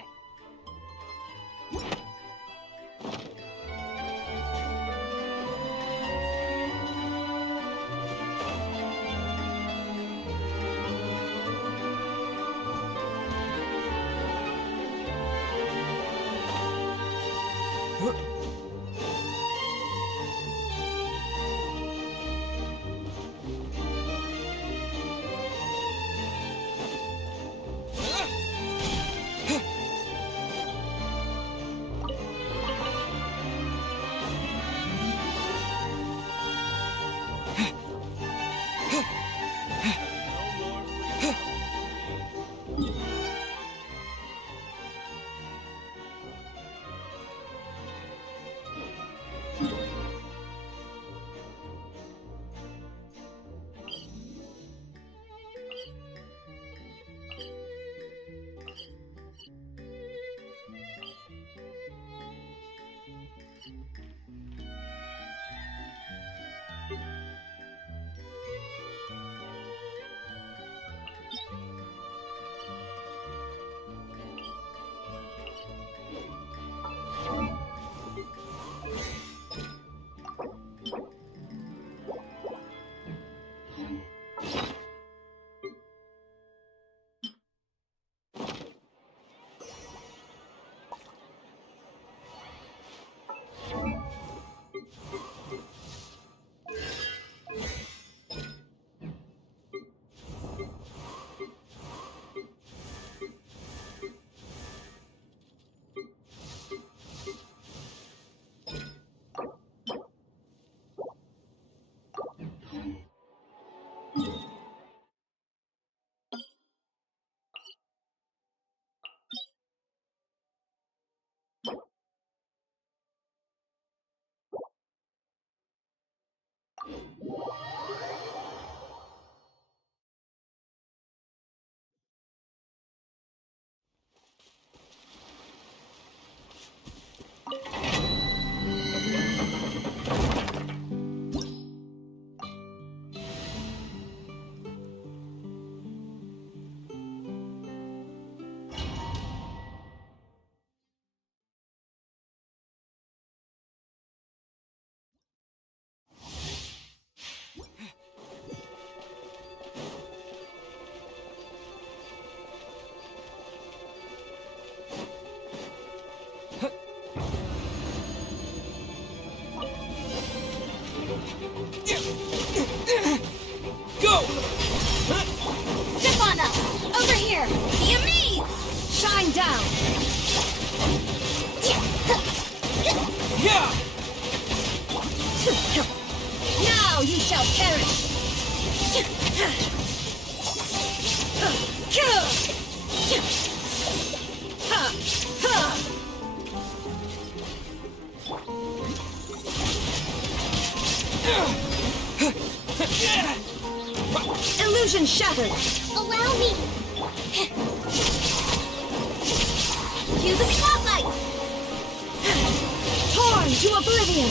Illusion shattered! Allow me! Cue the spotlight! Torn to oblivion!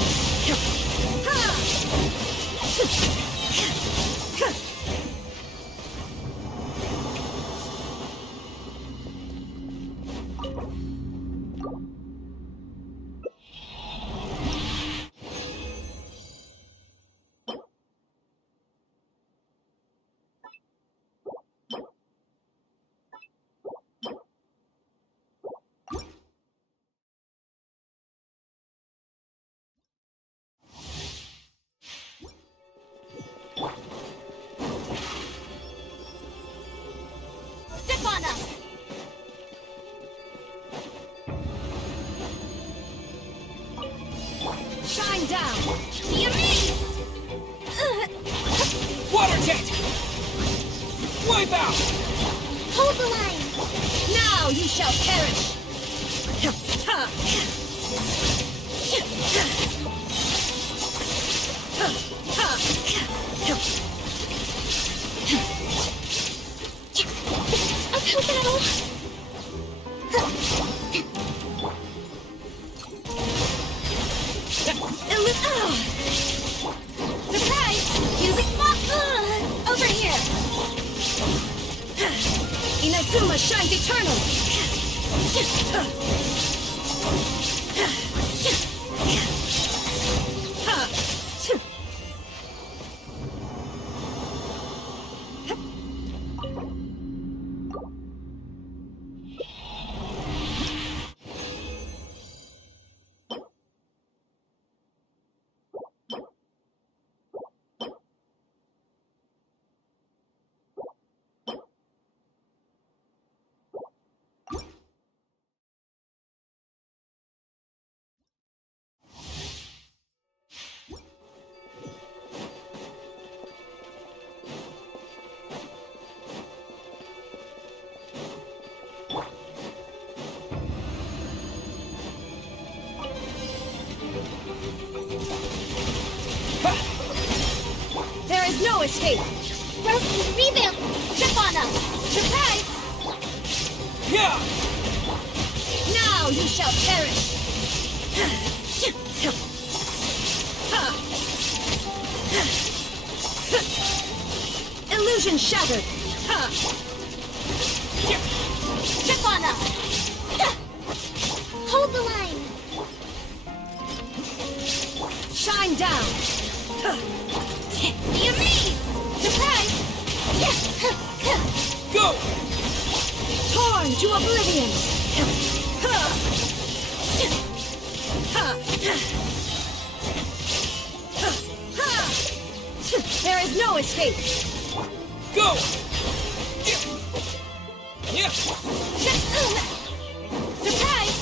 Step on up! Shine down! Be amazed! Water jet! Wipe out! Hold the line! Now you shall perish! Uphill battle! Surprise! Cubic spot! Over here! Inazuma shines eternal! There is no escape! Roasting revamp! Step on up! Surprise! Yeah! Now you shall perish! Illusion shattered! Step on up! Hold the line! Shine down! Be amazed! Surprise! Go! Torn to oblivion! There is no escape! Go! Yeah! Surprise!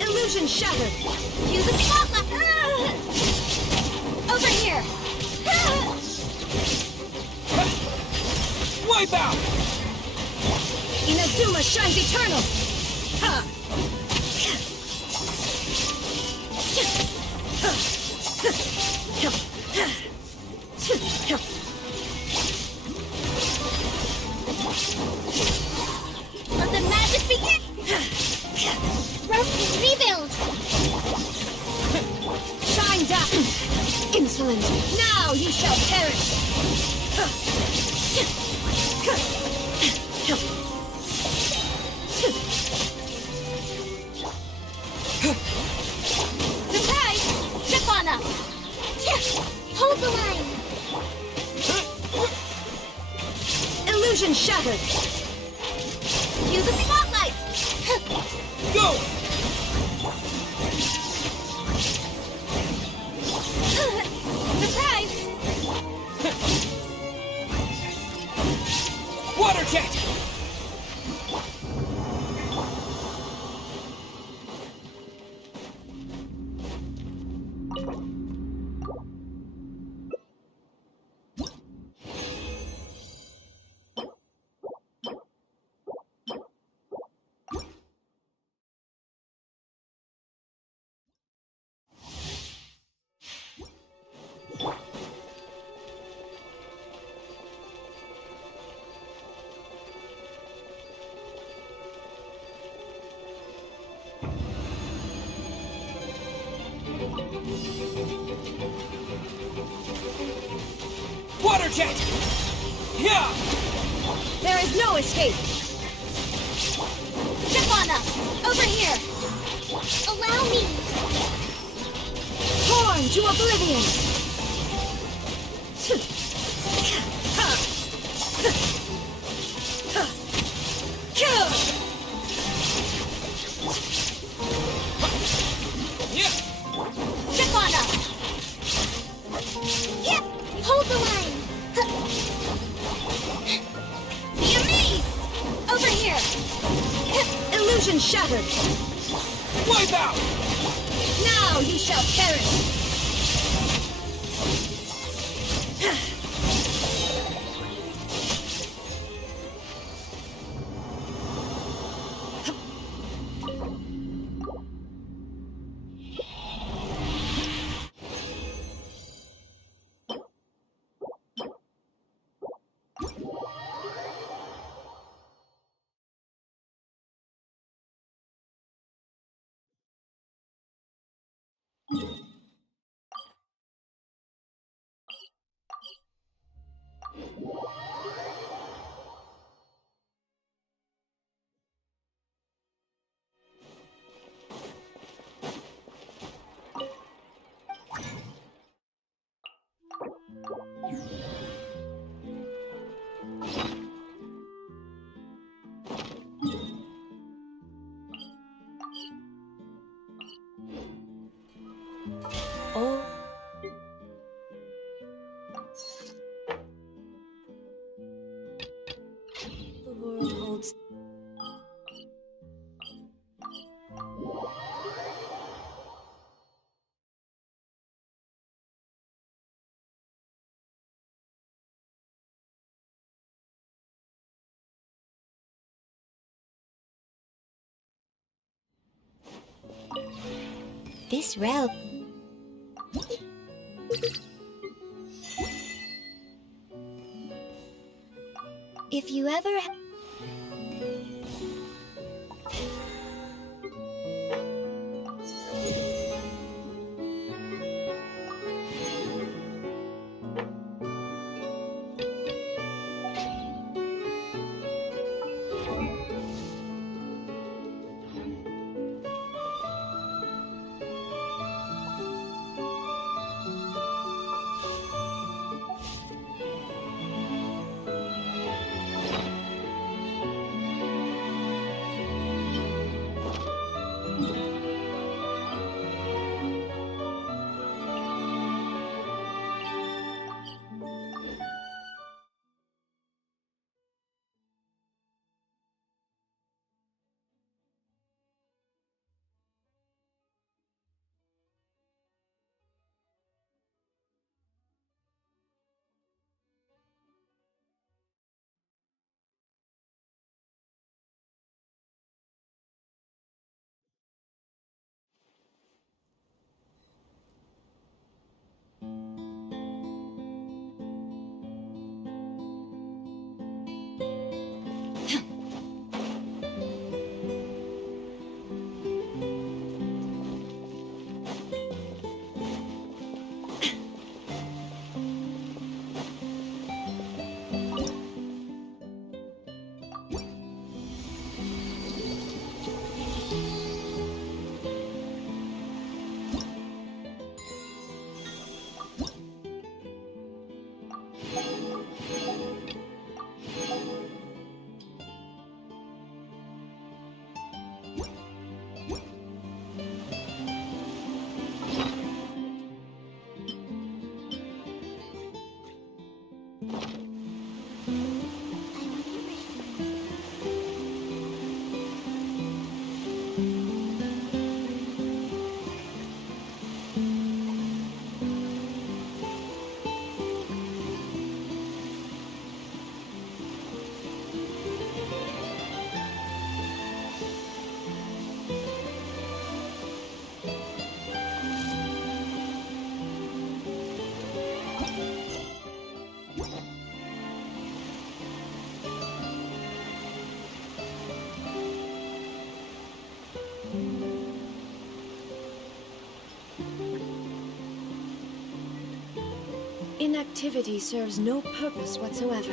Illusion shattered! Use the spotlight! Over here! Wipe out! Inazuma shines eternal! Let the magic begin! Roasting rebuild! Shine down! Insolent! Now you shall perish! shattered! Use the spotlight! Go! Surprise! Water jet! Water jet! Yeah! There is no escape! Shipana! Over here! Allow me! Torn to oblivion! Shipana! Yeah! Hold the line! Be amazed! Over here! Illusion shattered! Wipe out! Now you shall perish! Oh. The world holds. This route... If you ever... Inactivity serves no purpose whatsoever.